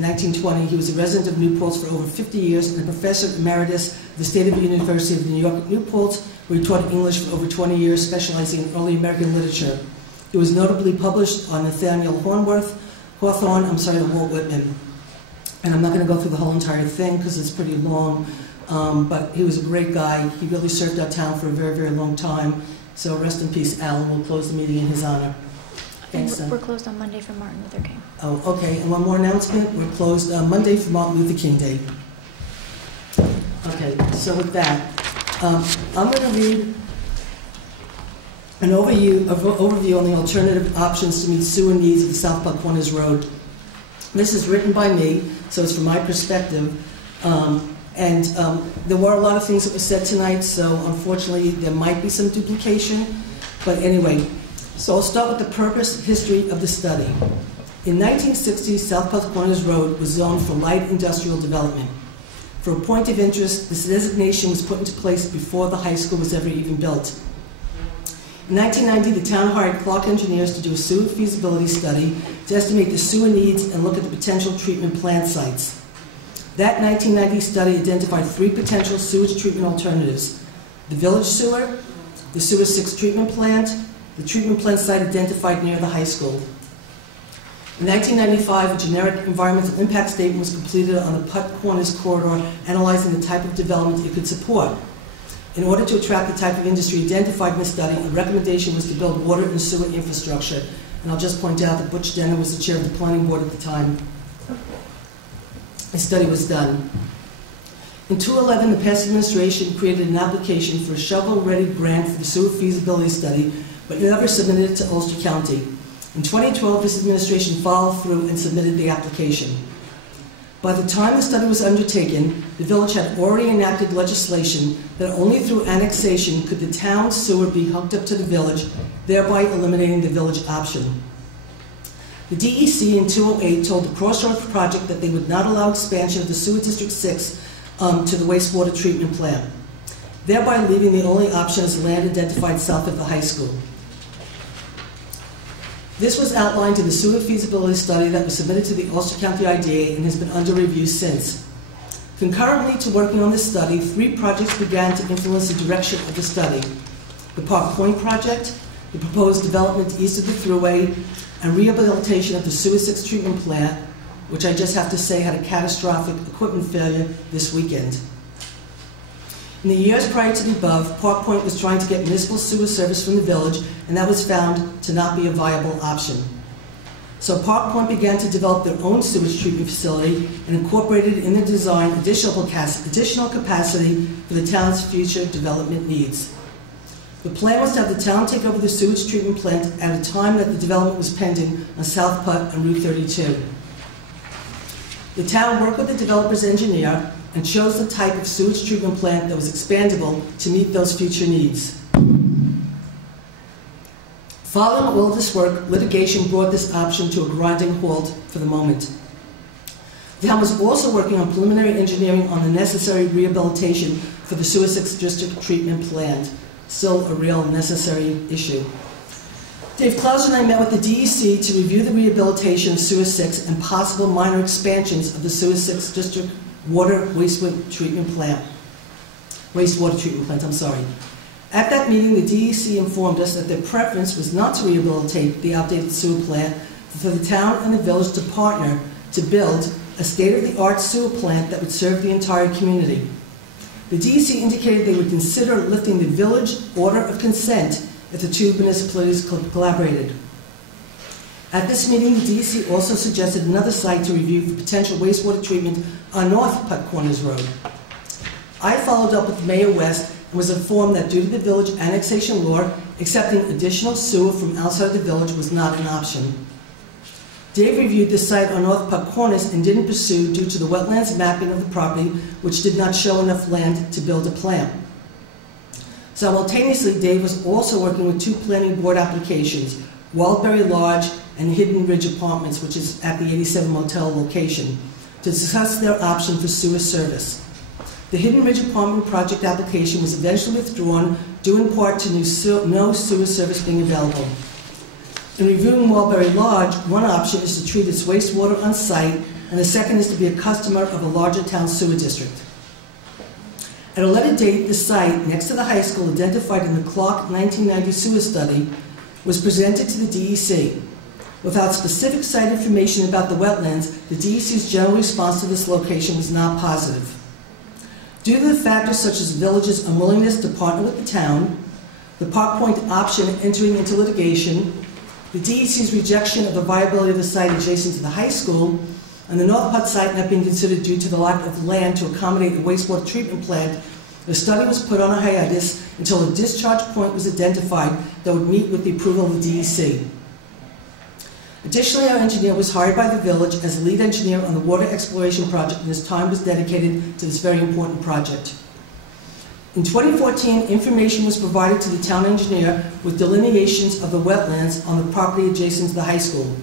1920, he was a resident of New Paltz for over 50 years and a professor emeritus at the State of the University of New York at New Paltz, where he taught English for over 20 years, specializing in early American literature. He was notably published on Nathaniel Hawthorne, Walt Whitman. And I'm not going to go through the whole entire thing because it's pretty long, but he was a great guy. He really served our town for a very, very long time. So rest in peace, Alan. We'll close the meeting in his honor. Thanks, We're closed on Monday for Martin Luther King. Oh, okay. And one more announcement. We're closed Monday for Martin Luther King Day. Okay, so with that, I'm going to read an overview on the alternative options to meet sewer needs of the South Park Corners Road. This is written by me, so it's from my perspective. There were a lot of things that were said tonight, so unfortunately there might be some duplication. But anyway, so I'll start with the purpose, history of the study. In 1960, South Park Corners Road was zoned for light industrial development. For a point of interest, this designation was put into place before the high school was ever even built. In 1990, the town hired Clark engineers to do a sewer feasibility study to estimate the sewer needs and look at the potential treatment plant sites. That 1990 study identified 3 potential sewage treatment alternatives: the village sewer, the sewer 6 treatment plant, the treatment plant site identified near the high school. In 1995, a generic environmental impact statement was completed on the Putt Corners corridor, analyzing the type of development it could support. In order to attract the type of industry identified in the study, a recommendation was to build water and sewer infrastructure. And I'll just point out that Butch Denner was the chair of the planning board at the time the study was done. In 2011, the past administration created an application for a shovel-ready grant for the sewer feasibility study, but never submitted it to Ulster County. In 2012, this administration followed through and submitted the application. By the time the study was undertaken, the village had already enacted legislation that only through annexation could the town's sewer be hooked up to the village, thereby eliminating the village option. The DEC in 2008 told the Crossroads project that they would not allow expansion of the sewer District 6 to the wastewater treatment plant, thereby leaving the only option as land identified south of the high school. This was outlined in the sewer feasibility study that was submitted to the Ulster County IDA and has been under review since. Concurrently to working on this study, 3 projects began to influence the direction of the study: the Park Point project, the proposed development east of the Thruway, and rehabilitation of the sewer 6 treatment plant, which I just have to say had a catastrophic equipment failure this weekend. In the years prior to the above, Park Point was trying to get municipal sewer service from the village, and that was found to not be a viable option. So Park Point began to develop their own sewage treatment facility and incorporated in the design additional capacity for the town's future development needs. The plan was to have the town take over the sewage treatment plant at a time that the development was pending on South Putt and Route 32. The town worked with the developer's engineer and chose the type of sewage treatment plant that was expandable to meet those future needs. Following all of this work, litigation brought this option to a grinding halt for the moment. The town was also working on preliminary engineering on the necessary rehabilitation for the sewer 6 district treatment plant. Still a real necessary issue. Dave Klaus and I met with the DEC to review the rehabilitation of sewer 6 and possible minor expansions of the sewer 6 district wastewater treatment plant. At that meeting, the DEC informed us that their preference was not to rehabilitate the outdated sewer plant, but for the town and the village to partner to build a state-of-the-art sewer plant that would serve the entire community. The DEC indicated they would consider lifting the village order of consent if the 2 municipalities collaborated. At this meeting, the DEC also suggested another site to review for potential wastewater treatment on North Putt Corners Road. I followed up with Mayor West and was informed that due to the village annexation law, accepting additional sewer from outside the village was not an option. Dave reviewed the site on North Putt Corners and didn't pursue due to the wetlands mapping of the property, which did not show enough land to build a plant. Simultaneously, Dave was also working with 2 planning board applications, Wildberry Lodge and Hidden Ridge Apartments, which is at the 87 Motel location, to discuss their option for sewer service. The Hidden Ridge Apartment project application was eventually withdrawn, due in part to no sewer service being available. In reviewing Mulberry Lodge, one option is to treat its wastewater on site, and the second is to be a customer of a larger town sewer district. At a later date, the site, next to the high school identified in the Clark 1990 sewer study, was presented to the DEC. Without specific site information about the wetlands, the DEC's general response to this location was not positive. Due to the factors such as the village's unwillingness to partner with the town, the Park Point option entering into litigation, the DEC's rejection of the viability of the site adjacent to the high school, and the North Putt site not being considered due to the lack of land to accommodate a wastewater treatment plant, the study was put on a hiatus until a discharge point was identified that would meet with the approval of the DEC. Additionally, our engineer was hired by the village as lead engineer on the water exploration project, and his time was dedicated to this very important project. In 2014, information was provided to the town engineer with delineations of the wetlands on the property adjacent to the high school.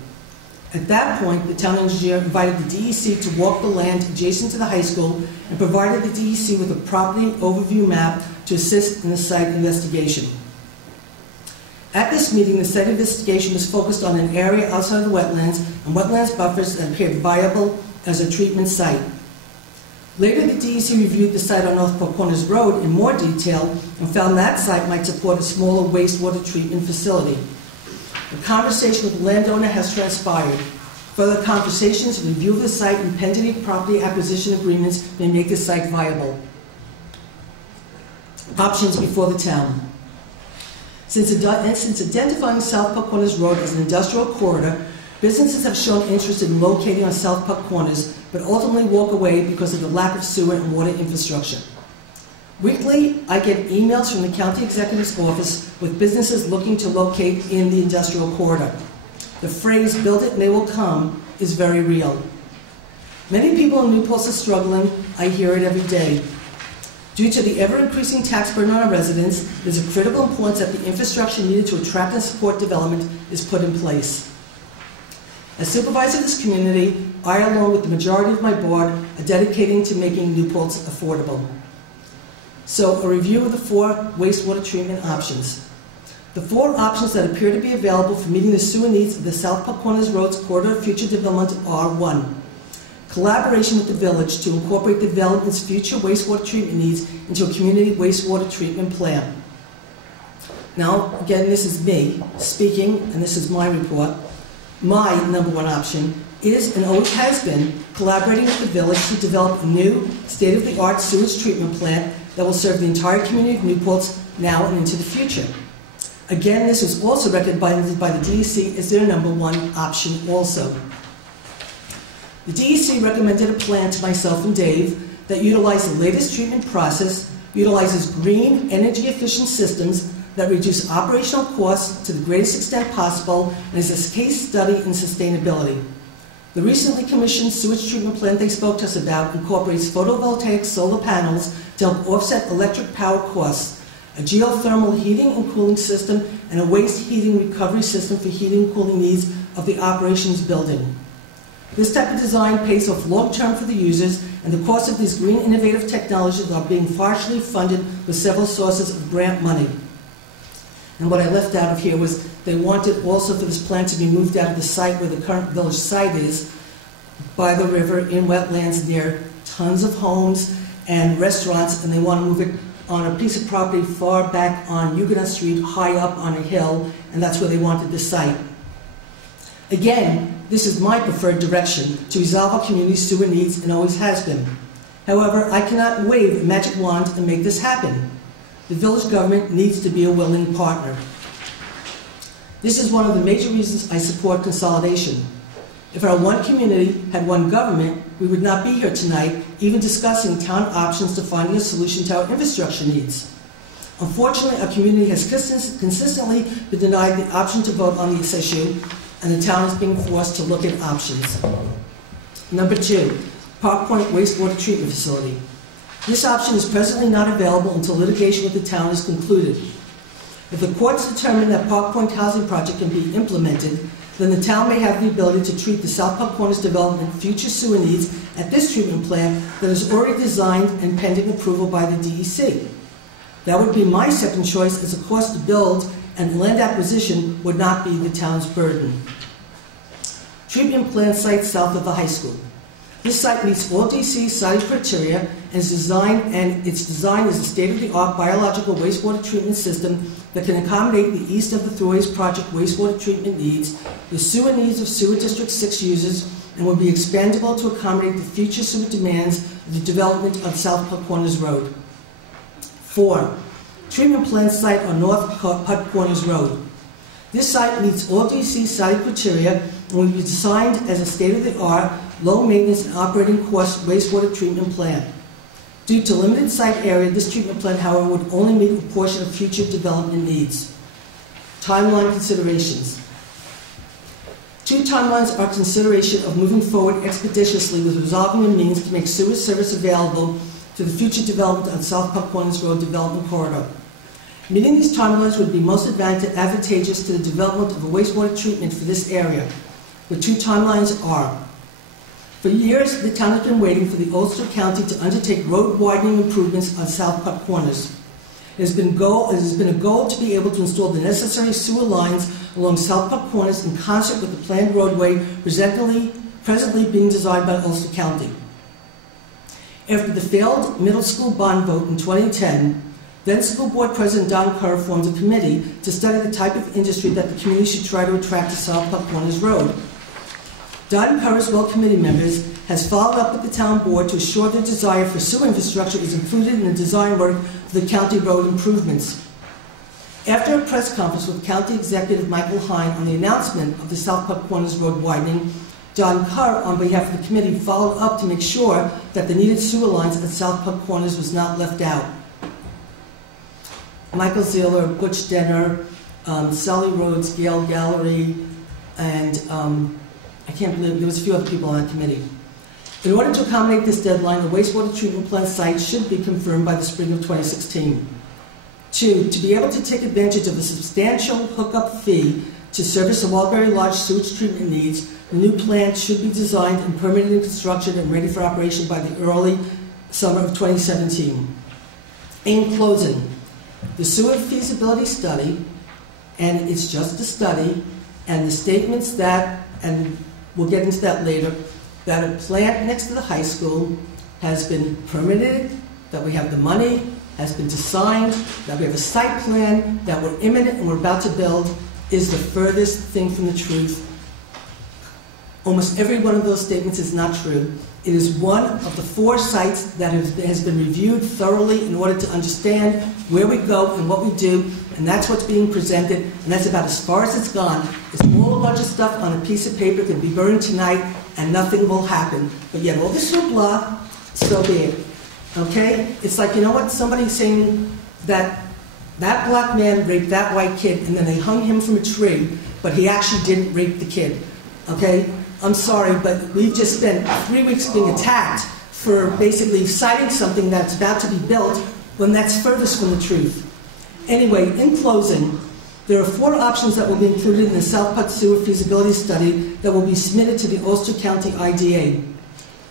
At that point, the town engineer invited the DEC to walk the land adjacent to the high school and provided the DEC with a property overview map to assist in the site investigation. At this meeting, the site investigation was focused on an area outside of the wetlands and wetlands buffers that appeared viable as a treatment site. Later, the DEC reviewed the site on North Four Corners Road in more detail and found that site might support a smaller wastewater treatment facility. A conversation with the landowner has transpired. Further conversations and review of the site and pending property acquisition agreements may make the site viable. Options before the town. Since identifying South Putt Corners Road as an industrial corridor, businesses have shown interest in locating on South Putt Corners, but ultimately walk away because of the lack of sewer and water infrastructure. Weekly, I get emails from the county executive's office with businesses looking to locate in the industrial corridor. The phrase, "build it and they will come," is very real. Many people in New Paltz are struggling. I hear it every day. Due to the ever-increasing tax burden on our residents, there's a critical importance that the infrastructure needed to attract and support development is put in place. As supervisor of this community, I, along with the majority of my board, are dedicating to making New Paltz affordable. So, a review of the 4 wastewater treatment options. The 4 options that appear to be available for meeting the sewer needs of the South Putt Corners Road's corridor of future development are: 1. Collaboration with the village to incorporate the development's future wastewater treatment needs into a community wastewater treatment plan. Now, again, this is me speaking, and this is my report. My number 1 option is, and always has been, collaborating with the village to develop a new, state-of-the-art sewage treatment plant that will serve the entire community of New Paltz now and into the future. Again, this was also recommended by the DEC as their number 1 option also. The DEC recommended a plan to myself and Dave that utilized the latest treatment process, utilizes green, energy-efficient systems that reduce operational costs to the greatest extent possible, and is a case study in sustainability. The recently commissioned sewage treatment plant they spoke to us about incorporates photovoltaic solar panels to help offset electric power costs, a geothermal heating and cooling system, and a waste heating recovery system for heating and cooling needs of the operations building. This type of design pays off long-term for the users, and the cost of these green innovative technologies are being partially funded with several sources of grant money. And what I left out of here was they wanted also for this plant to be moved out of the site where the current village site is, by the river, in wetlands near tons of homes and restaurants, and they want to move it on a piece of property far back on Huguenot Street, high up on a hill, and that's where they wanted the site. Again, this is my preferred direction to resolve our community's sewer needs and always has been. However, I cannot wave a magic wand and make this happen. The village government needs to be a willing partner. This is one of the major reasons I support consolidation. If our one community had one government, we would not be here tonight even discussing town options to finding a solution to our infrastructure needs. Unfortunately, our community has consistently been denied the option to vote on this issue, and the town is being forced to look at options. Number 2, Park Point Wastewater Treatment Facility. This option is presently not available until litigation with the town is concluded. If the courts determine that Park Point housing project can be implemented, then the town may have the ability to treat the South Putt Corners development future sewer needs at this treatment plant that is already designed and pending approval by the DEC. That would be my second choice, as the cost to build and land acquisition would not be the town's burden. Treatment plant site south of the high school. This site meets all DC site criteria and its design is a state-of-the-art biological wastewater treatment system that can accommodate the east of the Thruways project wastewater treatment needs, the sewer needs of Sewer District 6 users, and will be expandable to accommodate the future sewer demands of the development of South Putt Corners Road. 4. Treatment plant site on North Putt Corners Road. This site meets all DC site criteria and will be designed as a state-of-the-art, low-maintenance and operating cost wastewater treatment plant. Due to limited site area, this treatment plant, however, would only meet a portion of future development needs. Timeline considerations. 2 timelines are consideration of moving forward expeditiously with resolving the means to make sewer service available to the future development of South Putt Corners Road development corridor. Meeting these timelines would be most advantageous to the development of a wastewater treatment for this area. The 2 timelines are: for years, the town has been waiting for the Ulster County to undertake road widening improvements on South Putt Corners. It has been a goal to be able to install the necessary sewer lines along South Putt Corners in concert with the planned roadway presently being designed by Ulster County. After the failed middle school bond vote in 2010, then School Board President Don Kerr formed a committee to study the type of industry that the community should try to attract to South Putt Corners Road. Don Kerr, as well committee members, has followed up with the town board to assure their desire for sewer infrastructure is included in the design work for the county road improvements. After a press conference with County Executive Michael Hine on the announcement of the South Putt Corners Road widening, Don Kerr, on behalf of the committee, followed up to make sure that the needed sewer lines at South Putt Corners was not left out. Michael Zeeler, Butch Denner, Sally Rhodes, Gail Gallery, and I can't believe there was a few other people on that committee. In order to accommodate this deadline, the wastewater treatment plant site should be confirmed by the spring of 2016. 2, to be able to take advantage of a substantial hookup fee to service the Walbury Lodge sewage treatment needs, the new plant should be designed and permitted in construction and ready for operation by the early summer of 2017. In closing, the sewer feasibility study, and it's just a study, and the statements that, and we'll get into that later, that a plant next to the high school has been permitted, that we have the money, has been designed, that we have a site plan, that we're imminent and we're about to build, is the furthest thing from the truth. Almost every one of those statements is not true. It is one of the 4 sites that has been reviewed thoroughly in order to understand where we go and what we do, and that's what's being presented, and that's about as far as it's gone. It's all a bunch of stuff on a piece of paper, can be burned tonight, and nothing will happen. But yet all this hoopla, so be it. Okay? It's like, you know what, somebody's saying that that black man raped that white kid, and then they hung him from a tree, but he actually didn't rape the kid. Okay? I'm sorry, but we've just spent 3 weeks being attacked for basically citing something that's about to be built when that's furthest from the truth. Anyway, in closing, there are 4 options that will be included in the South Putt Sewer Feasibility Study that will be submitted to the Ulster County IDA.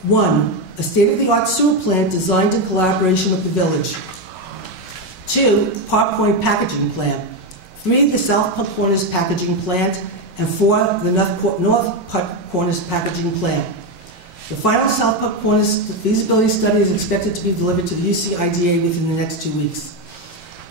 1, a state-of-the-art sewer plant designed in collaboration with the village. 2, Park Point packaging plant. 3, the South Putt Corners packaging plant. And 4, the North Putt Corners packaging plant. The final South Putt Corners feasibility study is expected to be delivered to the UCIDA within the next 2 weeks.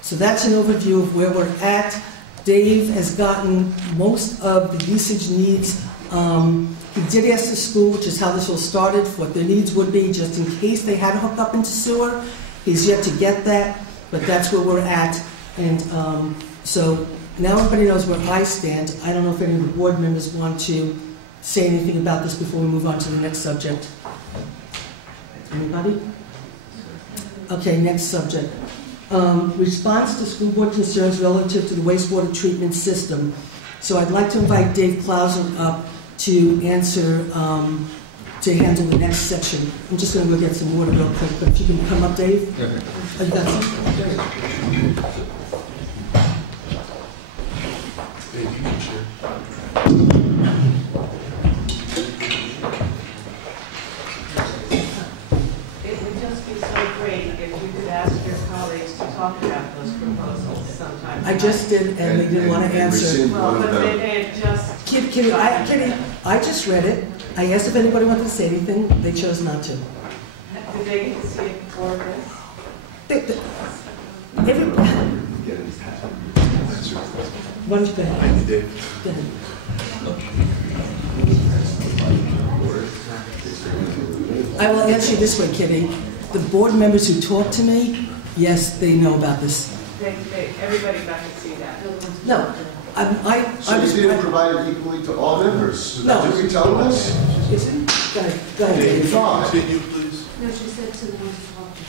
So that's an overview of where we're at. Dave has gotten most of the usage needs. He did ask the school, which is how this all started, for what their needs would be, just in case they had to hook up into sewer. He's yet to get that, but that's where we're at. And so now everybody knows where I stand. I don't know if any of the board members want to say anything about this before we move on to the next subject. Anybody? Okay, next subject. Response to school board concerns relative to the wastewater treatment system. So I'd like to invite Dave Clausen up to answer, to handle the next section. I'm just going to go get some water real quick, but if you can come up, Dave. Okay. Oh, you got some? It would just be so great if you could ask your colleagues to talk about those proposals sometime. I just did, and they didn't want to answer. Well, but they had just... Kitty, I just read it. I asked if anybody wanted to say anything. They chose not to. Did they get to see it before this? Why don't you go ahead? I did. Go ahead. I will answer you this way, Kitty. The board members who talk to me, yes, they know about this. Everybody got to see that. No. So you didn't provide it equally to all members? No. Did we tell us? Go ahead. Go ahead. Dave. Continue, please. No, she said to the ones talking.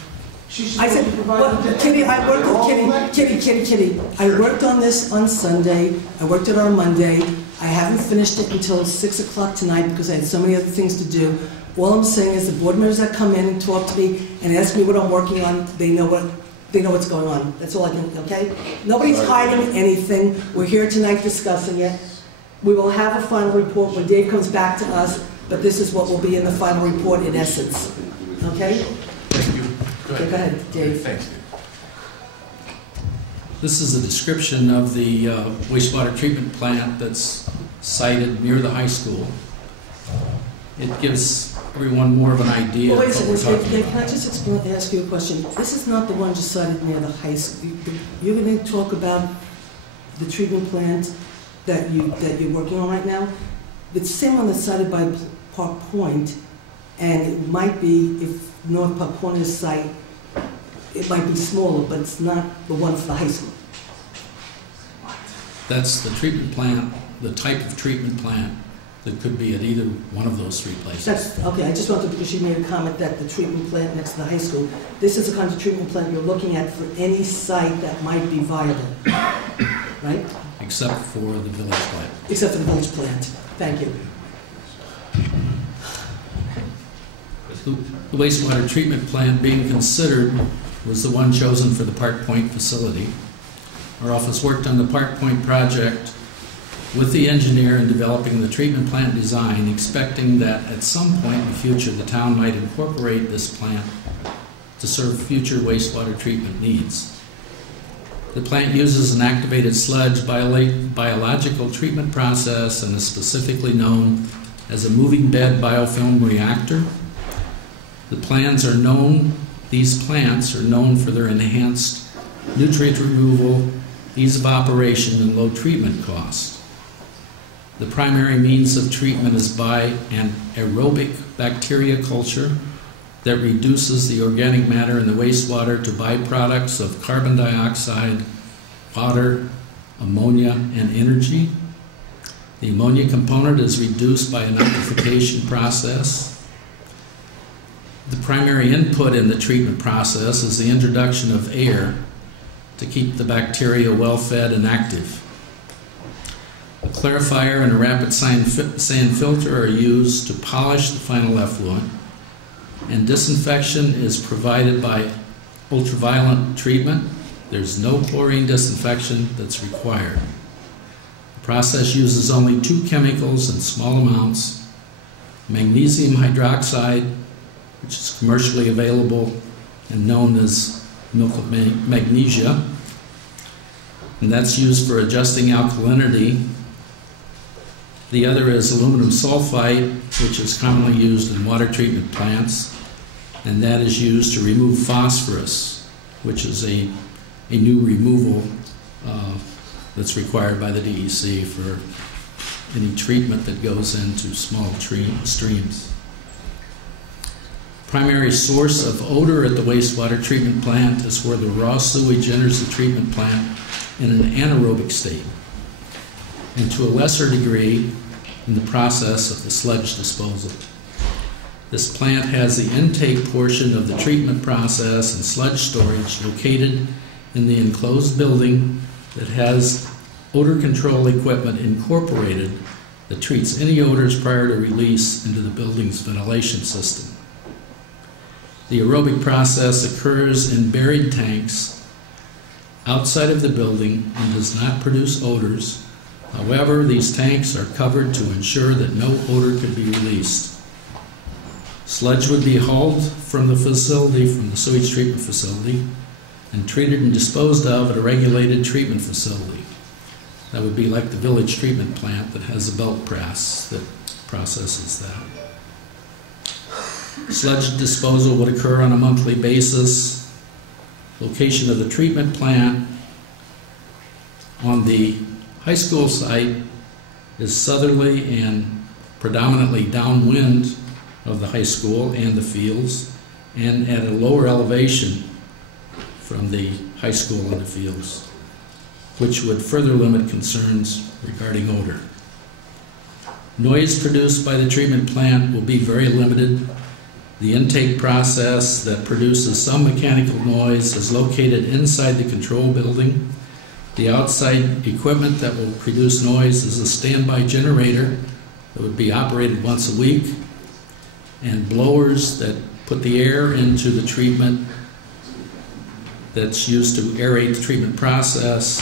I said, well, Kitty, I worked with Kitty. I worked on this on Sunday. I worked it on Monday. I haven't finished it until 6 o'clock tonight because I had so many other things to do. All I'm saying is the board members that come in and talk to me and ask me what I'm working on, they know what's going on. That's all I can, okay? Nobody's hiding anything. We're here tonight discussing it. We will have a final report when Dave comes back to us, but this is what will be in the final report in essence. Okay? Thank you. Go ahead, Dave. Thanks, Dave. This is a description of the wastewater treatment plant that's sited near the high school. It gives everyone more of an idea. Well, wait a of what second, we're talking can I just ask you a question? This is not the one just cited near the high school. You're going to talk about the treatment plant that you're working on right now. It's the same one that's cited by Park Point, and it might be, if North Park Point is site, it might be smaller, but it's not the one for the high school. That's the treatment plant, the type of treatment plant that could be at either one of those three places. Okay, I just wanted, because you made a comment that the treatment plant next to the high school, this is the kind of treatment plant you're looking at for any site that might be viable, right? Except for the village plant. Except for the village plant. Thank you. The wastewater treatment plant being considered was the one chosen for the Park Point facility. Our office worked on the Park Point project with the engineer in developing the treatment plant design, expecting that at some point in the future the town might incorporate this plant to serve future wastewater treatment needs. The plant uses an activated sludge biological treatment process and is specifically known as a moving bed biofilm reactor. These plants are known for their enhanced nutrient removal, ease of operation, and low treatment cost. The primary means of treatment is by an aerobic bacteria culture that reduces the organic matter in the wastewater to byproducts of carbon dioxide, water, ammonia, and energy. The ammonia component is reduced by a nitrification process. The primary input in the treatment process is the introduction of air to keep the bacteria well fed and active. A clarifier and a rapid sand filter are used to polish the final effluent, and disinfection is provided by ultraviolet treatment. There's no chlorine disinfection that's required. The process uses only 2 chemicals in small amounts: magnesium hydroxide, which is commercially available and known as milk of magnesia, and that's used for adjusting alkalinity. The other is aluminum sulfite, which is commonly used in water treatment plants, and that is used to remove phosphorus, which is a new removal that's required by the DEC for any treatment that goes into small streams. Primary source of odor at the wastewater treatment plant is where the raw sewage enters the treatment plant in an anaerobic state, and to a lesser degree in the process of the sludge disposal. This plant has the intake portion of the treatment process and sludge storage located in the enclosed building that has odor control equipment incorporated that treats any odors prior to release into the building's ventilation system. The aerobic process occurs in buried tanks outside of the building and does not produce odors. However, these tanks are covered to ensure that no odor could be released. Sludge would be hauled from the facility, from the sewage treatment facility, and treated and disposed of at a regulated treatment facility. That would be like the village treatment plant that has a belt press that processes that. Sludge disposal would occur on a monthly basis. Location of the treatment plant on the high school site is southerly and predominantly downwind of the high school and the fields, and at a lower elevation from the high school and the fields, which would further limit concerns regarding odor. Noise produced by the treatment plant will be very limited. The intake process that produces some mechanical noise is located inside the control building. The outside equipment that will produce noise is a standby generator that would be operated once a week, and blowers that put the air into the treatment that's used to aerate the treatment process.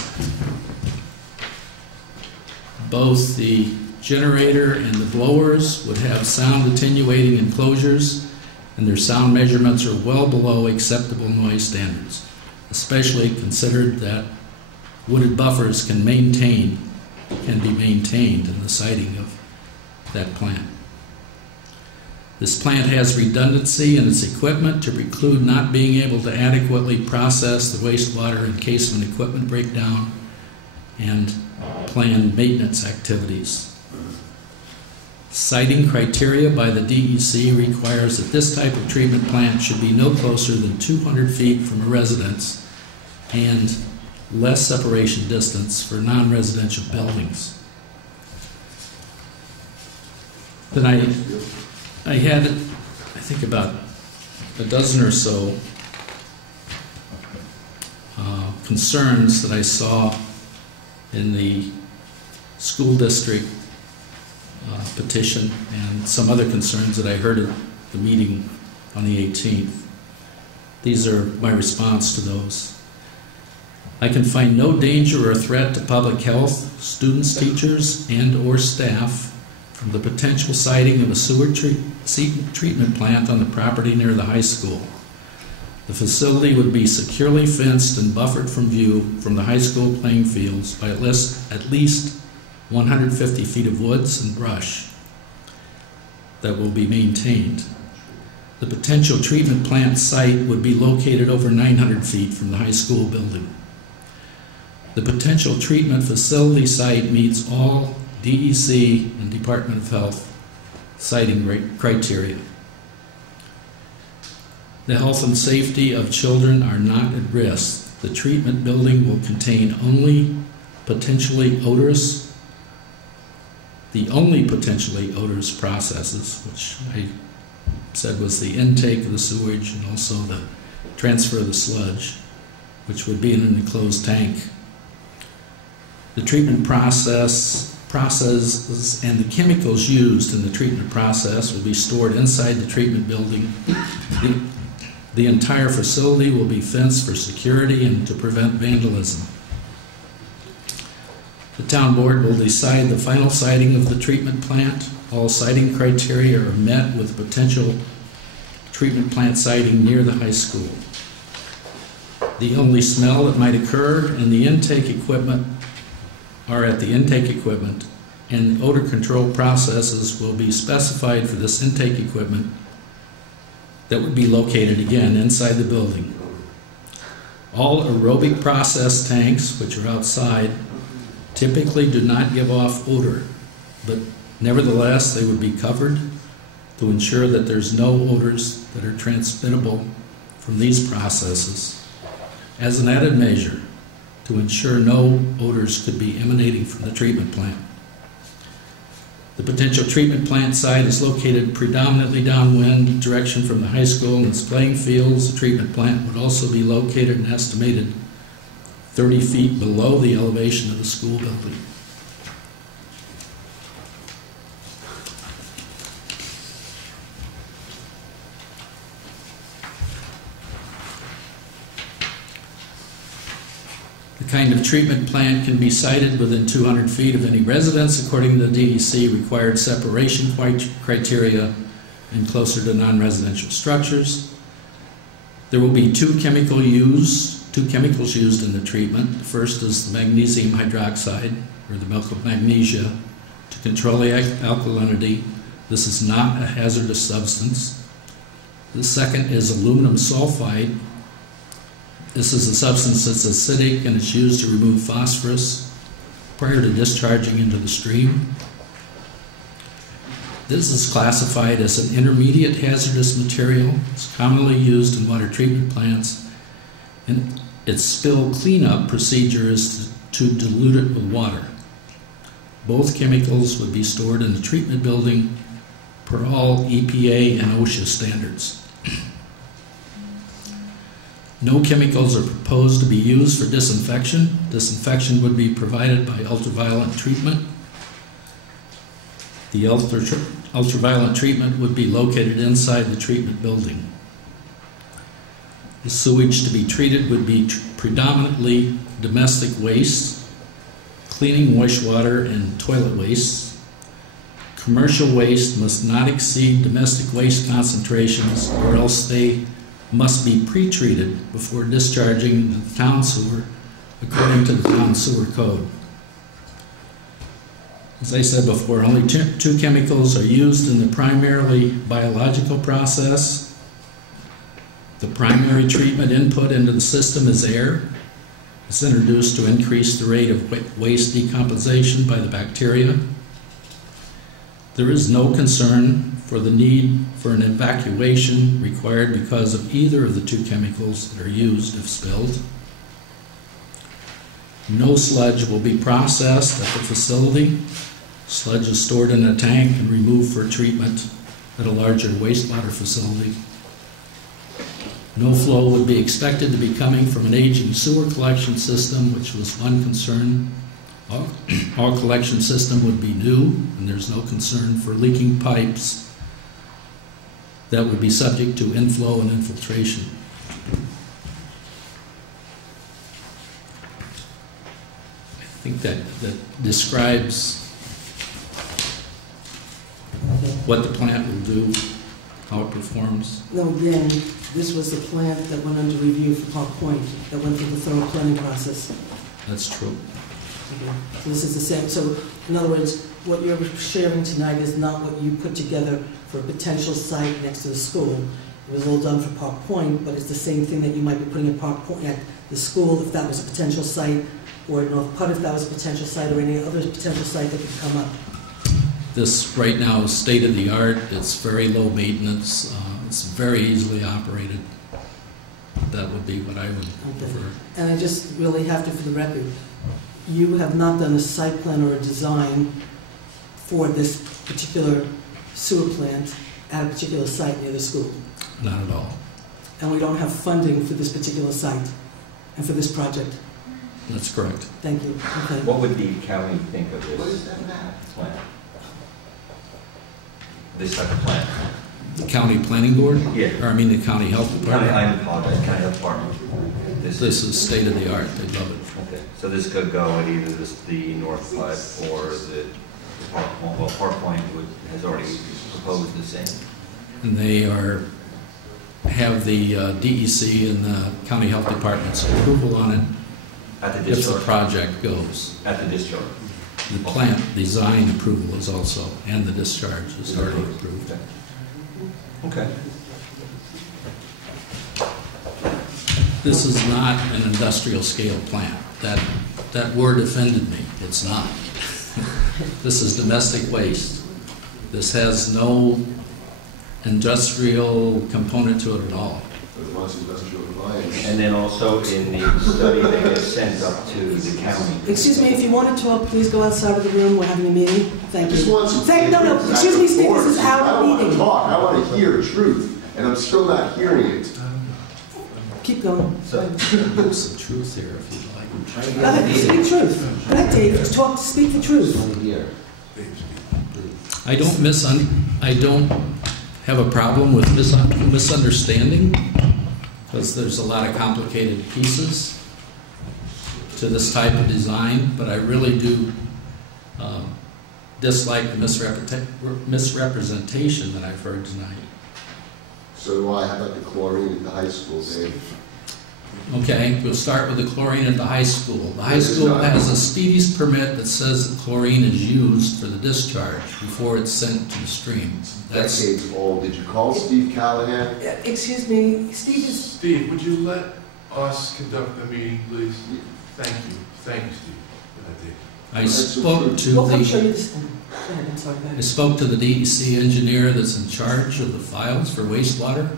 Both the generator and the blowers would have sound attenuating enclosures, and their sound measurements are well below acceptable noise standards, especially considered that wooded buffers can be maintained in the siting of that plant. This plant has redundancy in its equipment to preclude not being able to adequately process the wastewater in case of an equipment breakdown and planned maintenance activities. Siting criteria by the DEC requires that this type of treatment plant should be no closer than 200 feet from a residence and less separation distance for non-residential buildings. Then I had, I think, about a dozen or so concerns that I saw in the school district petition and some other concerns that I heard at the meeting on the 18th. These are my response to those. I can find no danger or threat to public health, students, teachers, and or staff from the potential siting of a sewer treatment plant on the property near the high school. The facility would be securely fenced and buffered from view from the high school playing fields by at least 150 feet of woods and brush that will be maintained. The potential treatment plant site would be located over 900 feet from the high school building. The potential treatment facility site meets all DEC and Department of Health siting criteria. The health and safety of children are not at risk. The treatment building will contain only potentially odorous processes, which I said was the intake of the sewage and also the transfer of the sludge, which would be in an enclosed tank. The treatment processes and the chemicals used in the treatment process will be stored inside the treatment building. The entire facility will be fenced for security and to prevent vandalism. The town board will decide the final siting of the treatment plant. All siting criteria are met with potential treatment plant siting near the high school. The only smell that might occur in the intake equipment are at the intake equipment, and odor control processes will be specified for this intake equipment that would be located again inside the building. All aerobic process tanks, which are outside, typically do not give off odor, but nevertheless they would be covered to ensure that there's no odors that are transmittable from these processes as an added measure to ensure no odors could be emanating from the treatment plant. The potential treatment plant site is located predominantly downwind direction from the high school and its playing fields. The treatment plant would also be located an estimated 30 feet below the elevation of the school building. The kind of treatment plant can be sited within 200 feet of any residence according to the DEC required separation criteria and closer to non-residential structures. There will be two chemicals used two chemicals used in the treatment. The first is the magnesium hydroxide, or the milk of magnesia, to control the alkalinity. This is not a hazardous substance. The second is aluminum sulfide. This is a substance that's acidic and it's used to remove phosphorus prior to discharging into the stream. This is classified as an intermediate hazardous material. It's commonly used in water treatment plants, and its spill cleanup procedure is to dilute it with water. Both chemicals would be stored in the treatment building per all EPA and OSHA standards. No chemicals are proposed to be used for disinfection. Disinfection would be provided by ultraviolet treatment. The ultraviolet treatment would be located inside the treatment building. The sewage to be treated would be predominantly domestic waste, cleaning wastewater and toilet waste. Commercial waste must not exceed domestic waste concentrations, or else they must be pre-treated before discharging the town sewer according to the town sewer code. As I said before, only two chemicals are used in the primarily biological process. The primary treatment input into the system is air. It's introduced to increase the rate of waste decomposition by the bacteria. There is no concern for the need for an evacuation required because of either of the two chemicals that are used if spilled. No sludge will be processed at the facility. Sludge is stored in a tank and removed for treatment at a larger wastewater facility. No flow would be expected to be coming from an aging sewer collection system, which was one concern. All collection system would be new, and there's no concern for leaking pipes that would be subject to inflow and infiltration. I think that describes what the plant will do, how it performs. No, again, this was the plant that went under review for Park Point, that went through the thorough planning process. That's true. Okay. So this is the same. So, in other words, what you're sharing tonight is not what you put together for a potential site next to the school. It was all done for Park Point, but it's the same thing that you might be putting at Park Point, at the school if that was a potential site, or North Putt if that was a potential site, or any other potential site that could come up. This right now is state of the art. It's very low maintenance. It's very easily operated. That would be what I would prefer. And I just really have to, for the record, you have not done a site plan or a design for this particular sewer plant at a particular site near the school. Not at all. And we don't have funding for this particular site and for this project. That's correct. Thank you. Okay. What would the county think of this plan? This type of plan? The county planning board? Yeah. Or I mean the county health department? I apologize, county health department. This is state of the art. They love it. Okay. So this could go at either the North Putt or the Park Point. Well, Park Point has already proposed the same. And they have the DEC and the county health department's approval on it. At the discharge. If the project goes. At the discharge. The plant design approval is also, and the discharge is already approved. Okay. This is not an industrial scale plant. That word offended me. It's not. This is domestic waste. This has no industrial component to it at all. And then also in the study they have sent up to the county. Excuse me, if you want to talk, please go outside of the room. We're having a meeting. Thank you. No, excuse me, Steve, this is our meeting. I want to hear truth, and I'm still not hearing it. Keep going. There's some truth here if you'd like. Go ahead, speak truth. Go ahead, Dave. Speak the truth. I don't have a problem with misunderstanding, because there's a lot of complicated pieces to this type of design, but I really do dislike the misrepresentation that I've heard tonight. So do I. How about the chlorine at the high school, Dave? Okay, we'll start with the chlorine at the high school. The high school has a speedies permit that says that chlorine is used for the discharge before it's sent to the stream. That's decades old. Did you call Steve Callahan? Excuse me, Steve is... Steve, would you let us conduct the meeting, please? Thank you. Thank you, Steve. I spoke to I spoke to the DEC engineer that's in charge of the files for wastewater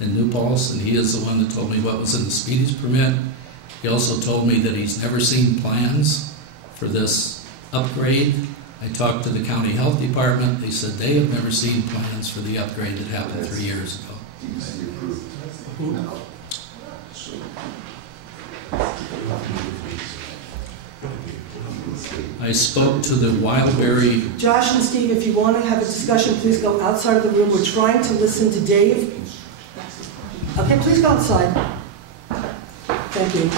in New Paltz, and he is the one that told me what was in the speedies permit. He also told me that he's never seen plans for this upgrade. I talked to the county health department. They said they have never seen plans for the upgrade that happened 3 years ago. DEC approved. I spoke to the Wildberry. Josh and Steve, if you want to have a discussion, please go outside of the room. We're trying to listen to Dave. Okay, please go outside. Thank you.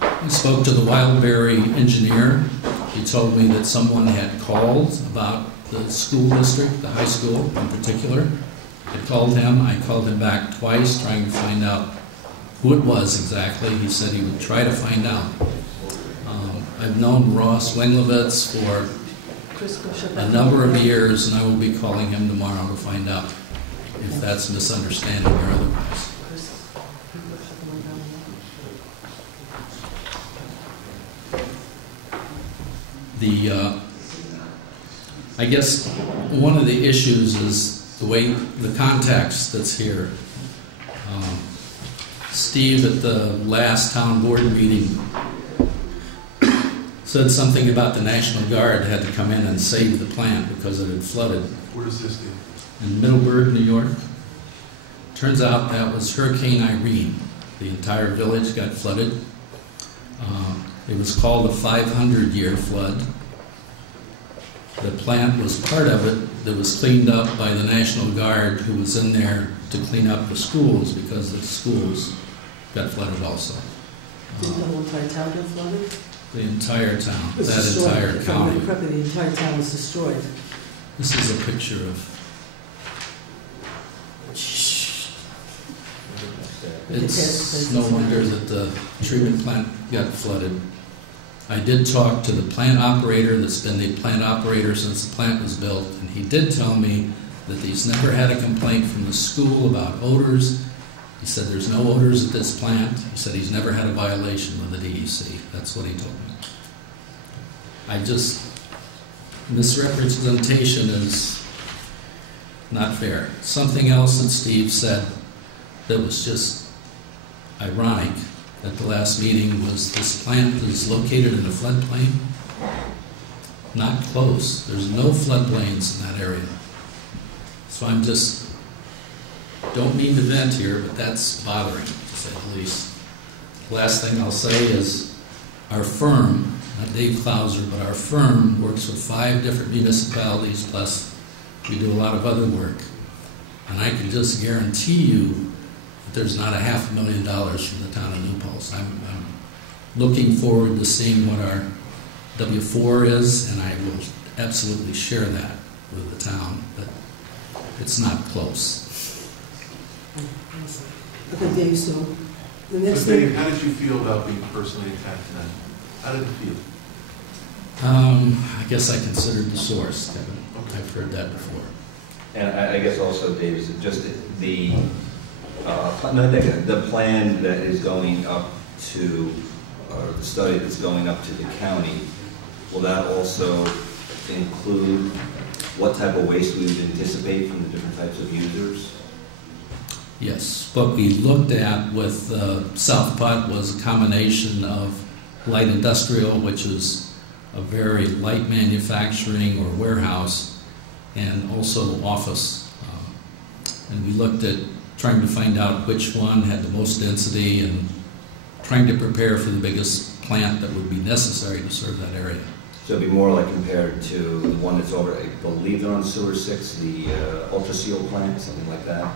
I spoke to the Wildberry engineer. He told me that someone had called about the school district, the high school in particular. I called him. I called him back twice trying to find out who it was exactly. He said he would try to find out. I've known Ross Wenglovitz for a number of years, and I will be calling him tomorrow to find out if that's misunderstanding or otherwise. I guess one of the issues is the way, the context that's here. Steve at the last town board meeting said something about the National Guard had to come in and save the plant because it had flooded. Where does this do? In Middleburg, New York. Turns out that was Hurricane Irene. The entire village got flooded. It was called a 500-year flood. The plant was part of it that was cleaned up by the National Guard, who was in there to clean up the schools because the schools got flooded also. Didn't the whole entire town get flooded? The entire town, It was that destroyed. entire county. The entire town was destroyed. This is a picture of. It's no wonder that the treatment plant got flooded. I did talk to the plant operator that's been the plant operator since the plant was built, and he did tell me that he's never had a complaint from the school about odors. He said there's no odors at this plant. He said he's never had a violation with the DEC. That's what he told me. Misrepresentation is not fair. Something else that Steve said that was just ironic at the last meeting was this plant is located in a floodplain. Not close. There's no floodplains in that area. So I'm just, don't mean to vent here, but that's bothering, to say the least. Last thing I'll say is our firm, not Dave Clauser, but our firm works with 5 different municipalities, plus we do a lot of other work. And I can just guarantee you that there's not $500,000 from the town of New Paltz. I'm looking forward to seeing what our W4 is, and I will absolutely share that with the town, but it's not close. Okay, Dave, so the next So Dave, thing... how did you feel about being personally attacked tonight? How did it feel? I guess I considered the source, Kevin. I've heard that before. And I guess also, Dave, is just the plan that is going up to, or the study that's going up to the county, will that also include what type of waste we would anticipate from the different types of users? Yes, what we looked at with South Putt was a combination of light industrial, which is a very light manufacturing or warehouse, and also office. And we looked at trying to find out which one had the most density and trying to prepare for the biggest plant that would be necessary to serve that area. So it'd be more like compared to the one that's over, I believe they're on Sewer 6, the Ultra Seal plant, something like that.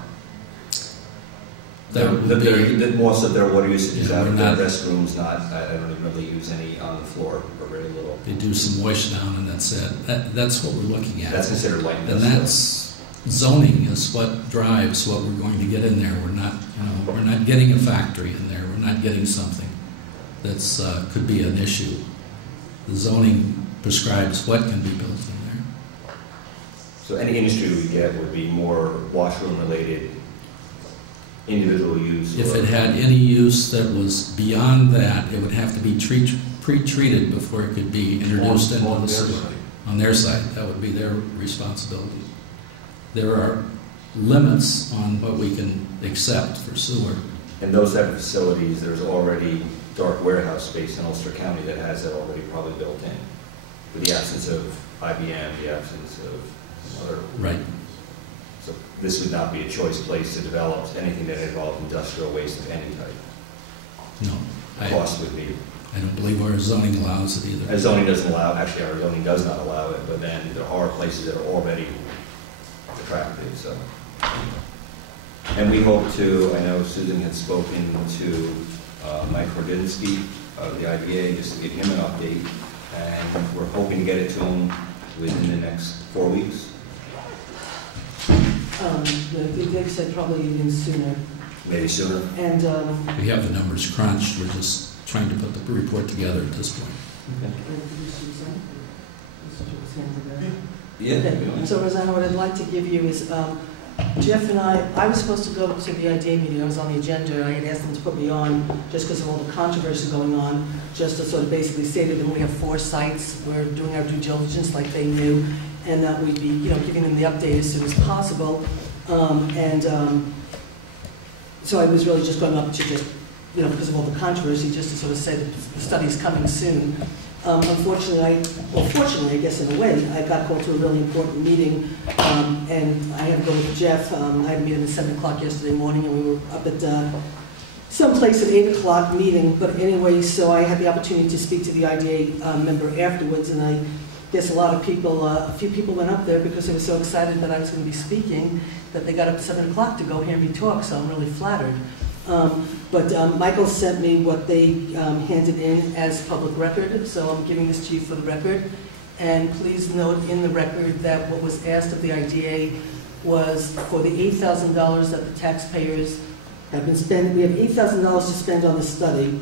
Most of their water usage is out of their restrooms, I don't even really use any on the floor, or very little. They do some wash down and that's it. That's what we're looking at. That's considered light industrial. And that's zoning is what drives what we're going to get in there. We're not getting a factory in there. We're not getting something that's could be an issue. The zoning prescribes what can be built in there. So any industry we get would be more washroom-related, individual use? If it had any use that was beyond that, it would have to be pre-treated before it could be introduced into the sewer. On their side, that would be their responsibility. There are limits on what we can accept for sewer. And those type of facilities, there's already dark warehouse space in Ulster County that has that already probably built in, with the absence of IBM, the absence of other. Right. So this would not be a choice place to develop anything that involved industrial waste of any type. No. Cost would be. I don't believe our zoning allows it either. Our zoning doesn't allow, actually our zoning does not allow it, but then there are places that are already attractive, so. And we hope to, I know Susan had spoken to Mike Hordinsky of the IDA, just to give him an update, and we're hoping to get it to him within the next 4 weeks. They said probably even sooner. Maybe sooner. And we have the numbers crunched. We're just trying to put the report together at this point. Yeah. Okay. So Rosanna, what I'd like to give you is Jeff and I was supposed to go to the IDA meeting. I was on the agenda. I had asked them to put me on just because of all the controversy going on, just to sort of basically say to them we have 4 sites. We're doing our due diligence like they knew, and that we'd be giving them the update as soon as possible. So I was really just going up to just, because of all the controversy, just to sort of say that the study's coming soon. Unfortunately, fortunately, I guess in a way, I got called to a really important meeting, and I had to go with Jeff. I had a meeting at 7 o'clock yesterday morning, and we were up at someplace at 8 o'clock meeting. But anyway, so I had the opportunity to speak to the IDA member afterwards, and I guess a few people went up there because they were so excited that I was going to be speaking that they got up at 7 o'clock to go hear me talk, so I'm really flattered. But Michael sent me what they handed in as public record, so I'm giving this to you for the record. And please note in the record that what was asked of the IDA was for the $8,000 that the taxpayers have been spending. We have $8,000 to spend on the study.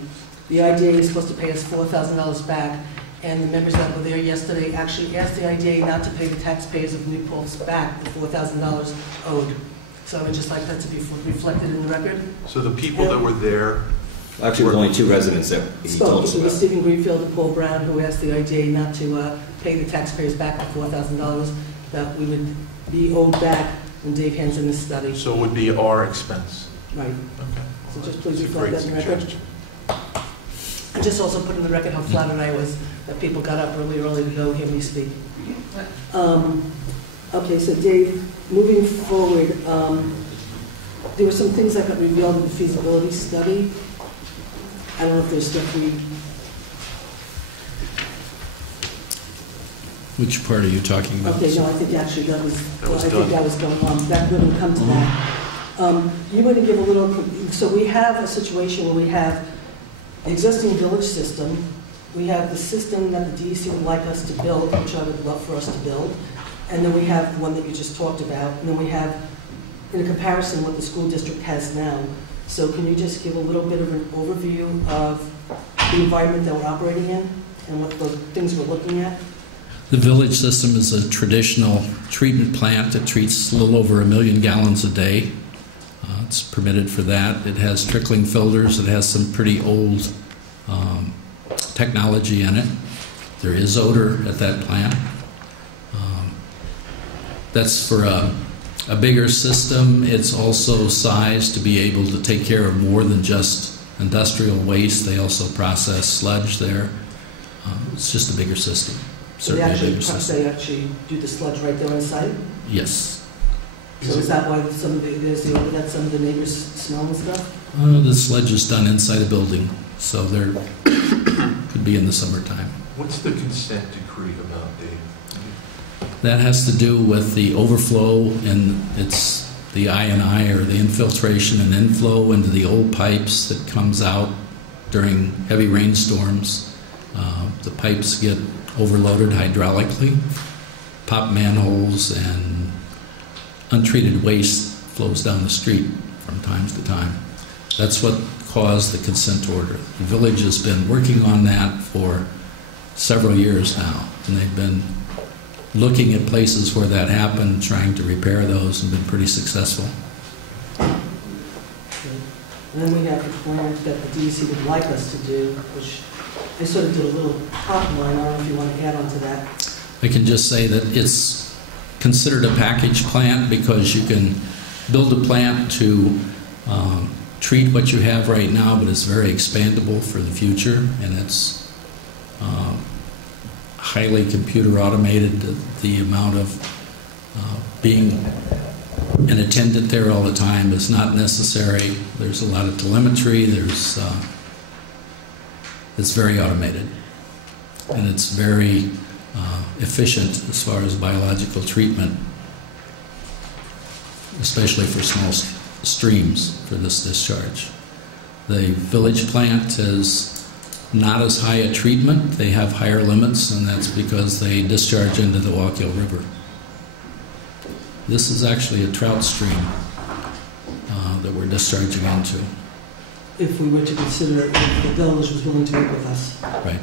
The IDA is supposed to pay us $4,000 back. And the members that were there yesterday actually asked the IDA not to pay the taxpayers of New Paltz back the $4,000 owed. So I would just like that to be reflected in the record. So the people that were there... Actually, there were only 2 residents that he told us about. It was about. Stephen Greenfield and Paul Brown who asked the IDA not to pay the taxpayers back the $4,000 that we would be owed back when Dave hands in this study. So it would be our expense. Right. Okay. So just please reflect that in the record. I just also put in the record how flattered I was that people got up really early to go hear me speak. Okay, so Dave, moving forward, there were some things that got revealed in the feasibility study. I don't know if there's stuff we... Which part are you talking about? Okay, no, I think actually that was going on. That wouldn't come to that. You want to give a little... So we have a situation where we have the existing village system. We have the system that the DEC would like us to build, which I would love for us to build. And then we have the one that you just talked about. And then we have, in a comparison, what the school district has now. So can you just give a little bit of an overview of the environment that we're operating in and what the things we're looking at? The village system is a traditional treatment plant that treats a little over 1 million gallons a day. It's permitted for that. It has trickling filters. It has some pretty old technology in it. There is odor at that plant. That's for a bigger system. It's also sized to be able to take care of more than just industrial waste. They also process sludge there. It's just a bigger system. So they actually do the sludge right there on site? Yes. So is that why some of the neighbors smell and stuff? The sludge is done inside a building, so there could be in the summertime. What's the consent decree about, Dave? That has to do with the overflow, and it's the I&I, or the infiltration and inflow into the old pipes that comes out during heavy rainstorms. The pipes get overloaded hydraulically, pop manholes, and untreated waste flows down the street from time to time. That's what caused the consent order. The village has been working on that for several years now, and they've been looking at places where that happened, trying to repair those, and been pretty successful. And then we have the plans that the DEC would like us to do, which I sort of did a little top line. I don't know if you want to add on to that. I can just say that it's considered a package plant because you can build a plant to treat what you have right now, but it's very expandable for the future, and it's highly computer automated. The amount of being an attendant there all the time is not necessary. There's a lot of telemetry. It's very automated, and it's very efficient as far as biological treatment, especially for small streams for this discharge. The village plant is not as high a treatment. They have higher limits, and that's because they discharge into the Wallkill River. This is actually a trout stream that we're discharging into. If we were to consider if the village was willing to work with us. Right.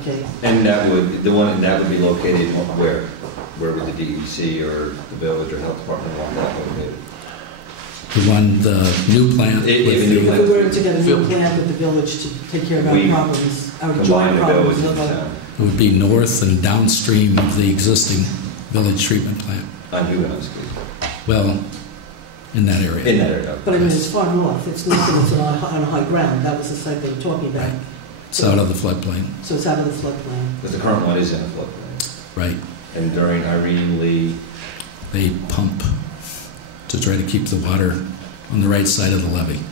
Okay. And that would be located where? Where would the DEC or the village or health department want that located? The new plant. If we were to get a new plant with the village to take care of our problems, our joint problems. It would be north and downstream of the existing village treatment plant. On Huguenot Street. Well, in that area. In that area. But I mean, it's far north. It's nothing that's on high ground. That was the site they were talking about. Right. It's out of the floodplain. So it's out of the floodplain. But the current one is in a floodplain. Right. And during Irene Lee, they pump to try to keep the water on the right side of the levee.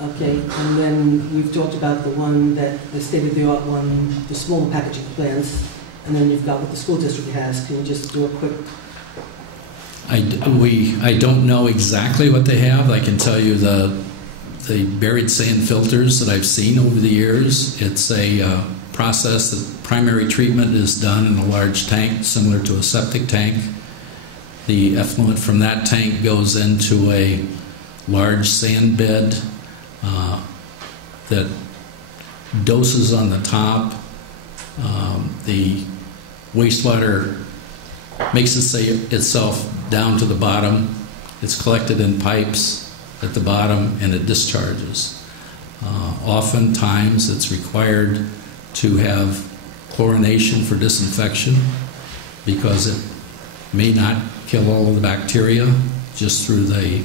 Okay, and then you've talked about the state-of-the-art one, the smaller packaging plants, and then you've got what the school district has. Can you just do a quick? I don't know exactly what they have. I can tell you the buried sand filters that I've seen over the years. It's a process that primary treatment is done in a large tank similar to a septic tank. The effluent from that tank goes into a large sand bed that doses on the top. The wastewater makes itself down to the bottom. It's collected in pipes at the bottom and it discharges. Oftentimes it's required to have chlorination for disinfection because it may not kill all of the bacteria just through the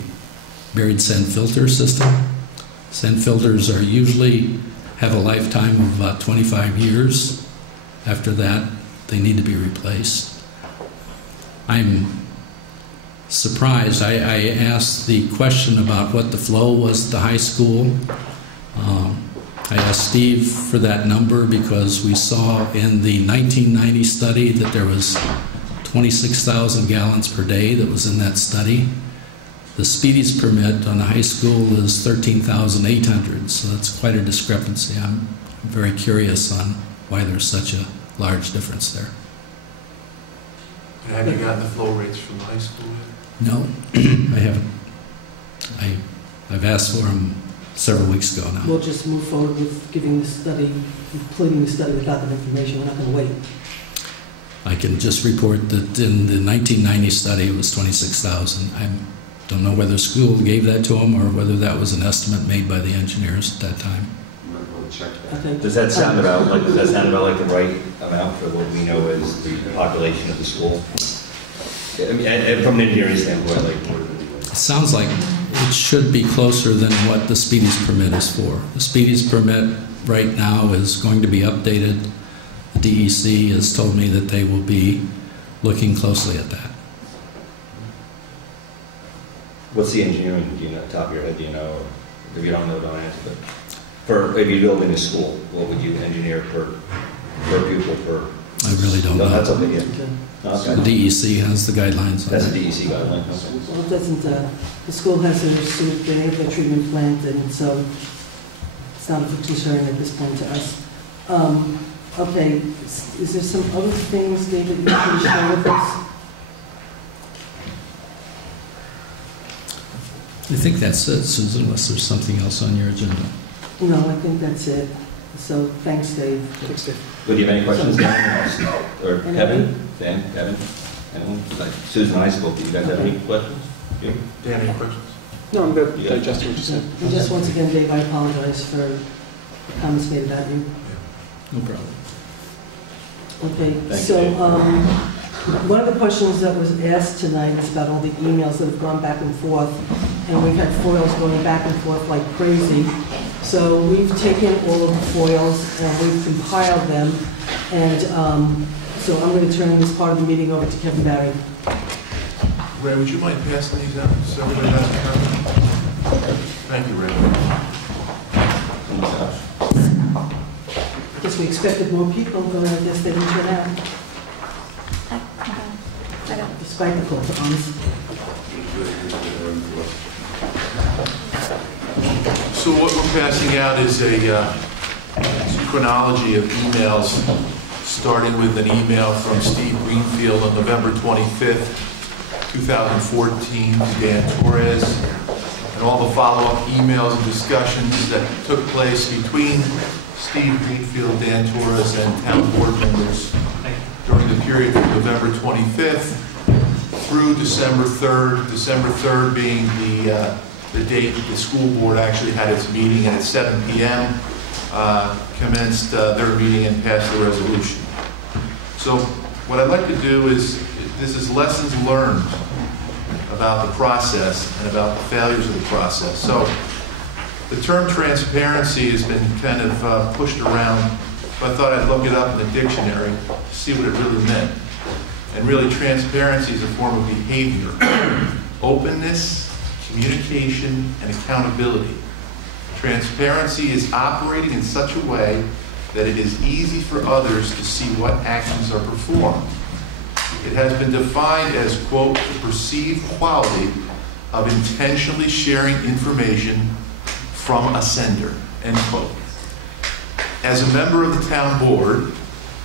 buried sand filter system. Sand filters usually have a lifetime of about 25 years. After that, they need to be replaced. I'm surprised. I asked the question about what the flow was at the high school. I asked Steve for that number because we saw in the 1990 study that there was 26,000 gallons per day that was in that study. The Speedies permit on the high school is 13,800, so that's quite a discrepancy. I'm very curious on why there's such a large difference there. Have you gotten the flow rates from the high school yet? No, I haven't. I've asked for them several weeks ago now. We'll just move forward with giving the study, completing the study without that information. We're not going to wait. I can just report that in the 1990 study it was 26,000. I don't know whether school gave that to them or whether that was an estimate made by the engineers at that time. Okay. Does that sound about like the right amount for what we know as the population of the school? I mean, and from an engineering standpoint, it sounds like it should be closer than what the Speedies permit is for. The Speedies permit right now is going to be updated. The DEC has told me that they will be looking closely at that. What's the engineering? Do you know, top of your head? Do you know? Or if you don't know, don't answer. But if you're building a school, what would you engineer per pupil per? I really don't know. That's okay. Yeah. Okay. The DEC has the guidelines. That's a DEC guideline. Okay. Well, it doesn't. The school has they have their treatment plant, and so it's not a concern at this point to us. Okay. Is there some other things, David, you can share with us? I think that's it, Susan, unless there's something else on your agenda. No, I think that's it. So thanks, Dave. Thanks, Dave. Do you have any questions, Dan? Or Kevin? Dan? Kevin? Anyone? Like Susan and I spoke. Do you guys have any questions? Dan, any questions? No, I'm good. Digesting what you said. And just once again, Dave, I apologize for the comments made about you. No problem. Okay, Thank so you. one of the questions that was asked tonight is about all the emails that have gone back and forth, and we've had foils going back and forth like crazy. So we've taken all of the foils and we've compiled them, and so I'm going to turn this part of the meeting over to Kevin Barry. Ray, would you mind passing these out so everybody has a copy? Thank you, Ray. I guess we expected more people, but I guess they didn't turn out. Despite the call to arms. So what we're passing out is a chronology of emails, starting with an email from Steve Greenfield on November 25th, 2014 to Dan Torres, and all the follow-up emails and discussions that took place between Steve Greenfield, Dan Torres, and town board members during the period from November 25th through December 3rd, December 3rd being the date that the school board actually had its meeting, and at 7 p.m. Commenced their meeting and passed the resolution. So what I'd like to do is, this is lessons learned about the process and about the failures of the process. So the term transparency has been kind of pushed around, but I thought I'd look it up in the dictionary to see what it really meant. And really, transparency is a form of behavior. Openness, communication, and accountability. Transparency is operating in such a way that it is easy for others to see what actions are performed. It has been defined as, quote, the perceived quality of intentionally sharing information from a sender, end quote. As a member of the town board,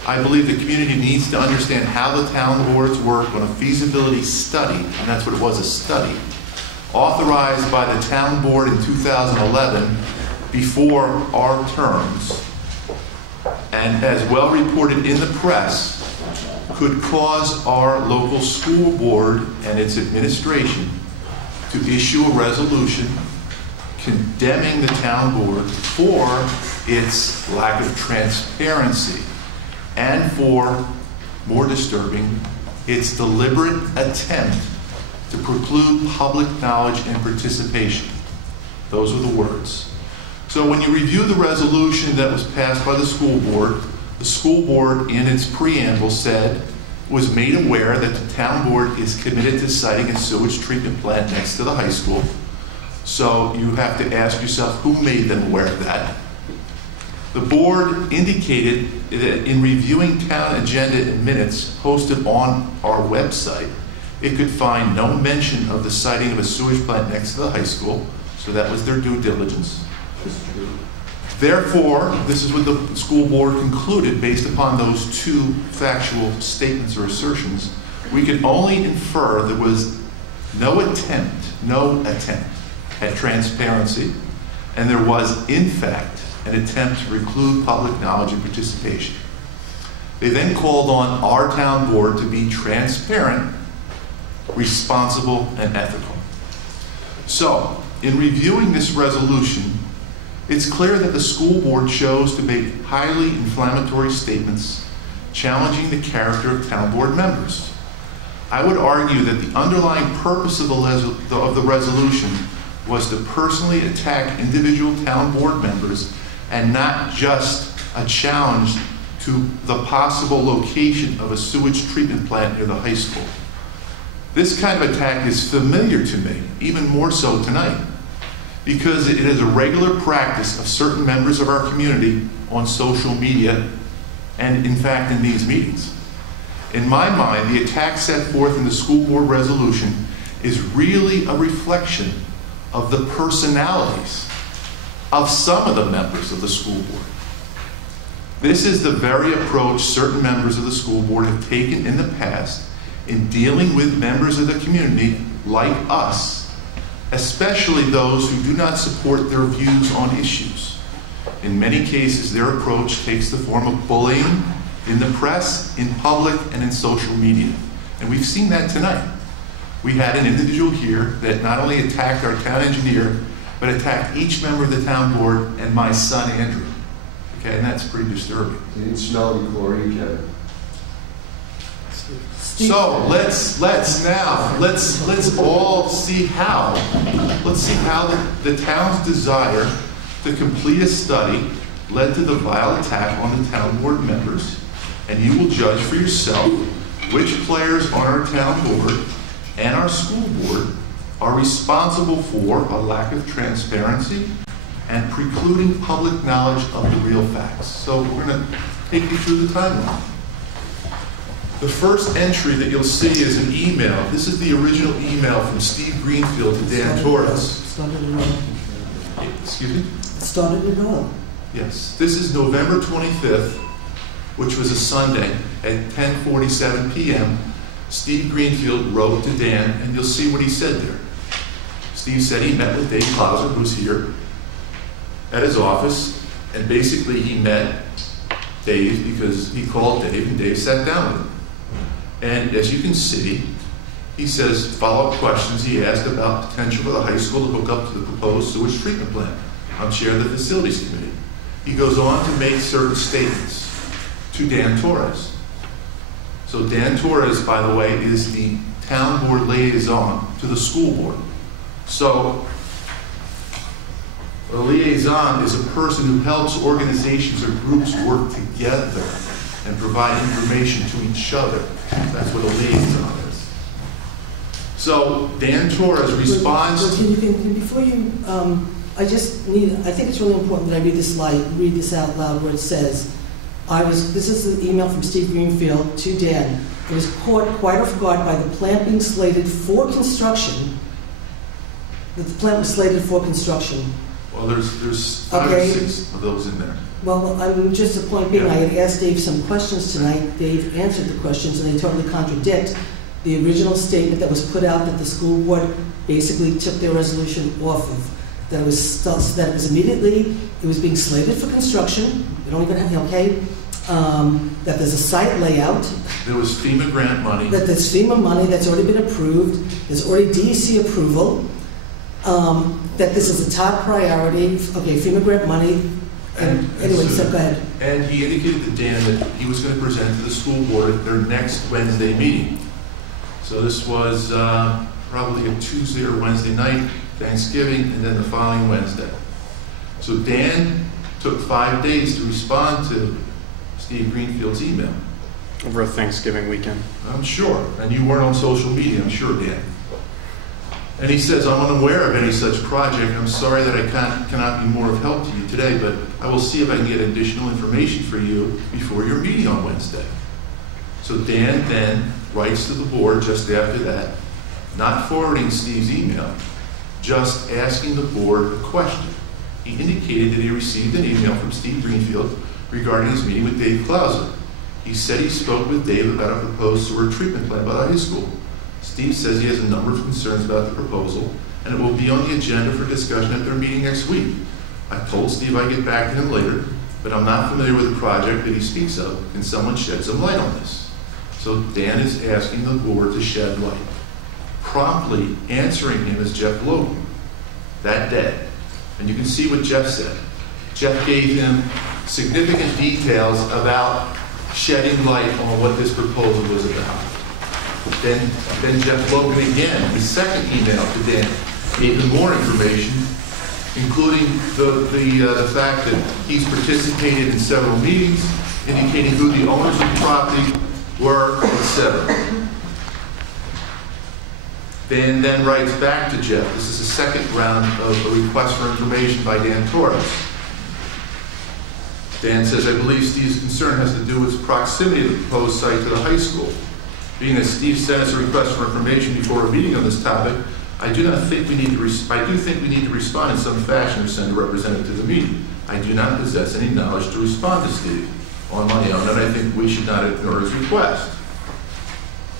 I believe the community needs to understand how the town boards work on a feasibility study, and that's what it was, a study, authorized by the town board in 2011 before our terms, and as well reported in the press, could cause our local school board and its administration to issue a resolution condemning the town board for its lack of transparency and for, more disturbing, its deliberate attempt to preclude public knowledge and participation. Those are the words. So when you review the resolution that was passed by the school board in its preamble said, was made aware that the town board is committed to siting a sewage treatment plant next to the high school. So you have to ask yourself, who made them aware of that? The board indicated that in reviewing town agenda and minutes posted on our website, it could find no mention of the siting of a sewage plant next to the high school, so that was their due diligence. Therefore, this is what the school board concluded based upon those two factual statements or assertions. We can only infer there was no attempt at transparency, and there was, in fact, an attempt to preclude public knowledge and participation. They then called on our town board to be transparent, responsible, and ethical. So, in reviewing this resolution, it's clear that the school board chose to make highly inflammatory statements challenging the character of town board members. I would argue that the underlying purpose of the resolution was to personally attack individual town board members and not just a challenge to the possible location of a sewage treatment plant near the high school. This kind of attack is familiar to me, even more so tonight, because it is a regular practice of certain members of our community on social media and, in fact, in these meetings. In my mind, the attack set forth in the school board resolution is really a reflection of the personalities of some of the members of the school board. This is the very approach certain members of the school board have taken in the past in dealing with members of the community like us especially those who do not support their views on issues. In many cases, their approach takes the form of bullying in the press, in public, and in social media. And we've seen that tonight. We had an individual here that not only attacked our town engineer, but attacked each member of the town board and my son, Andrew. Okay, and that's pretty disturbing. You didn't smell the chlorine, Kevin. So let's all see how the town's desire to complete a study led to the vile attack on the town board members, and you will judge for yourself which players on our town board and our school board are responsible for a lack of transparency and precluding public knowledge of the real facts. So we're going to take you through the timeline. The first entry that you'll see is an email. This is the original email from Steve Greenfield to Dan Torres. Excuse me? Started it all. Yes. This is November 25th, which was a Sunday at 10:47 p.m. Steve Greenfield wrote to Dan, and you'll see what he said there. Steve said he met with Dave Clauser, who's here, at his office, and basically he met Dave because he called Dave, and Dave sat down with him. And as you can see, he says follow-up questions he asked about potential for the high school to hook up to the proposed sewage treatment plant. I'm chair of the facilities committee. He goes on to make certain statements to Dan Torres. So Dan Torres, by the way, is the town board liaison to the school board. So a liaison is a person who helps organizations or groups work together and provide information to each other. That's what a liaison is. So Dan Torres responds. Before you, I think it's really important that I read this out loud where it says, this is the email from Steve Greenfield to Dan. I was caught quite off guard by the plant being slated for construction. That the plant was slated for construction. Well, there's 5 or 6 of those in there. Well, I'm just the point being, I had asked Dave some questions tonight. Dave answered the questions, and they totally contradict the original statement that was put out that the school board basically took their resolution off of. That it was immediately, it was being slated for construction. We don't even have, that there's a site layout. There was FEMA grant money. That there's FEMA money that's already been approved. There's already DEC approval. That this is a top priority. Okay, FEMA grant money. Anyway, so go ahead. And he indicated to Dan that he was going to present to the school board at their next Wednesday meeting. So this was probably a Tuesday or Wednesday night, Thanksgiving, and then the following Wednesday. So Dan took 5 days to respond to Steve Greenfield's email. Over a Thanksgiving weekend. I'm sure. And you weren't on social media, I'm sure, Dan. And he says, I'm unaware of any such project. I'm sorry that I cannot be more of help to you today, but I will see if I can get additional information for you before your meeting on Wednesday. So Dan then writes to the board just after that, not forwarding Steve's email, just asking the board a question. He indicated that he received an email from Steve Greenfield regarding his meeting with Dave Clauser. He said he spoke with Dave about a proposed sewer treatment plant by the high school. Steve says he has a number of concerns about the proposal, and it will be on the agenda for discussion at their meeting next week. I told Steve I'd get back to him later, but I'm not familiar with the project that he speaks of. Can someone shed some light on this? So Dan is asking the board to shed light. Promptly answering him is Jeff Logan that day. And you can see what Jeff said. Jeff gave him significant details about shedding light on what this proposal was about. Then Jeff Logan again, his second email to Dan, gave him more information, including the fact that he's participated in several meetings, indicating who the owners of the property were, etc. Dan then writes back to Jeff. This is the second round of a request for information by Dan Torres. Dan says, I believe Steve's concern has to do with proximity of the proposed site to the high school. Being that Steve sent us a request for information before a meeting on this topic, I do think we need to respond in some fashion or send a representative to the meeting. I do not possess any knowledge to respond to Steve on my own, and I think we should not ignore his request.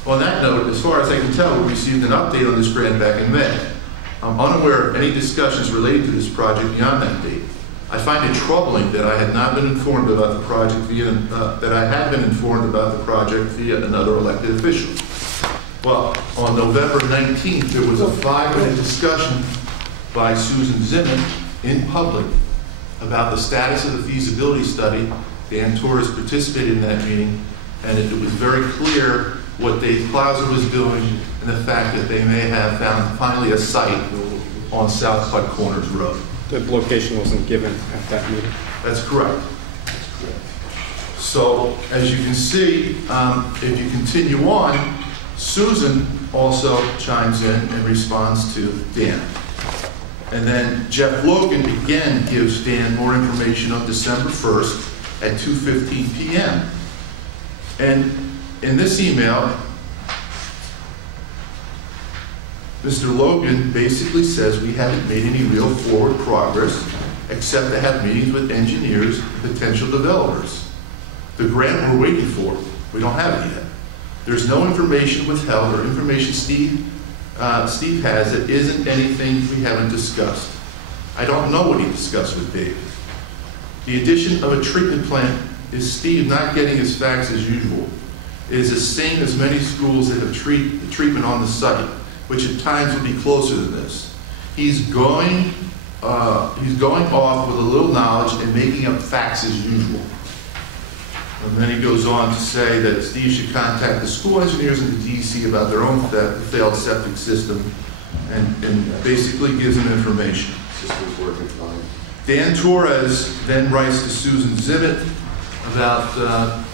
On that note, as far as I can tell, we received an update on this grant back in May. I'm unaware of any discussions related to this project beyond that date. I find it troubling that I had not been informed about the project via another elected official. Well, on November 19th, there was a 5-minute discussion by Susan Zimmern in public about the status of the feasibility study. Dan Torres participated in that meeting, and it was very clear what Dave Plowser was doing and the fact that they may have found finally a site on South Putt Corners Road. The location wasn't given at that meeting. That's correct. So, as you can see, if you continue on, Susan also chimes in and responds to Dan. And then Jeff Logan again gives Dan more information on December 1st at 2:15 p.m. And in this email, Mr. Logan basically says we haven't made any real forward progress except to have meetings with engineers and potential developers. The grant we're waiting for, we don't have it yet. There's no information withheld or information Steve has that isn't anything we haven't discussed. I don't know what he discussed with Dave. The addition of a treatment plant is Steve not getting his facts as usual. It is the same as many schools that have treatment on the site, which at times would be closer than this. He's going off with a little knowledge and making up facts as usual. And then he goes on to say that Steve should contact the school engineers and the DEC about their own failed septic system and basically gives them information. System's working fine. Dan Torres then writes to Susan Zimmett about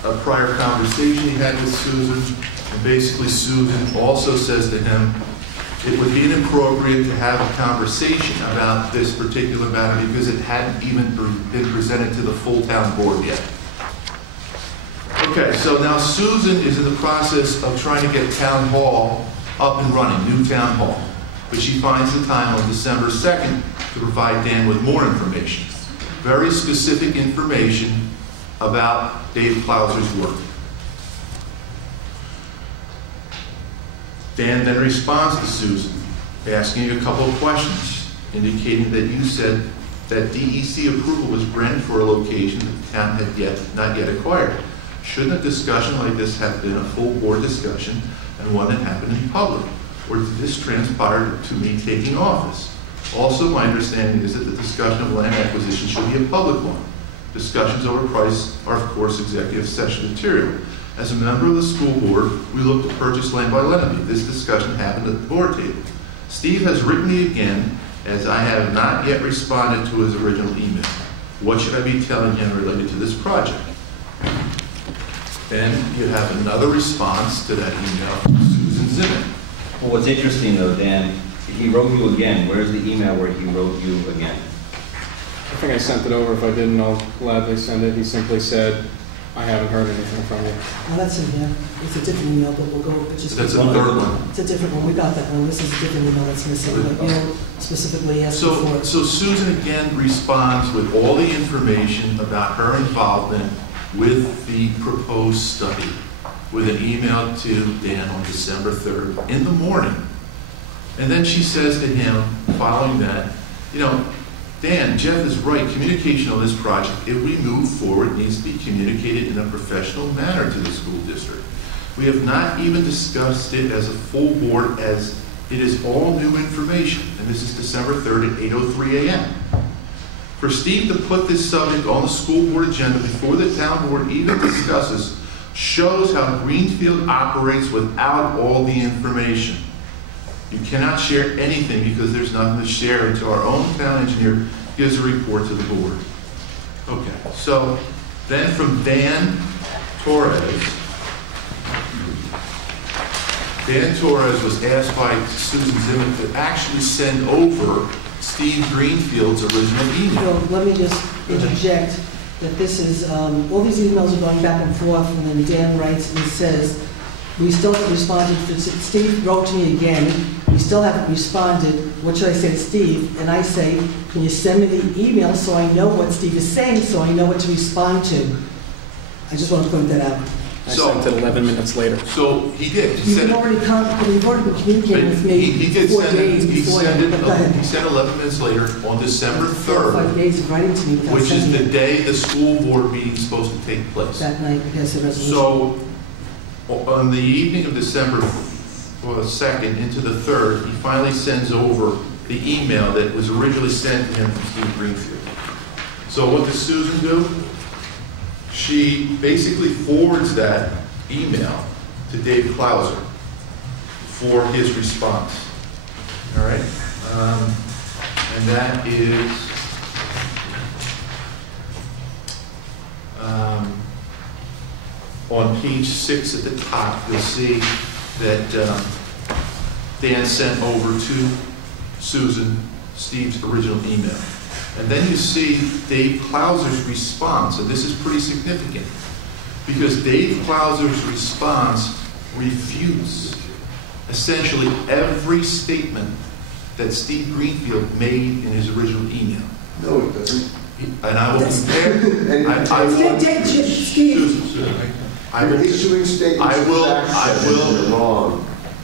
a prior conversation he had with Susan. And basically Susan also says to him, it would be inappropriate to have a conversation about this particular matter because it hadn't even been presented to the full town board yet. Okay, so now Susan is in the process of trying to get town hall up and running, new town hall. But she finds the time on December 2nd to provide Dan with more information. Very specific information about Dave Plowser's work. Dan then responds to Susan, asking a couple of questions, indicating that you said that DEC approval was granted for a location that the town had not yet acquired. Shouldn't a discussion like this have been a full board discussion and one that happened in public? Or did this transpire to me taking office? Also, my understanding is that the discussion of land acquisition should be a public one. Discussions over price are, of course, executive session material. As a member of the school board, we look to purchase land by Lenby. This discussion happened at the board table. Steve has written me again, as I have not yet responded to his original email. What should I be telling him related to this project? Then you have another response to that email from Susan Zimmern. Well, what's interesting though, Dan, he wrote you again. Where's the email where he wrote you again? I think I sent it over. If I didn't, I'll gladly send it. He simply said, I haven't heard anything from you. Oh, that's in here. It's a different email, but we'll go. It's just That's a third one. It's a different one. We got that one. This is a different email that's missing. But you know, specifically asking for it. So Susan again responds with all the information about her involvement with the proposed study with an email to Dan on December 3rd in the morning. And then she says to him, following that, you know, Dan, Jeff is right. Communication on this project, if we move forward, needs to be communicated in a professional manner to the school district. We have not even discussed it as a full board, as it is all new information. And this is December 3rd at 8:03 a.m. For Steve to put this subject on the school board agenda before the town board even discusses shows how Greenfield operates without all the information. You cannot share anything because there's nothing to share until our own town engineer gives a report to the board. Okay, so then from Dan Torres was asked by Susan Zimmern to actually send over Steve Greenfield's original email. So let me just interject that this is, all these emails are going back and forth, and then Dan writes and says, we still haven't responded. Steve wrote to me again. We still haven't responded. What should I say to Steve? And I say, can you send me the email so I know what Steve is saying, so I know what to respond to? I just want to point that out. I sent it 11 minutes later. So he did. You've already been communicating with me He did 4 send days it. He before. sent it. But go ahead. He sent 11 minutes later on December 3rd, 5 days of writing to me without which is sending the it. day the school board meeting is supposed to take place. That night, because the resolution. So on the evening of December 2nd into the 3rd, he finally sends over the email that was originally sent to him from Steve Greenfield. So what does Susan do? She basically forwards that email to Dave Klauser for his response. All right? And that is on page 6 at the top. You'll see that Dan sent over to Susan Steve's original email. And then you see Dave Klauser's response, and this is pretty significant, because Dave Klauser's response refutes essentially every statement that Steve Greenfield made in his original email. No, it doesn't. And I will compare. You're issuing statements.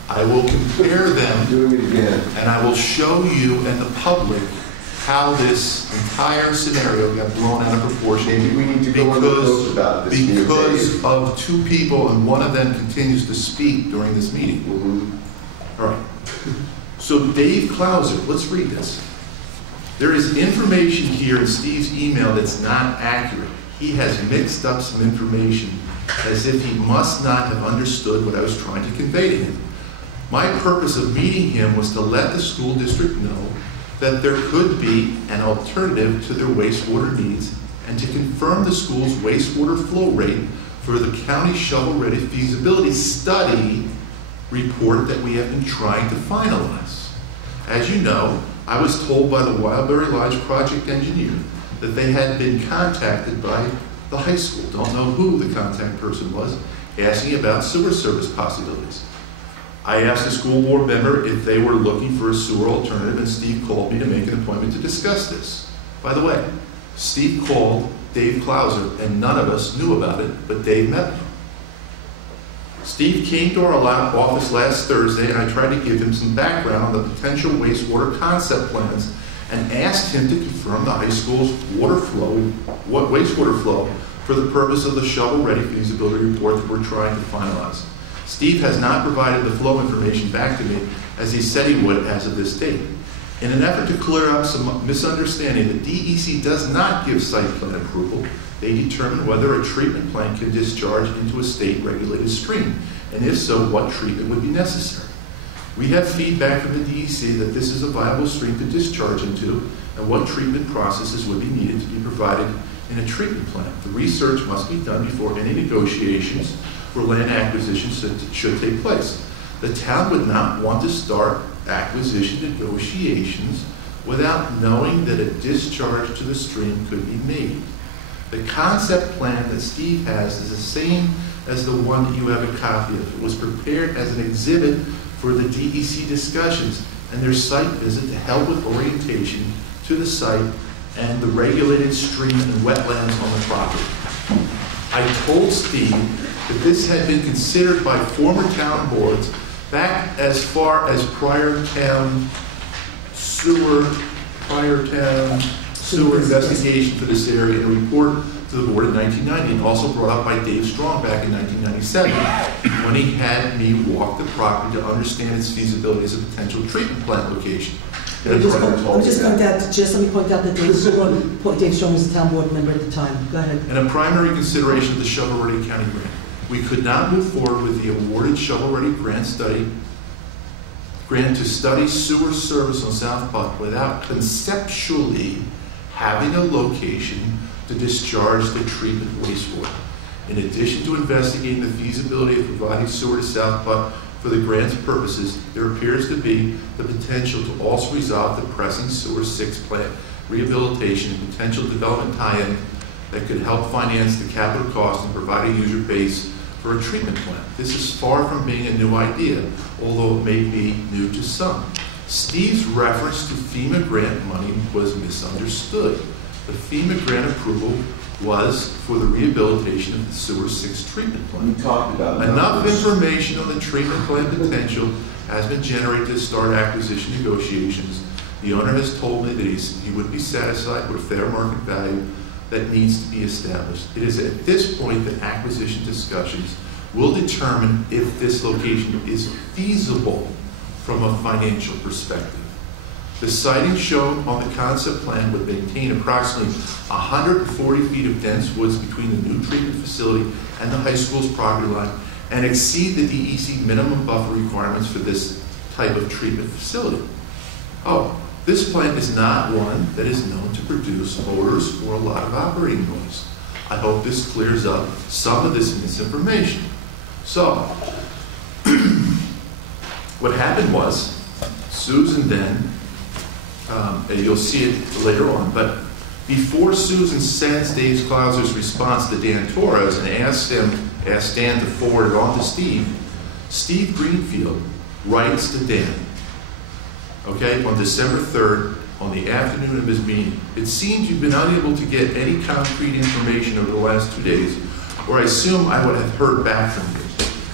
I will compare them. Doing it again. And I will show you and the public how this entire scenario got blown out of proportion. Maybe we need to go on the road about this. Because of two people, and one of them continues to speak during this meeting. Mm-hmm. All right. So Dave Klauser, let's read this. There is information here in Steve's email that's not accurate. He has mixed up some information as if he must not have understood what I was trying to convey to him. My purpose of meeting him was to let the school district know that there could be an alternative to their wastewater needs and to confirm the school's wastewater flow rate for the county shovel-ready feasibility study report that we have been trying to finalize. As you know, I was told by the Wildberry Lodge project engineer that they had been contacted by the high school, don't know who the contact person was, asking about sewer service possibilities. I asked the school board member if they were looking for a sewer alternative, and Steve called me to make an appointment to discuss this. By the way, Steve called Dave Klauser, and none of us knew about it, but Dave met him. Steve came to our office last Thursday, and I tried to give him some background on the potential wastewater concept plans and asked him to confirm the high school's wastewater flow for the purpose of the shovel-ready feasibility report that we're trying to finalize. Steve has not provided the flow information back to me as he said he would as of this date. In an effort to clear up some misunderstanding, the DEC does not give site plan approval. They determine whether a treatment plant can discharge into a state-regulated stream, and if so, what treatment would be necessary. We have feedback from the DEC that this is a viable stream to discharge into, and what treatment processes would be needed to be provided in a treatment plant. The research must be done before any negotiations for land acquisition should take place. The town would not want to start acquisition negotiations without knowing that a discharge to the stream could be made. The concept plan that Steve has is the same as the one that you have a copy of. It was prepared as an exhibit for the DEC discussions and their site visit to help with orientation to the site and the regulated stream and wetlands on the property. I told Steve that this had been considered by former town boards back as far as prior town sewer investigation for this area in a report to the board in 1990, and also brought up by Dave Strong back in 1997 when he had me walk the property to understand its feasibility as a potential treatment plant location. Let me point out that Dave Strong was the town board member at the time. Go ahead. And a primary consideration of the shovel-ready county grant. We could not move forward with the awarded shovel-ready grant to study sewer service on South Putt without conceptually having a location to discharge the treatment wastewater. In addition to investigating the feasibility of providing sewer to South Putt for the grant's purposes, there appears to be the potential to also resolve the pressing sewer 6 plant rehabilitation and potential development tie-in that could help finance the capital cost and provide a user base for a treatment plant. This is far from being a new idea, although it may be new to some. Steve's reference to FEMA grant money was misunderstood. The FEMA grant approval was for the rehabilitation of the Sewer 6 treatment plant. We talked about Enough information on the treatment plant potential has been generated to start acquisition negotiations. The owner has told me that he would be satisfied with fair market value that needs to be established. It is at this point that acquisition discussions will determine if this location is feasible from a financial perspective. The siting shown on the concept plan would maintain approximately 140 feet of dense woods between the new treatment facility and the high school's property line and exceed the DEC minimum buffer requirements for this type of treatment facility. Oh, this plant is not one that is known to produce odors or a lot of operating noise. I hope this clears up some of this misinformation. So, what happened was, Susan then, and you'll see it later on, but before Susan sends Dave Clauser's response to Dan Torres and asks Dan to forward it on to Steve Greenfield writes to Dan, okay, on December 3rd, on the afternoon of his meeting. It seems you've been unable to get any concrete information over the last 2 days, or I assume I would have heard back from you.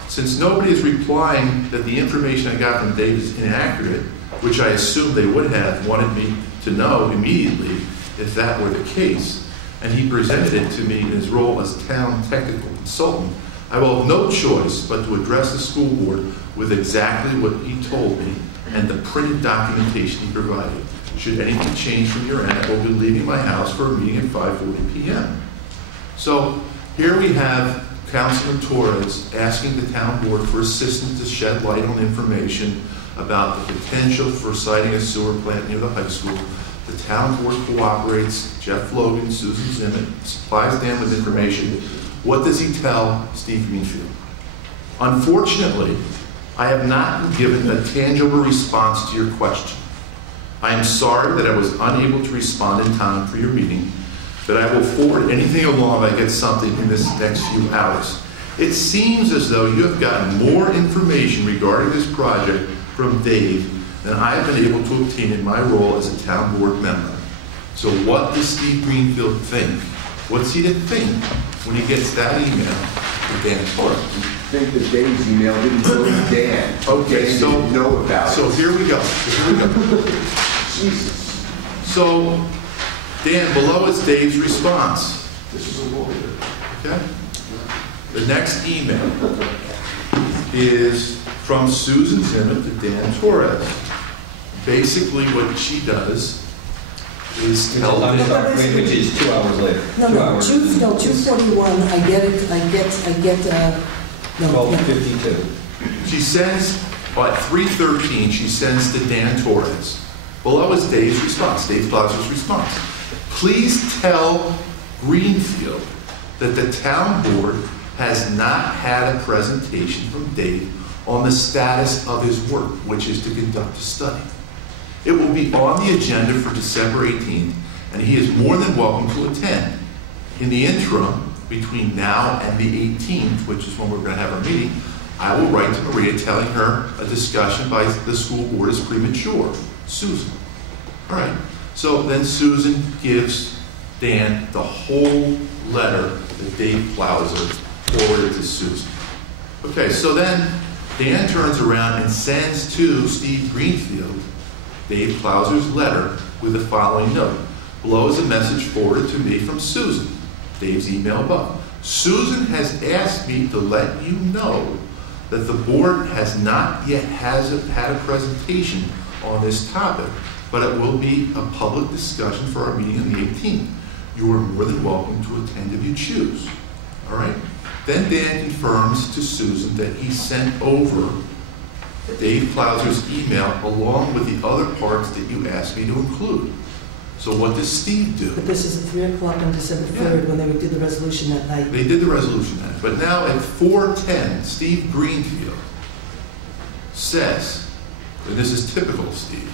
Since nobody is replying that the information I got from Dave is inaccurate, which I assume they would have wanted me to know immediately if that were the case, and he presented it to me in his role as town technical consultant, I will have no choice but to address the school board with exactly what he told me and the printed documentation he provided. Should anything change from your end, I will be leaving my house for a meeting at 5:40 p.m. So here we have Councilman Torres asking the town board for assistance to shed light on information about the potential for siting a sewer plant near the high school. The town board cooperates. Jeff Logan, Susan Zimmett, supplies Dan with information. What does he tell Steve Greenfield? Unfortunately, I have not been given a tangible response to your question. I am sorry that I was unable to respond in time for your meeting, but I will forward anything along if I get something in this next few hours. It seems as though you have gotten more information regarding this project from Dave than I have been able to obtain in my role as a town board member. So what does Steve Greenfield think? What's he to think when he gets that email from Dan Torres? I think that Dave's email didn't go to Dan. Okay, Dan so didn't know about it. So here we go. Jesus. So Dan, below is Dave's response. This is a lawyer. Okay. The next email is from Susan Zimmett to Dan Torres. Basically, what she does is tell I'm sorry, which is 2 hours later. No, 2:41. I get it. No. 12:52. She sends, at 3:13, she sends to Dan Torres. Below is Dave's response, Dave Clauser's response. Please tell Greenfield that the town board has not had a presentation from Dave on the status of his work, which is to conduct a study. It will be on the agenda for December 18th, and he is more than welcome to attend. In the interim, between now and the 18th, which is when we're going to have our meeting, I will write to Maria telling her a discussion by the school board is premature. Susan. All right. So then Susan gives Dan the whole letter that Dave Clauser forwarded to Susan. Okay, so then Dan turns around and sends to Steve Greenfield Dave Clauser's letter with the following note. Below is a message forwarded to me from Susan. Dave's email above. Susan has asked me to let you know that the board has not yet had a presentation on this topic, but it will be a public discussion for our meeting on the 18th. You are more than welcome to attend if you choose. All right? Then Dan confirms to Susan that he sent over Dave Clauser's email along with the other parts that you asked me to include. So what does Steve do? But this is at 3 o'clock on December 3rd when they did the resolution that night. They did the resolution that night. But now at 4:10, Steve Greenfield says, and this is typical of Steve,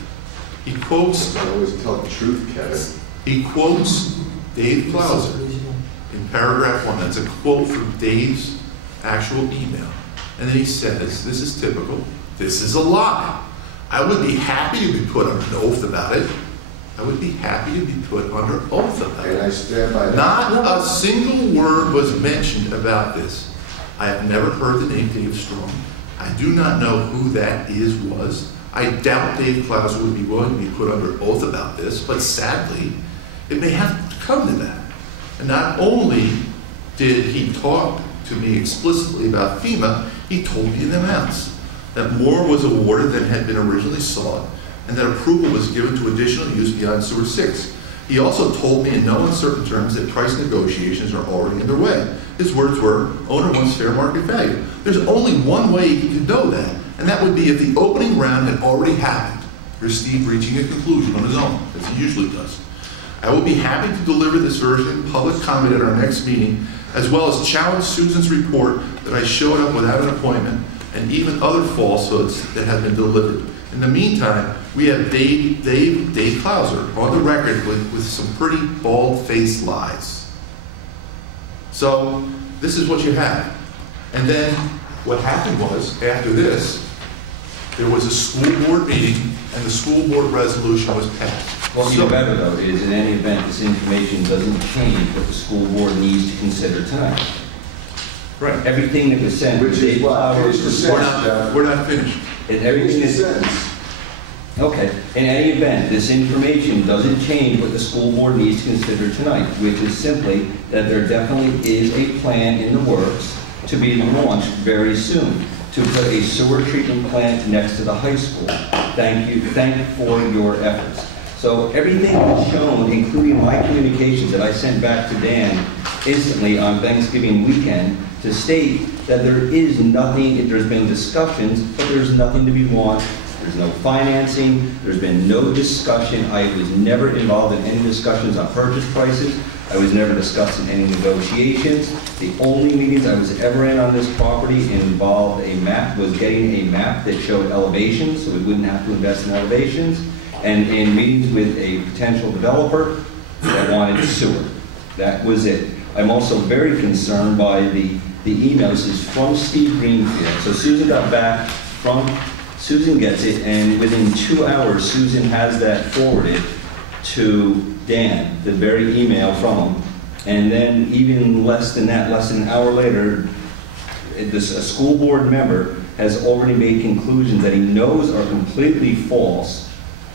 he quotes... I always tell the truth, Kevin. He quotes Dave Clauser in paragraph 1. That's a quote from Dave's actual email. And then he says, this is typical, this is a lie. I would be happy to be put on an oath about it. I would be happy to be put under oath about it. And I stand by that. Not a single word was mentioned about this. I have never heard the name Dave Strong. I do not know who that was. I doubt Dave Klauser would be willing to be put under oath about this, but sadly, it may have to come to that. And not only did he talk to me explicitly about FEMA, he told me in the amounts that more was awarded than had been originally sought, and that approval was given to additional use beyond Sewer 6. He also told me in no uncertain terms that price negotiations are already underway. His words were, owner wants fair market value. There's only one way he could know that, and that would be if the opening round had already happened. Here's Steve reaching a conclusion on his own, as he usually does. I will be happy to deliver this version in public comment at our next meeting, as well as challenge Susan's report that I showed up without an appointment, and even other falsehoods that have been delivered. In the meantime, we have Dave Klauser on the record with some pretty bald-faced lies. So this is what you have. And then what happened was, after this, there was a school board meeting, and the school board resolution was passed. Well, even better, though, is in any event, this information doesn't change what the school board needs to consider tonight. Right. Everything that was sent. Which is what? We're not finished. And everything is. Okay. In any event, this information doesn't change what the school board needs to consider tonight, which is simply that there definitely is a plan in the works to be launched very soon to put a sewer treatment plant next to the high school. Thank you for your efforts. So everything was shown, including my communications that I sent back to Dan instantly on Thanksgiving weekend, to state that there is nothing, there's been discussions, but there's nothing to be launched. There's no financing, there's been no discussion. I was never involved in any discussions on purchase prices. I was never discussing any negotiations. The only meetings I was ever in on this property involved was getting a map that showed elevations, so we wouldn't have to invest in elevations, and in meetings with a potential developer that wanted sewer. That was it. I'm also very concerned by the email. This is from Steve Greenfield. So Susan got back Susan gets it, and within 2 hours, Susan has that forwarded to Dan, the very email from him. And then even less than that, less than an hour later, a school board member has already made conclusions that he knows are completely false,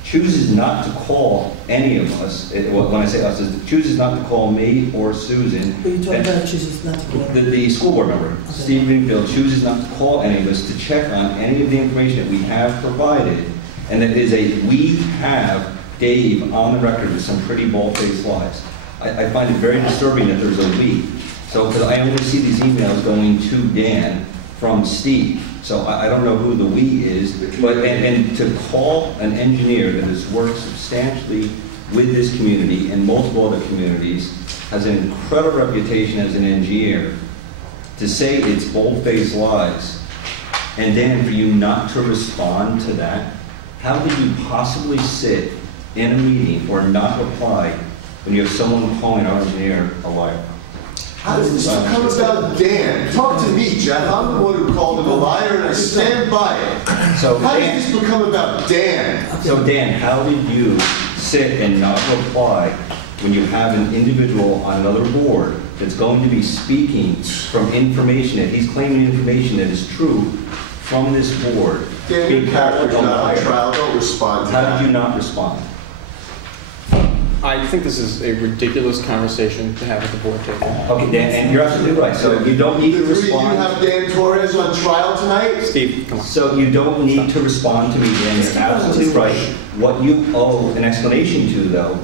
chooses not to call any of us. When I say us, chooses not to call me or Susan. But you're talking about chooses not to call. The school board member, okay. Steve Greenfield, chooses not to call any of us to check on any of the information that we have provided, and that is we have Dave on the record with some pretty bald-faced lies. I find it very disturbing that there's a we. So, because I only see these emails going to Dan from Steve. So I don't know who the we is, but and to call an engineer that has worked substantially with this community and multiple other communities, has an incredible reputation as an engineer, to say it's bold-faced lies, and then for you not to respond to that, how could you possibly sit in a meeting or not reply when you have someone calling our engineer a liar? How does this become about Dan? Talk to me, Jeff. I'm the one who called him a liar, and I stand by it. So how does this become about Dan? So Dan, how did you sit and not reply when you have an individual on another board that's going to be speaking from information that he's claiming information that is true from this board? Dan, your character's not on trial. Don't respond to that. How did you not respond? I think this is a ridiculous conversation to have at the board table. Okay, Dan, and you're absolutely right. So you don't need to respond. You have Dan Torres on trial tonight? Steve, come on. So you don't need to respond to me, Dan. You're absolutely right. What you owe an explanation to, though,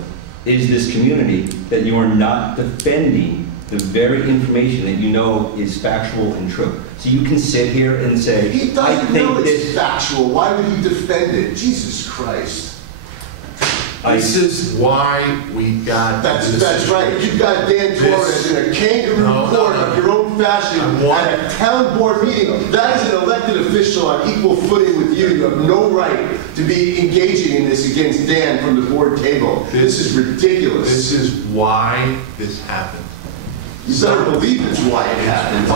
is this community that you are not defending the very information that you know is factual and true. So you can sit here and say, he doesn't know it's factual. Why would he defend it? Jesus Christ. This is why we got That's right. You've got Dan Torres in a kangaroo court of your own fashion at a town board meeting. That is an elected official on equal footing with you. You have no right to be engaging in this against Dan from the board table. This is ridiculous. This is why this happened. You better believe it's why it happened.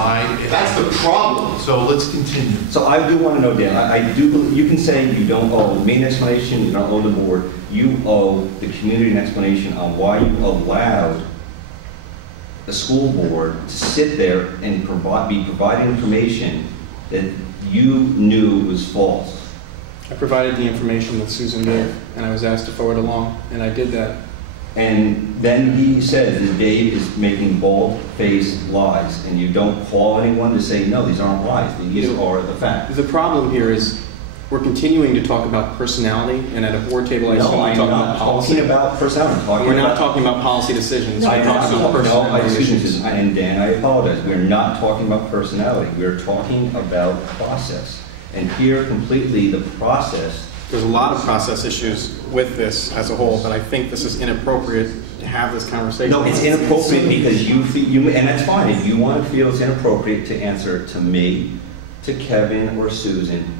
That's the problem. So let's continue. So I do want to know, Dan, I do believe, you can say you don't owe me an explanation, you don't owe the board, you owe the community an explanation on why you allowed the school board to sit there and be providing information that you knew was false. I provided the information that Susan gave, and I was asked to forward along, and I did that. And then he said that Dave is making bald-faced lies, and you don't call anyone to say, no, these aren't lies, these are the facts. The problem here is we're continuing to talk about personality, and at a board table I assume we're talking about policy. Talking about personality. We're not talking about policy decisions. We're talking about personality. And Dan, I apologize. We're not talking about personality. We're talking about process. And here, completely, the process. There's a lot of process issues with this as a whole, but I think this is inappropriate to have this conversation. No, it's inappropriate because and that's fine. If you want to feel it's inappropriate to answer to me, to Kevin, or Susan,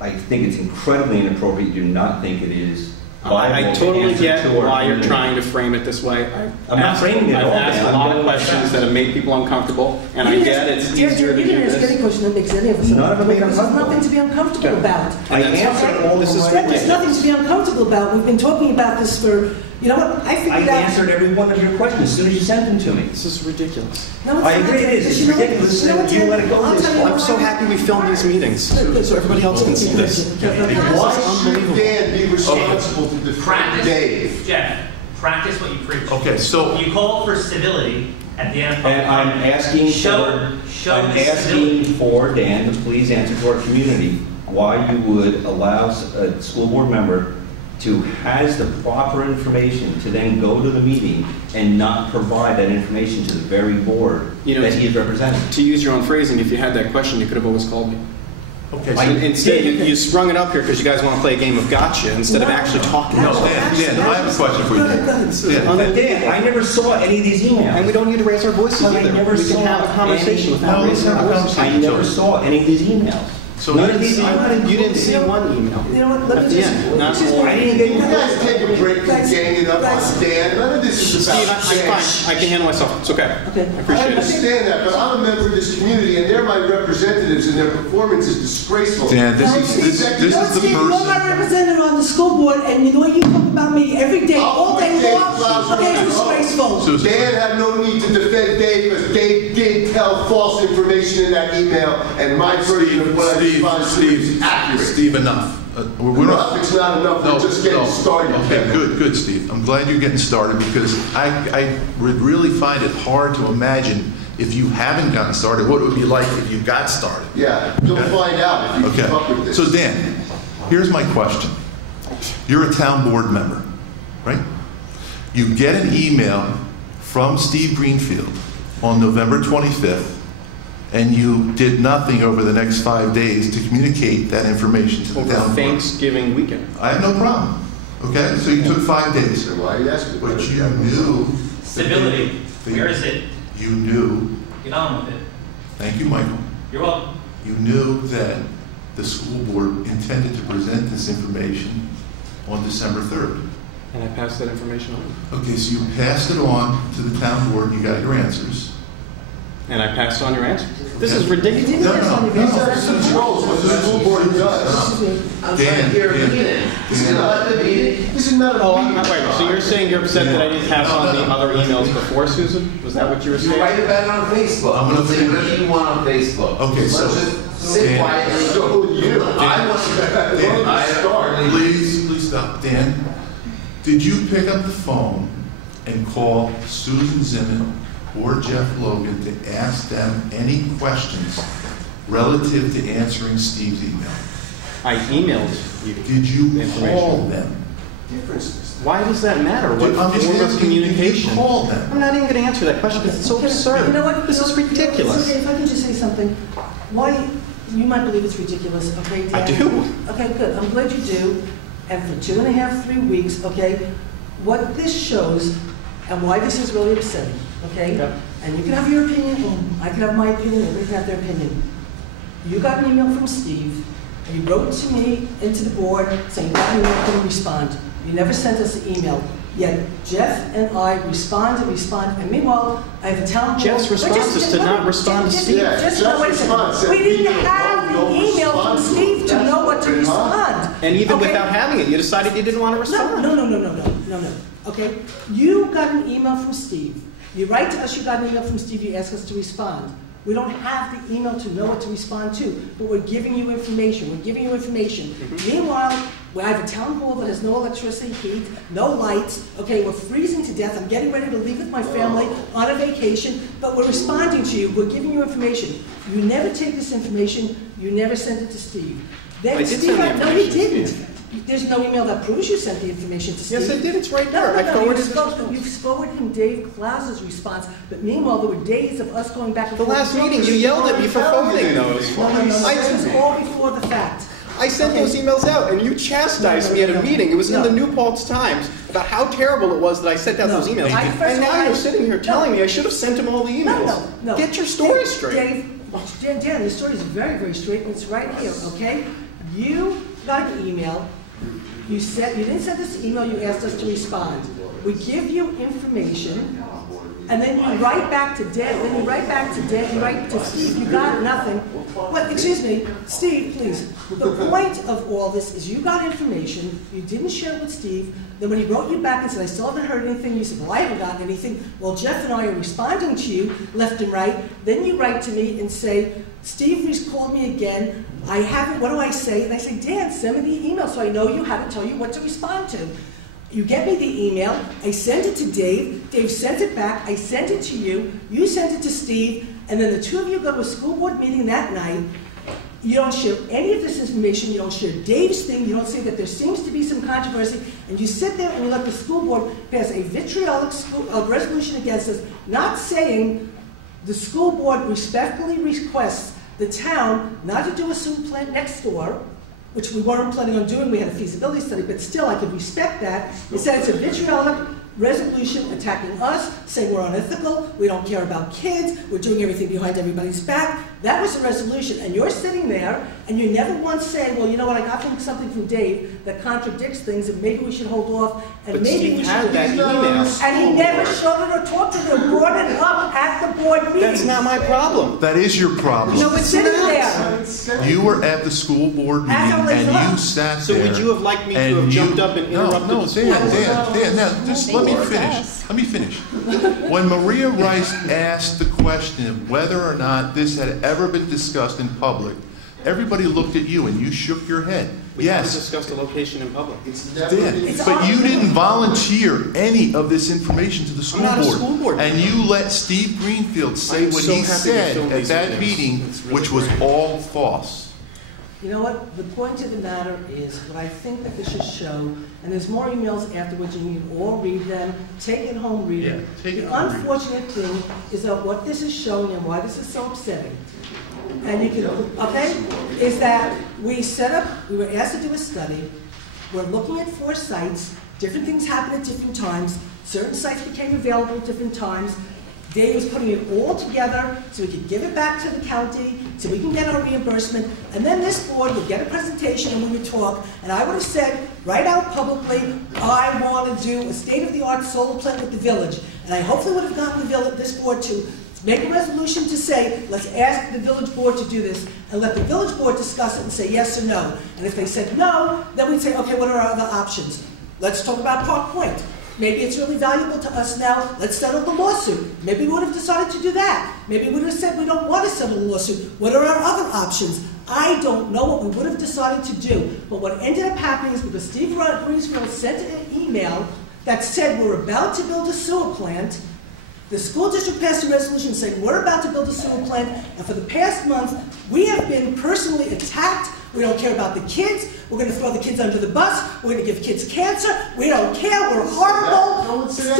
I think it's incredibly inappropriate. You do not think it is. I totally get why you're trying to frame it this way. I'm not framing it at all. I've asked a lot of questions that have made people uncomfortable, and I get it's easier to do this. You didn't ask any question that makes any of us uncomfortable. There's nothing to be uncomfortable about. I answered all this. There's nothing to be uncomfortable about. We've been talking about this for, you know what, I figured out. I answered every one of your questions as soon as you sent them to me. This is ridiculous. No, it's I agree it is. It's ridiculous. You let it go. I'm so happy we filmed these meetings so everybody else can see this. Why should Dan be responsible to defend Dave? Jeff, practice what you preach. Okay, so you call for civility at the end of and I'm asking for Dan to please answer to our community why you would allow a school board member to has the proper information to then go to the meeting and not provide that information to the very board that he is representing. To use your own phrasing, if you had that question, you could have always called me. Okay. So instead, you sprung it up here because you guys want to play a game of gotcha instead of actually talking. No, Dan, I have a question for you. Dan, I never saw any of these emails. And we don't need to raise our voices either. We can have a conversation without raising our voices. I never saw any of these emails. So you didn't see one email. You know what? Let me just. I didn't get you guys take a break from ganging up on Dan. None of this is about Steve, I'm fine. I can handle myself. It's okay. I appreciate it. I understand that, but I'm a member of this community, and they're my representatives, and their performance is disgraceful. Dan, this is the person. You're my representative on the school board, and you know you talk about me every day, all day long. Okay, it's disgraceful. Dan had no need to defend Dave because Dave did tell false information in that email, and my version of what I Steve, enough. It's not enough. We're just getting started. Okay, good, Steve. I'm glad you're getting started because I would really find it hard to imagine if you haven't gotten started, what it would be like if you got started. Yeah, you'll find out if you keep up with this. So Dan, here's my question. You're a town board member, right? You get an email from Steve Greenfield on November 25th, and you did nothing over the next 5 days to communicate that information to the town board. Thanksgiving weekend. I have no problem. Okay, so you took 5 days. So why are you asking? But you knew. Civility. Where is it? You knew. Get on with it. Thank you, Michael. You're welcome. You knew that the school board intended to present this information on December 3rd. And I passed that information on. Okay, so you passed it on to the town board. You got your answers. And I passed on your answers. This is ridiculous. These are controls what the school board does. I'm trying to hear a meeting. This is not the meeting. This is not a meeting. Wait, so you're saying you're upset that I didn't pass on the other emails before, Susan? Was that what you were saying? You write about it on Facebook. I'm going to say whatever you want on Facebook. Okay, so sit quietly. Please stop. Dan, did you pick up the phone and call Susan Zimmern or Jeff Logan to ask them any questions relative to answering Steve's email? I emailed you. Did you call them? Why does that matter? What form of communication? Did you call them? I'm not even going to answer that question because it's so absurd. You know what? This is ridiculous. Okay, if I can just say something. Why, you might believe it's ridiculous, okay, Dan? I do. Okay, good. I'm glad you do. And for 2.5, 3 weeks, okay, what this shows and why this is really upsetting, okay? And you can have your opinion, and I can have my opinion, and we can have their opinion. You got an email from Steve, and you wrote to me into the board saying that you weren't going to respond. You never sent us an email. Yet Jeff and I respond, and meanwhile, I have a town board. Jeff's response is to not respond to Steve. We didn't have the email from Steve to know what to respond. And even without having it, you decided you didn't want to respond. No. Okay? You got an email from Steve. You write to us, you got an email from Steve, you ask us to respond. We don't have the email to know what to respond to, but we're giving you information. Meanwhile, I have a town hall that has no electricity, heat, no lights. Okay, we're freezing to death. I'm getting ready to leave with my family on a vacation, but we're responding to you. We're giving you information. You never take this information. You never send it to Steve. Then I did send the information. No, you didn't. There's no email that proves you sent the information to Steve. Yes, I did. It's right there. I forwarded it. You've forwarded him Dave Klaus's response, but meanwhile, there were days of us going back and forth. The last meeting, you yelled at me for forwarding those. No. This was all before the fact. I sent those emails out, and you chastised me at a meeting. It was in the New Paltz Times about how terrible it was that I sent out those emails. And now you're sitting here telling me I should have sent him all the emails. No. Get your story straight. Dan, the story is very, very straight, and it's right here, okay? You got an email. You didn't send us an email, you asked us to respond. We give you information, and then you write back to Dan, you write to Steve, you got nothing. What, excuse me, Steve, please. The point of all this is you got information, you didn't share it with Steve, then when he wrote you back and said, I still haven't heard anything, you said, well, I haven't gotten anything. Well, Jeff and I are responding to you left and right. Then you write to me and say, Steve called me again, I haven't, what do I say? And I say, Dan, send me the email so I know you how to tell you what to respond to. You get me the email, I send it to Dave, Dave sends it back, I send it to you, you send it to Steve, and then the two of you go to a school board meeting that night. You don't share any of this information, you don't share Dave's thing, you don't say that there seems to be some controversy, and you sit there and you let the school board pass a vitriolic resolution against us, not saying the school board respectfully requests the town not to do a sewer plant next door, which we weren't planning on doing, we had a feasibility study, but still I could respect that. It said it's a vitriolic resolution attacking us, saying we're unethical, we don't care about kids, we're doing everything behind everybody's back. That was the resolution, and you're sitting there, and you never once say, well, you know what, I got something from Dave that contradicts things, and maybe we should hold off, and but maybe Steve we had should that email. And he never showed it or talked to it or brought it up at the board meeting. That's not my problem. That is your problem. No, it's sitting there. You were at the school board meeting and you sat there. So would you have liked me to have jumped up and interrupted the school? Dan, now just let me finish. Let me finish. When Maria Rice asked the question of whether or not this had ever been discussed in public, everybody looked at you and you shook your head. We haven't discussed the location in public. But you didn't volunteer any of this information to the school board. I'm not a school board. And you let Steve Greenfield say what he said at that meeting, which was all false. You know what? The point of the matter is, what I think that this should show, and there's more emails afterwards, and you can all read them, take it home, read it. The unfortunate thing is that what this is showing and why this is so upsetting, and you can, okay, is that we were asked to do a study, we're looking at 4 sites, different things happen at different times, certain sites became available at different times. Dave was putting it all together so we could give it back to the county, so we can get our reimbursement, and then this board would get a presentation and we would talk, and I would have said right out publicly, I want to do a state-of-the-art solar plant with the village, and I hopefully would have gotten this board to make a resolution to say, let's ask the village board to do this, and let the village board discuss it and say yes or no. And if they said no, then we'd say, okay, what are our other options? Let's talk about Park Point. Maybe it's really valuable to us now, let's settle the lawsuit. Maybe we would have decided to do that. Maybe we would have said we don't want to settle the lawsuit. What are our other options? I don't know what we would have decided to do. But what ended up happening is because Steve Greenfield sent an email that said we're about to build a sewer plant, the school district passed a resolution saying we're about to build a sewer plant, and for the past month, we have been personally attacked. We don't care about the kids. We're going to throw the kids under the bus. We're going to give kids cancer. We don't care. We're horrible. Shut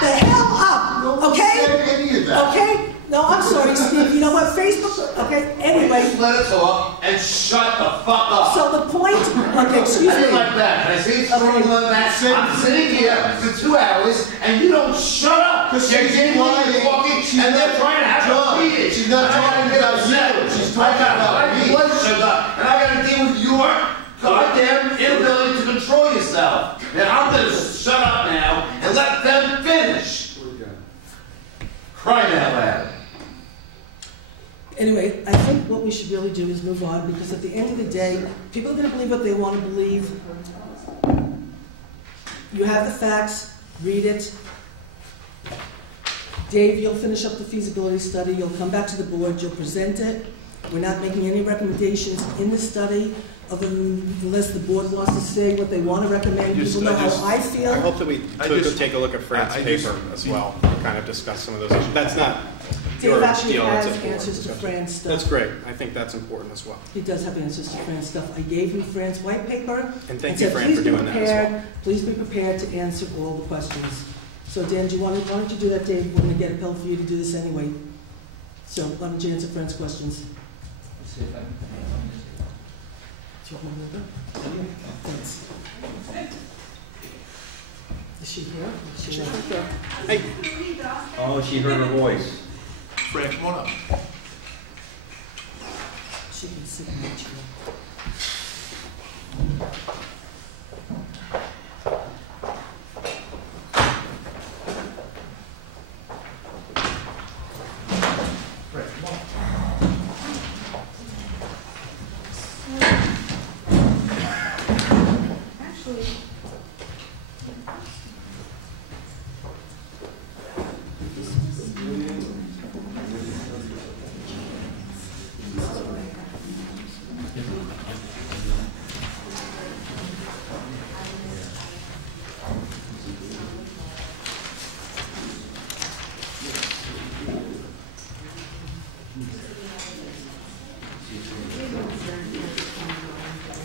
the hell up. Okay? Okay? No, I'm sorry, Steve. You know what? Facebook. Okay. Anyway. Let it talk and shut the fuck up. So the point. Okay, excuse me. I didn't like that. Can I say something like that? I'm sitting here for 2 hours and you don't shut up. You're getting talking and they're trying to have a meeting. She's not talking about you. She's talking about me. And I got to deal with your goddamn inability to control yourself. And I'm going to shut up now move on, because at the end of the day, people are going to believe what they want to believe. You have the facts, read it. Dave, you'll finish up the feasibility study, you'll come back to the board, you'll present it. We're not making any recommendations in the study, other than unless the board wants to say what they want to recommend. People know how I feel. I hope that we could take a look at Fran's paper as well, and kind of discuss some of those issues. That's not Dave actually has answers to Fran's stuff. That's great. I think that's important as well. He does have answers to Fran's stuff. I gave him Fran's white paper. And thank you, Fran, for doing that as well. Please be prepared to answer all the questions. So Dan, why don't you do that, Dave? We're going to get a bill for you to do this anyway. So why don't you answer Fran's questions? Let's see if I can. Do you want me to do? Thanks. Is she here? Is she here? Hey. Oh, she heard her voice. Fran, come on up. She can sit in the chair.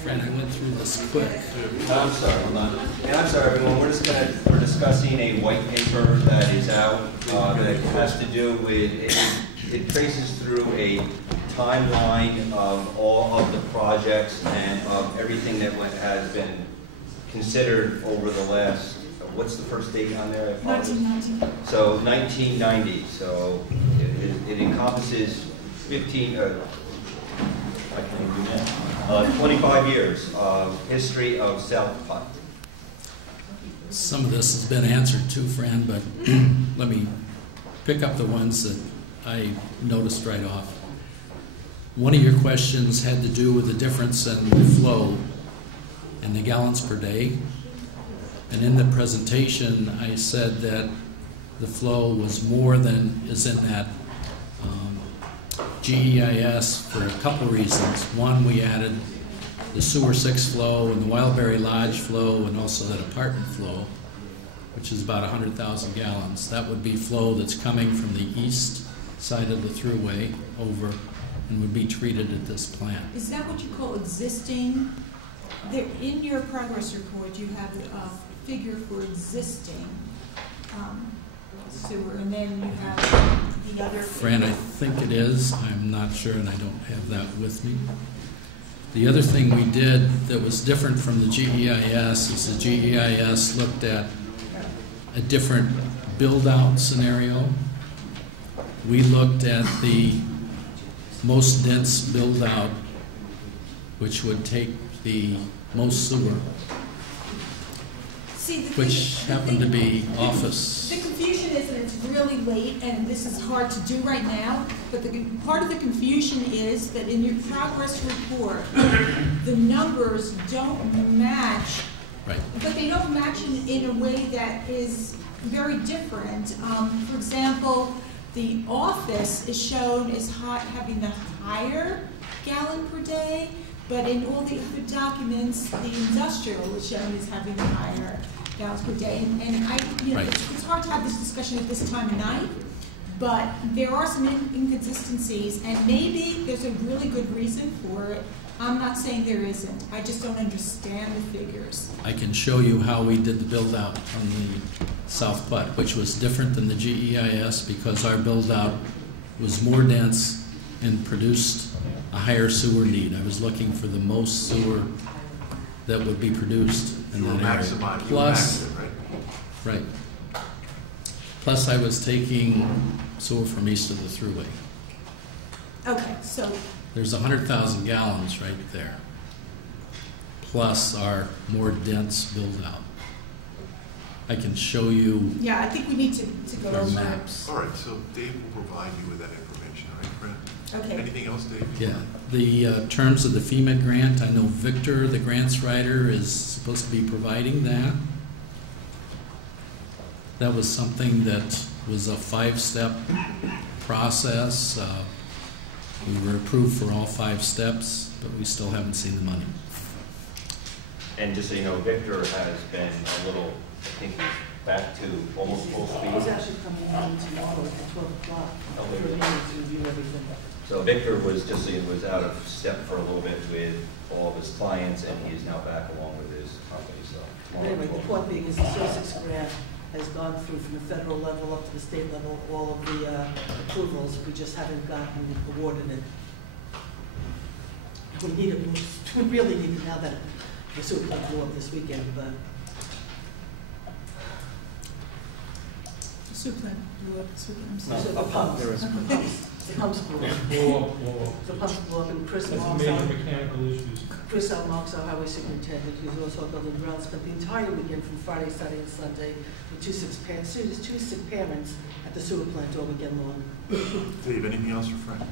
Fran, I went through this quick. I'm sorry, hold on. And I'm sorry, everyone, we're discussing a white paper that is out that has to do with, it traces through a timeline of all of the projects and of everything that has been considered over the last, what's the first date on there? 1990. So 1990, so it encompasses 25 years of history of South Putt. Some of this has been answered too, Fran, but let me pick up the ones that I noticed right off. One of your questions had to do with the difference in the flow and the gallons per day. And in the presentation, I said that the flow was more than is in that GEIS for a couple of reasons. One, we added the Sewer 6 flow and the Wildberry Lodge flow and also that apartment flow, which is about 100,000 gallons. That would be flow that's coming from the east side of the thruway over and would be treated at this plant. Is that what you call existing? There, in your progress report, you have a figure for existing sewer, and then you have the other. Fran, I think it is. I'm not sure, and I don't have that with me. The other thing we did that was different from the GEIS is the GEIS looked at a different build-out scenario. We looked at the most dense build-out, which would take the most sewer, which happened to be office. The confusion is that it's really late, and this is hard to do right now, but part of the confusion is that in your progress report, the numbers don't match. Right. But they don't match in a way that is very different. For example, the office is shown as having the higher gallon per day, but in all the other documents, the industrial is shown as having the higher gallons per day. And right. It's hard to have this discussion at this time of night, but there are some inconsistencies, and maybe there's a really good reason for it. I'm not saying there isn't. I just don't understand the figures. I can show you how we did the build-out on the South Putt, which was different than the GEIS because our build-out was more dense and produced a higher sewer need. I was looking for the most sewer that would be produced in that area. Plus, right. Plus, I was taking sewer from east of the thruway. Okay, so there's 100,000 gallons right there, plus our more dense build-out. I can show you. Yeah, I think we need to go our over maps. All right, so Dave will provide you with that information, all right, Fran? Okay. Anything else, Dave? Yeah, the terms of the FEMA grant, I know Victor, the grants writer, is supposed to be providing that. That was something that was a 5-step process. We were approved for all 5 steps, but we still haven't seen the money. And just so you know, Victor has been a little, I think he's back to almost full speed. He's actually coming in tomorrow at 12 o'clock for a meeting to review everything. So Victor was just so you know, was out of step for a little bit with all of his clients, and he is now back along with his company. So anyway, the point being is the Sussex grant has gone through from the federal level up to the state level, all of the approvals. We just haven't gotten awarded it. We need it. We really need it now that the sewer plant blew up this weekend, but. The sewer plant blew up this weekend. The pumps. The pumps blew up. The pumps blew up, and Chris Marks, our highway superintendent, who's also a building ground, spent the entire weekend from Friday, Saturday, and Sunday with two sick parents at the sewer plant all weekend long. Dave, anything else for Frank?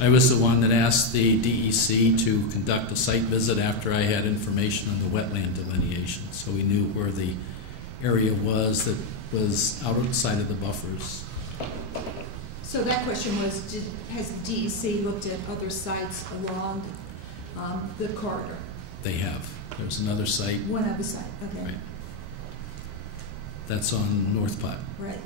I was the one that asked the DEC to conduct a site visit after I had information on the wetland delineation, so we knew where the area was that was outside of the buffers. So that question was, has DEC looked at other sites along the corridor? They have. There's another site. One other site, okay. Right. That's on North Pot. Right.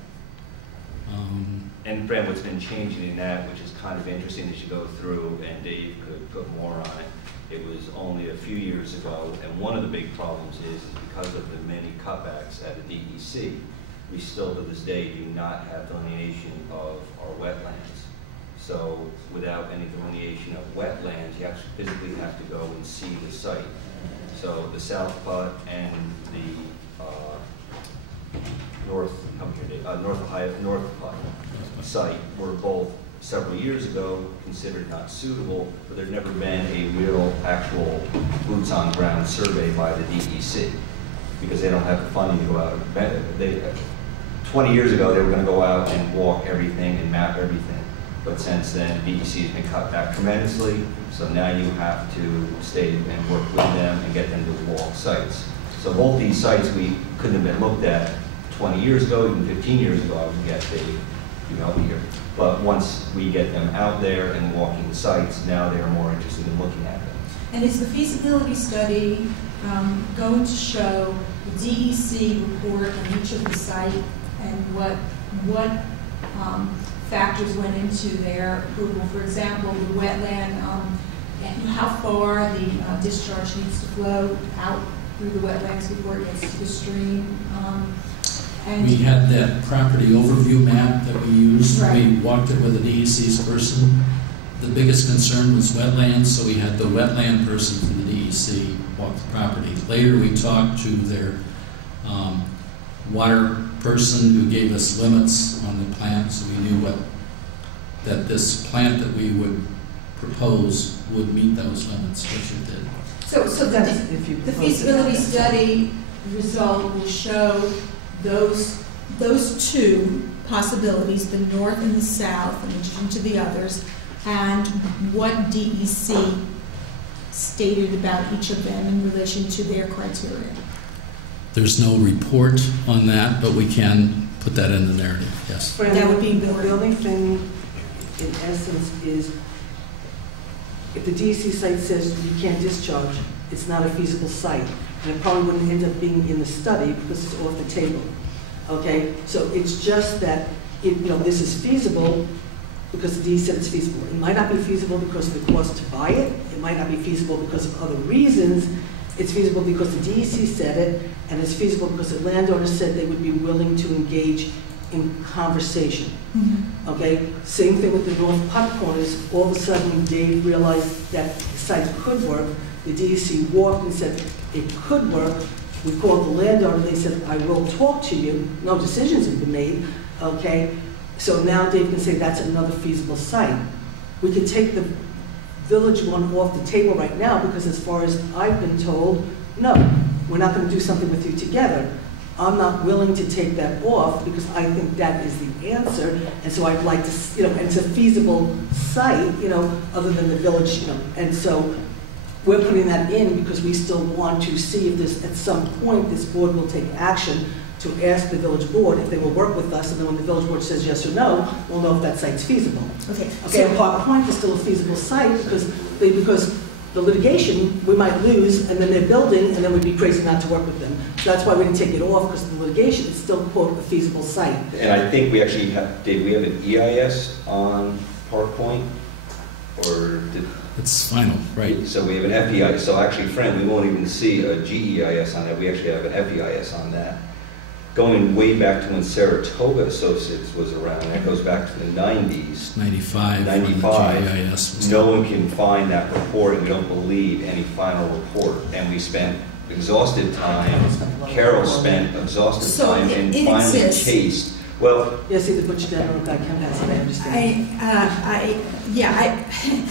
And Brad, what's been changing in that, which is kind of interesting as you go through, and Dave could put more on it, it was only a few years ago, and one of the big problems is because of the many cutbacks at the DEC, we still to this day do not have delineation of our wetlands. So without any delineation of wetlands, you actually physically have to go and see the site. So the South Putt and the North Putt site were both several years ago considered not suitable, but there's never been a real actual boots on ground survey by the DEC because they don't have the funding to go out. 20 years ago, they were going to go out and walk everything and map everything. But since then, DEC has been cut back tremendously. So now you have to stay and work with them and get them to walk sites. So both these sites we couldn't have been looked at 20 years ago, even 15 years ago, I would get here. But once we get them out there and walking the sites, now they are more interested in looking at them. And is the feasibility study going to show the DEC report on each of the site and what factors went into their approval? For example, the wetland, how far the discharge needs to flow out through the wetlands before it gets to the stream. And we had that property overview map that we used. Right. We walked it with a DEC's person. The biggest concern was wetlands, so we had the wetland person from the DEC walk the property. Later we talked to their water person who gave us limits on the plant, so we knew that this plant that we would propose would meet those limits, which it did. So the feasibility study result will show those two possibilities, the north and the south, in addition to the others, and what DEC stated about each of them in relation to their criteria. There's no report on that, but we can put that in the narrative, yes. That would be the only thing, in essence, is if the DEC site says you can't discharge, it's not a feasible site. And it probably wouldn't end up being in the study because it's off the table. Okay? So it's just that, this is feasible because the DEC said it's feasible. It might not be feasible because of the cost to buy it. It might not be feasible because of other reasons. It's feasible because the DEC said it, and it's feasible because the landowners said they would be willing to engage in conversation. Mm-hmm. Okay? Same thing with the North Putt corners. All of a sudden, Dave realized that the site could work. The DEC walked and said it could work. We called the landowner. They said, I will talk to you. No decisions have been made. Okay? So now Dave can say that's another feasible site. We could take the village one off the table right now because as far as I've been told, no, we're not going to do something with you together. I'm not willing to take that off because I think that is the answer, and so I'd like to, and it's a feasible site, other than the village, and so we're putting that in because we still want to see if this, at some point, this board will take action to ask the village board if they will work with us, and then when the village board says yes or no, we'll know if that site's feasible. Okay. Okay, Park Point is still a feasible site because the litigation, we might lose, and then they're building, and then we'd be crazy not to work with them. So that's why we didn't take it off, because the litigation is still, quote, a feasible site. And I think we actually have, did we have an EIS on Park Point? Or did... It's final, right. So we have an FEIS. So actually, Fran, we won't even see a GEIS on that. We actually have an FEIS on that. Going way back to when Saratoga Associates was around, that goes back to the 90s. 95. No one can find that report, and we don't believe any final report. And we spent exhaustive time, Carol spent exhaustive time in finding a case. Well, yes, the Butch General guy has it, I understand.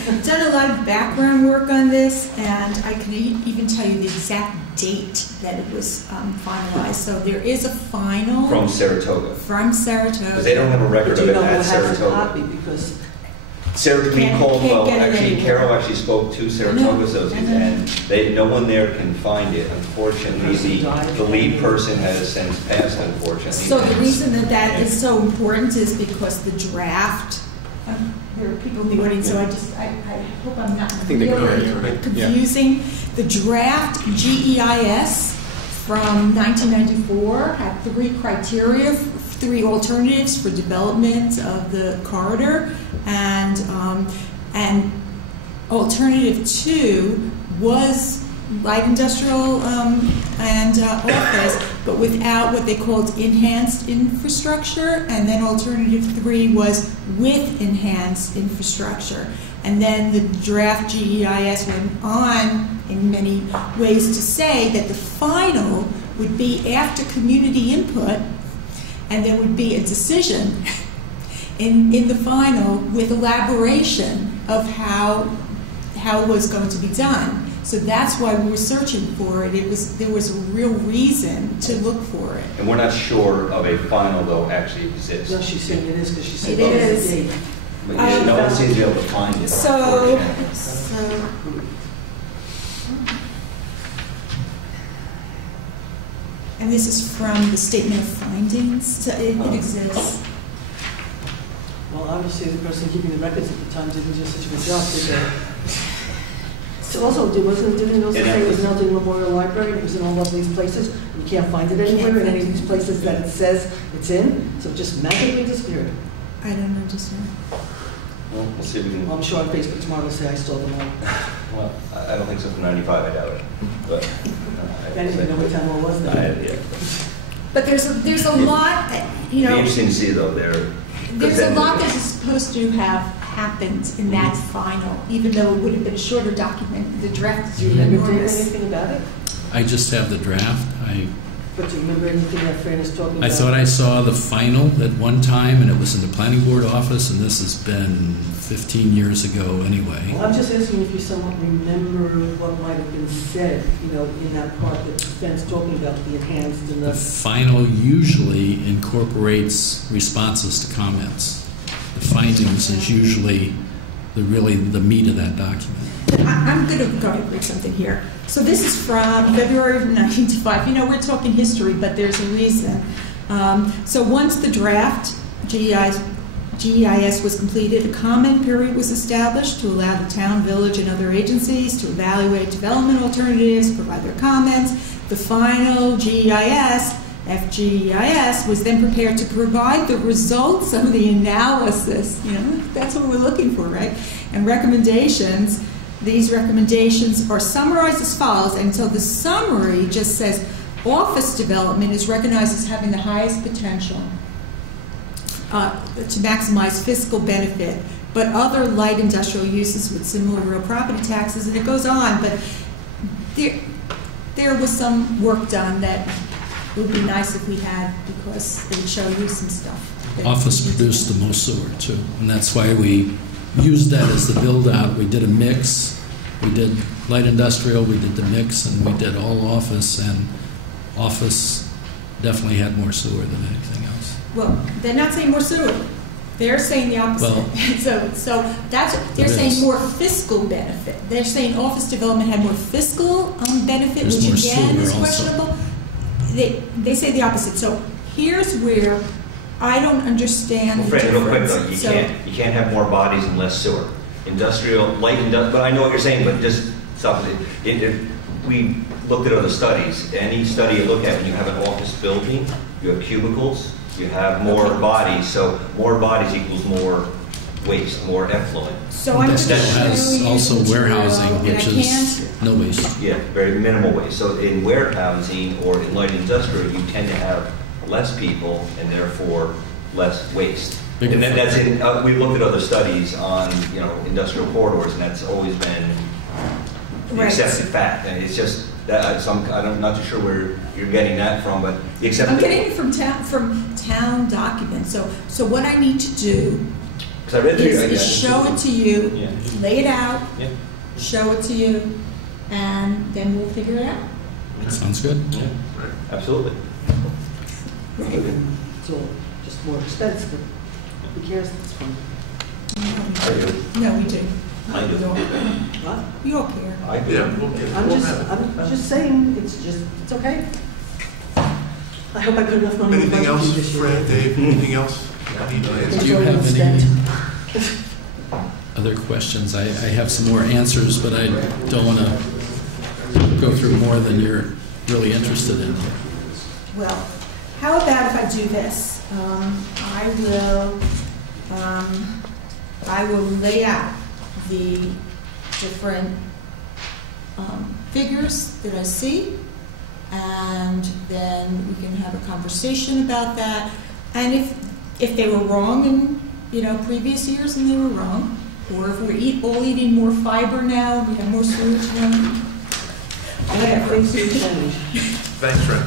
I've done a lot of background work on this, and I can even tell you the exact date that it was finalized. So there is a final from Saratoga. Because they don't have a record of it at Saratoga. Because Saratoga, we called, Carol actually spoke to Saratoga Associates, and no one there can find it. Unfortunately, the lead person has since passed, unfortunately. So the reason that is so important is because the draft, there are people in the audience, so I hope I'm not really confusing. Yeah. The draft GEIS from 1994 had 3 criteria, 3 alternatives for development of the corridor, and alternative 2 was light industrial and office, but without what they called enhanced infrastructure, and then alternative 3 was with enhanced infrastructure. And then the draft GEIS went on in many ways to say that the final would be after community input, and there would be a decision in the final with elaboration of how it was going to be done. So that's why we were searching for it. There was a real reason to look for it. And we're not sure of a final, though, actually exists. No, she's saying it is because she said it is. But no one seems to be able to find it. And this is from the statement of findings. So it exists. Well, obviously, the person keeping the records at the time didn't do such a good job, did they? So also, didn't it also say it was in Elton Memorial Library, and it was in all of these places? You can't find it anywhere in any of these places that it says it's in, so it just magically disappeared. I don't understand. Well, we'll see if we can... Well, I'm sure on Facebook tomorrow they'll say I stole them all. Well, I don't think so from 95, I doubt it. But... I didn't even know what time it was then. Yeah. But there's a lot, It'd be interesting to see, though, there's a lot that is supposed to have happened in that final, even though it would have been a shorter document. The draft is enormous. Anything about it? I just have the draft. But do you remember anything that Fran is talking about? I thought I saw the final at one time, and it was in the planning board office, and this has been 15 years ago anyway. Well, I'm just asking if you somewhat remember what might have been said, in that part that Fran's talking about, the enhanced and the final usually incorporates responses to comments. The findings is usually the meat of that document. I'm going to read something here. So this is from February of 1995. We're talking history, but there's a reason. So once the draft GEIS was completed, a comment period was established to allow the town, village, and other agencies to evaluate development alternatives, provide their comments. The final GEIS, FGEIS, was then prepared to provide the results of the analysis. That's what we're looking for, right? And recommendations. These recommendations are summarized as follows, and so the summary just says, office development is recognized as having the highest potential to maximize fiscal benefit, but other light industrial uses with similar real property taxes, and it goes on, but there was some work done that would be nice if we had, because it would show you some stuff. Office produced the most sewer, too, and that's why we used that as the build-out. We did a mix. We did light industrial, we did the mix, and we did all office, and office definitely had more sewer than anything else. Well, they're not saying more sewer. They're saying the opposite. Well, so that's they're saying more fiscal benefit. They're saying office development had more fiscal benefit, There's which again more is sewer also. questionable. They say the opposite. So here's where I don't understand Well, the Fran, real quick difference. though, you can't have more bodies and less sewer. Industrial, light industrial, but I know what you're saying, but just stop it. We looked at other studies. Any study you look at, when you have an office building, you have cubicles, you have more bodies, so more bodies equals more waste, more effluent. So I'm That has also warehousing, which is no waste. Yeah, very minimal waste. So in warehousing or in light industrial, you tend to have less people and therefore less waste. Bigger And then that's in, we looked at other studies on, industrial corridors, and that's always been the accepted fact. And it's just that I'm not too sure where you're getting that from, but the accepted. I'm getting it from town documents. So what I need to do is show it to you, lay it out, show it to you, and then we'll figure it out. That sounds good. Yeah, absolutely. So just more expense, but who cares at this point? No, we do. I do. What? You all care. I do. I'm just saying, it's okay. I hope I put enough money in the Anything budget else, this year. Fran, Dave? Anything else? Do you have any other questions? I have some more answers, but I don't want to go through more than you're really interested in. Well, how about if I do this? I will lay out the different figures that I see, and then we can have a conversation about that. And if they were wrong in previous years and they were wrong, or if we're all eating more fiber now and we have more sewage now, Things do change. Thanks, Fran.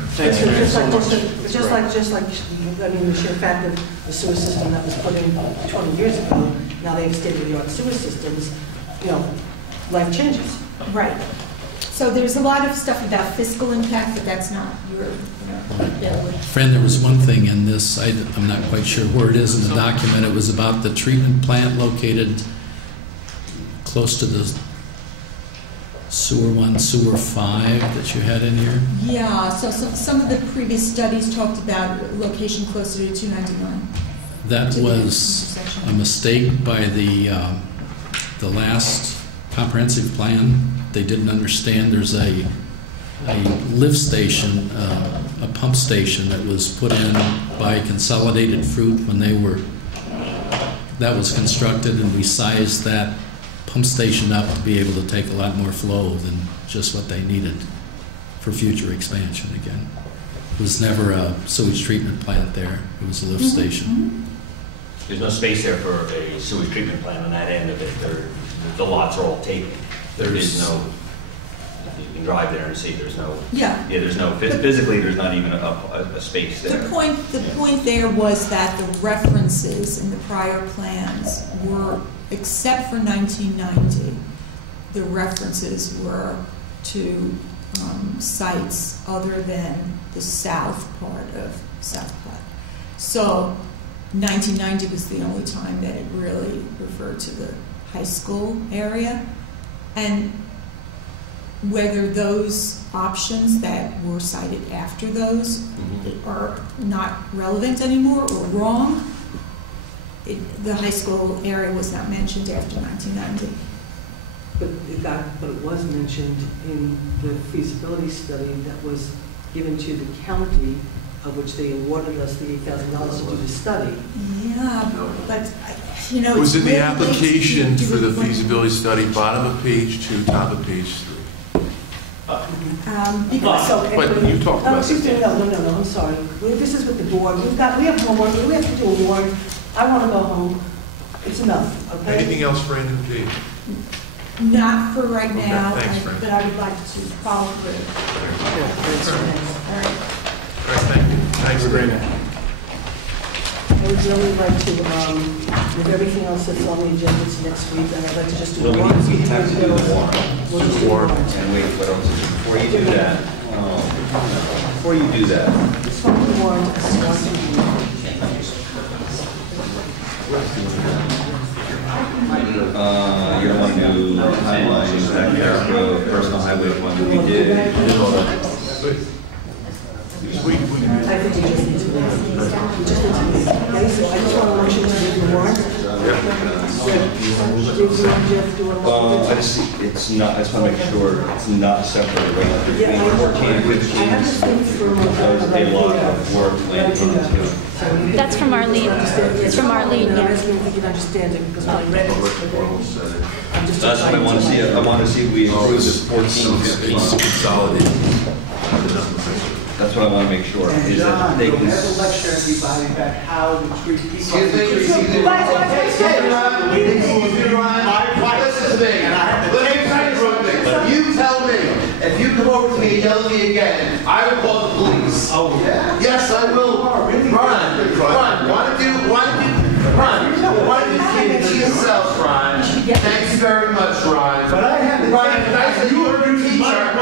Just like, the sheer fact that the sewer system that was put in 20 years ago, now they have state-of-the-art sewer systems, life changes. Right. So there's a lot of stuff about fiscal impact, but that's not your, Friend, there was one thing in this, I'm not quite sure where it is in the document. It was about the treatment plant located close to the Sewer 1, Sewer 5 that you had in here. Yeah, so some of the previous studies talked about location closer to 299. That was a mistake by the last comprehensive plan. They didn't understand there's a lift station, a pump station that was put in by Consolidated Fruit when that was constructed, and we sized that pump station up to be able to take a lot more flow than just what they needed for future expansion again. It was never a sewage treatment plant there. It was a lift station. There's no space there for a sewage treatment plant on that end of it. The lots are all taken. There is no, you can drive there and see there's no, there's no, physically there's not even a space there. The point there was that the references in the prior plans were, except for 1990, the references were to sites other than the south part of South Platte. So 1990 was the only time that it really referred to the high school area. And whether those options that were cited after those are not relevant anymore or wrong, the high school area was not mentioned after 1990. But it was mentioned in the feasibility study that was given to the county, of which they awarded us the $8,000 to do the study. Yeah, but it was in the application for the feasibility study, bottom of page 2, top of page 3. But you talked about excuse me, no, I'm sorry. This is with the board. We have homework. We have to do a warrant. I want to go home. It's enough, okay? Anything else, Brandon, Dave? Not for right now, thanks, but I would like to follow through. All right. All right, thank you. Thanks, Brandon. I would really like to, with everything else that's on the agenda to next week, and I'd like to just do We one. have to do the warrant. We'll just do the warrant. And wait, but before you do that, before you do that, you don't want to do highline, back road, personal highway one that we did. I think you just need to leave. You just need to leave. Okay, so I just want to motion to leave the warrant. I just, it's not, I just want to make sure it's not separated, right? Between 14 and 15. There's a lot of work landed on the two. That's from Arlene. It's from Arlene, I'm yeah. asking if you can understand it, because when I read it, I'm just That's what I want to see. I want to see if we approve this 14, 15. Consolidated. That's what I want to make sure. Is that John, they you'll can... never lecture everybody about how we treat people. Excuse me, Hey, Ron, listen to me. Let me tell you something. You tell me, if you come over to me and yell at me again, I will call the police. Oh, yeah? Yes, I will. Ron, why don't you keep it to yourself, Ron? Thank you very much, Ron. But I had to Ron, you were a teacher.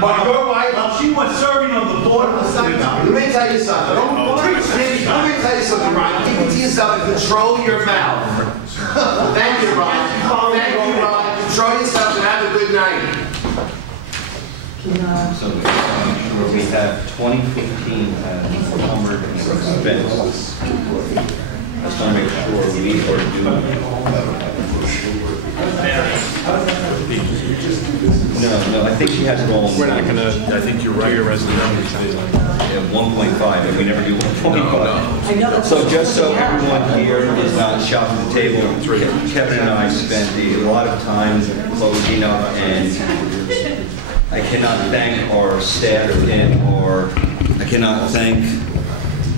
But your wife, she was serving on the board of the Senate. let me tell you something. Let me tell you something, Ron. Keep it to yourself and control your mouth. Thank you, Ron. Thank you, Ron. Control yourself and have a good night. So we have 2015 as encumbered and expense. I just want to make sure we are doing... No, I think she has it all. We're not going to, I think you're right, your resolution. Yeah, 1.5, and we never do 1.5. So just so everyone here is not shocked at the table, Kevin and I spent a lot of time closing up, and I cannot thank our staff or I cannot thank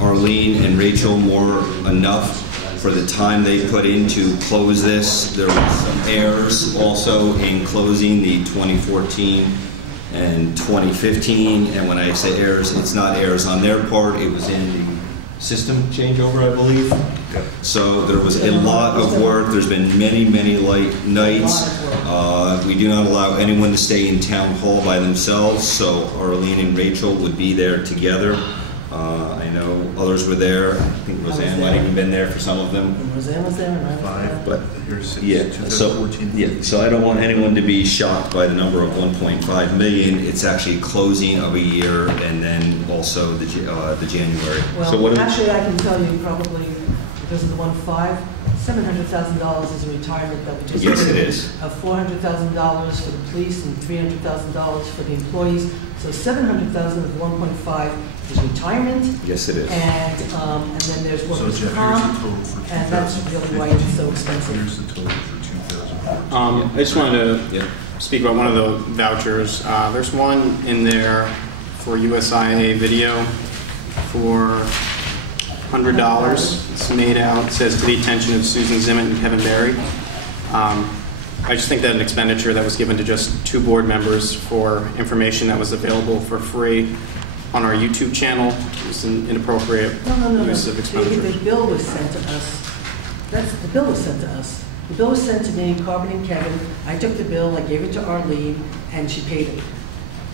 Arlene and Rachel more enough for the time they put in to close this. There were some errors also in closing the 2014 and 2015, and when I say errors, it's not errors on their part, it was in the system changeover, I believe. So there was a lot of work. There's been many late nights. We do not allow anyone to stay in town hall by themselves, so Arlene and Rachel would be there together. I know others were there. I think Roseanne might have even been there for some of them. Roseanne was there, and I was there. But so I don't want anyone to be shocked by the number of 1.5 million. It's actually closing of a year, and then also the January. Well, so what actually, I can tell you probably because of the 1.5, $700,000 is a retirement that we just Yes, it is. $400,000 for the police and $300,000 for the employees. So $700,000 of 1.5 is retirement. Yes, it is. And then there's workers' comp, and that's really why it's so expensive. Here's the total for 2014. I just wanted to speak about one of the vouchers. There's one in there for USIA video for $100. It's made out, it says to the attention of Susan Zimmett and Kevin Barry. I just think that an expenditure that was given to just 2 board members for information that was available for free on our YouTube channel is an inappropriate use of expenditure. The bill was sent to us. The bill was sent to us. The bill was sent to me, Carbon and Kevin. I took the bill, I gave it to Arlene, and she paid it.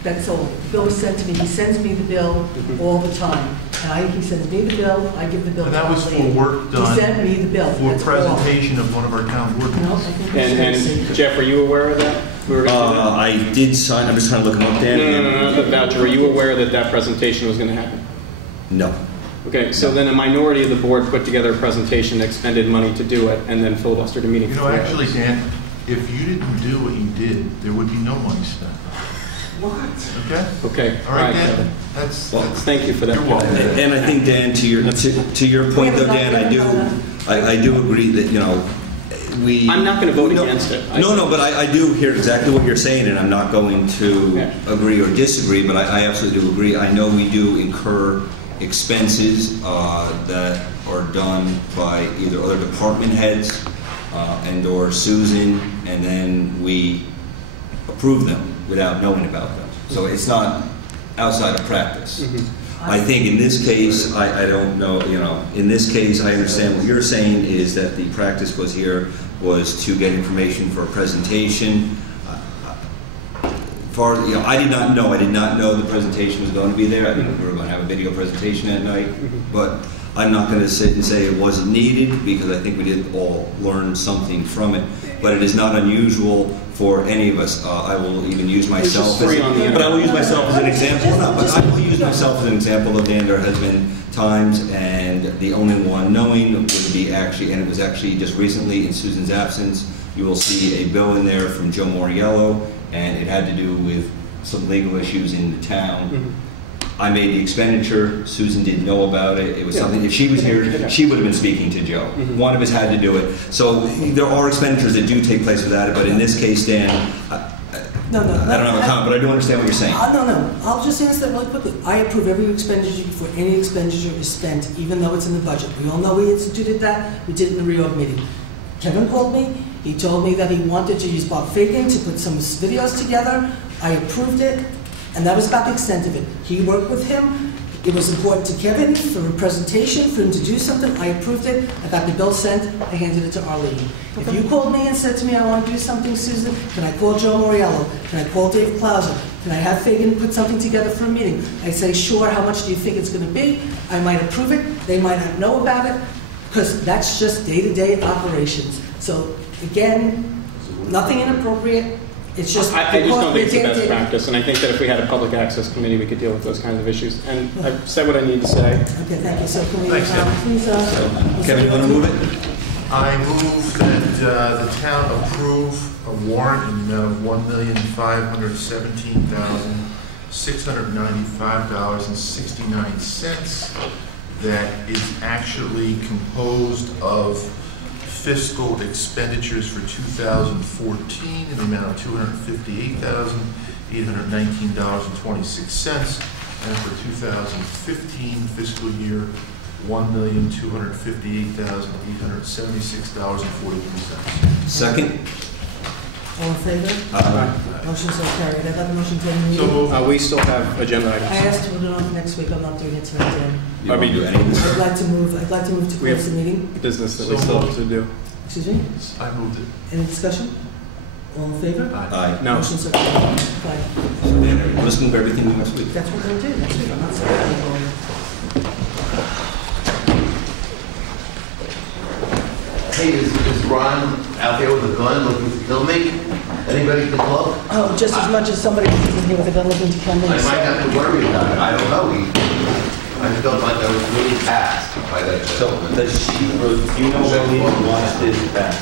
That's all. The bill was sent to me. He sends me the bill all the time. And he sends me the bill, I give the bill to And that was Arlene. for work done. He sent me the bill. For That's presentation of one of our town board members. No, I think it's And Jeff, were you aware of that? I did sign. I'm just trying to look them up, Dan. No, the voucher. Were you aware that that presentation was going to happen? No. Okay, so then a minority of the board put together a presentation, expended money to do it, and then filibustered a meeting. You know, actually, Dan, if you didn't do what you did, there would be no money spent. What? Okay? Okay. All right, Dan. Dan. That's thank you for that. You're welcome. And I think, Dan, to your point, though, Dan, I do agree that, you know, I'm not going to vote against it. No, but I do hear exactly what you're saying, and I'm not going to agree or disagree, but I absolutely do agree. I know we do incur expenses that are done by either other department heads and or Susan, and then we approve them without knowing about them. So it's not outside of practice. Mm-hmm. I think in this case, I don't know, you know, in this case, I understand what you're saying is that the practice was to get information for a presentation. far as, I did not know the presentation was going to be there. I didn't know we were going to have a video presentation at night, but I'm not going to sit and say it wasn't needed, because I think we did all learn something from it. But it is not unusual for any of us. I will even use myself as an example. I will use myself as an example of Dan. There has been times, and the only one knowing would be actually, and it was actually just recently in Susan's absence, you will see a bill in there from Joe Moriello, and it had to do with some legal issues in the town. I made the expenditure. Susan didn't know about it. It was something, if she was here, she would have been speaking to Joe. One of us had to do it. So there are expenditures that do take place without it, but in this case, Dan, I don't have a comment, but I do understand what you're saying. No. I'll just answer that really quickly. I approve every expenditure before any expenditure is spent, even though it's in the budget. We all know we instituted that. We did it in the reorg meeting. Kevin called me. He told me that he wanted to use Bob Fagan to put some videos together. I approved it. And that was about the extent of it. He worked with him. It was important to Kevin for a presentation, for him to do something. I approved it. I got the bill sent. I handed it to Arlene. If you called me and said to me, I want to do something, Susan, can I call Joe Moriello? Can I call Dave Plauser? Can I have Fagan put something together for a meeting? I say, sure, how much do you think it's going to be? I might approve it. They might not know about it, because that's just day-to-day operations. So, again, nothing inappropriate. It's just I just don't think it's the best practice, and I think that if we had a public access committee, we could deal with those kinds of issues. And I've said what I need to say. Okay, thank you. So can we please, Kevin, you want to move it? I move that the town approve a warrant in the amount of $1,517,695.69 that is actually composed of fiscal expenditures for 2014 in the amount of $258,819.26, and for 2015 fiscal year, $1,258,876.43. Second. All in favor? Motion so carried. I got the motion to end the So meeting. we still have agenda items. I asked to put it on for next week. I'm not doing it tonight, Dan. You want to do any of this? I'd like to move to close the meeting. Business that we still have to do. Excuse me? I moved it. Any discussion? All in favor? Aye. No. Motion so carried. Fine. So Dan, listen to everything next week. That's what we're going to do next week. I'm not saying anything. Hey, is Ron out there with a gun looking to kill me? Anybody can look? Oh, just as much as somebody who's in here with a gun looking to kill me. I might have to worry about it. I don't know. I felt like I was really passed by that gentleman. So, does she, do you know when he lost his back?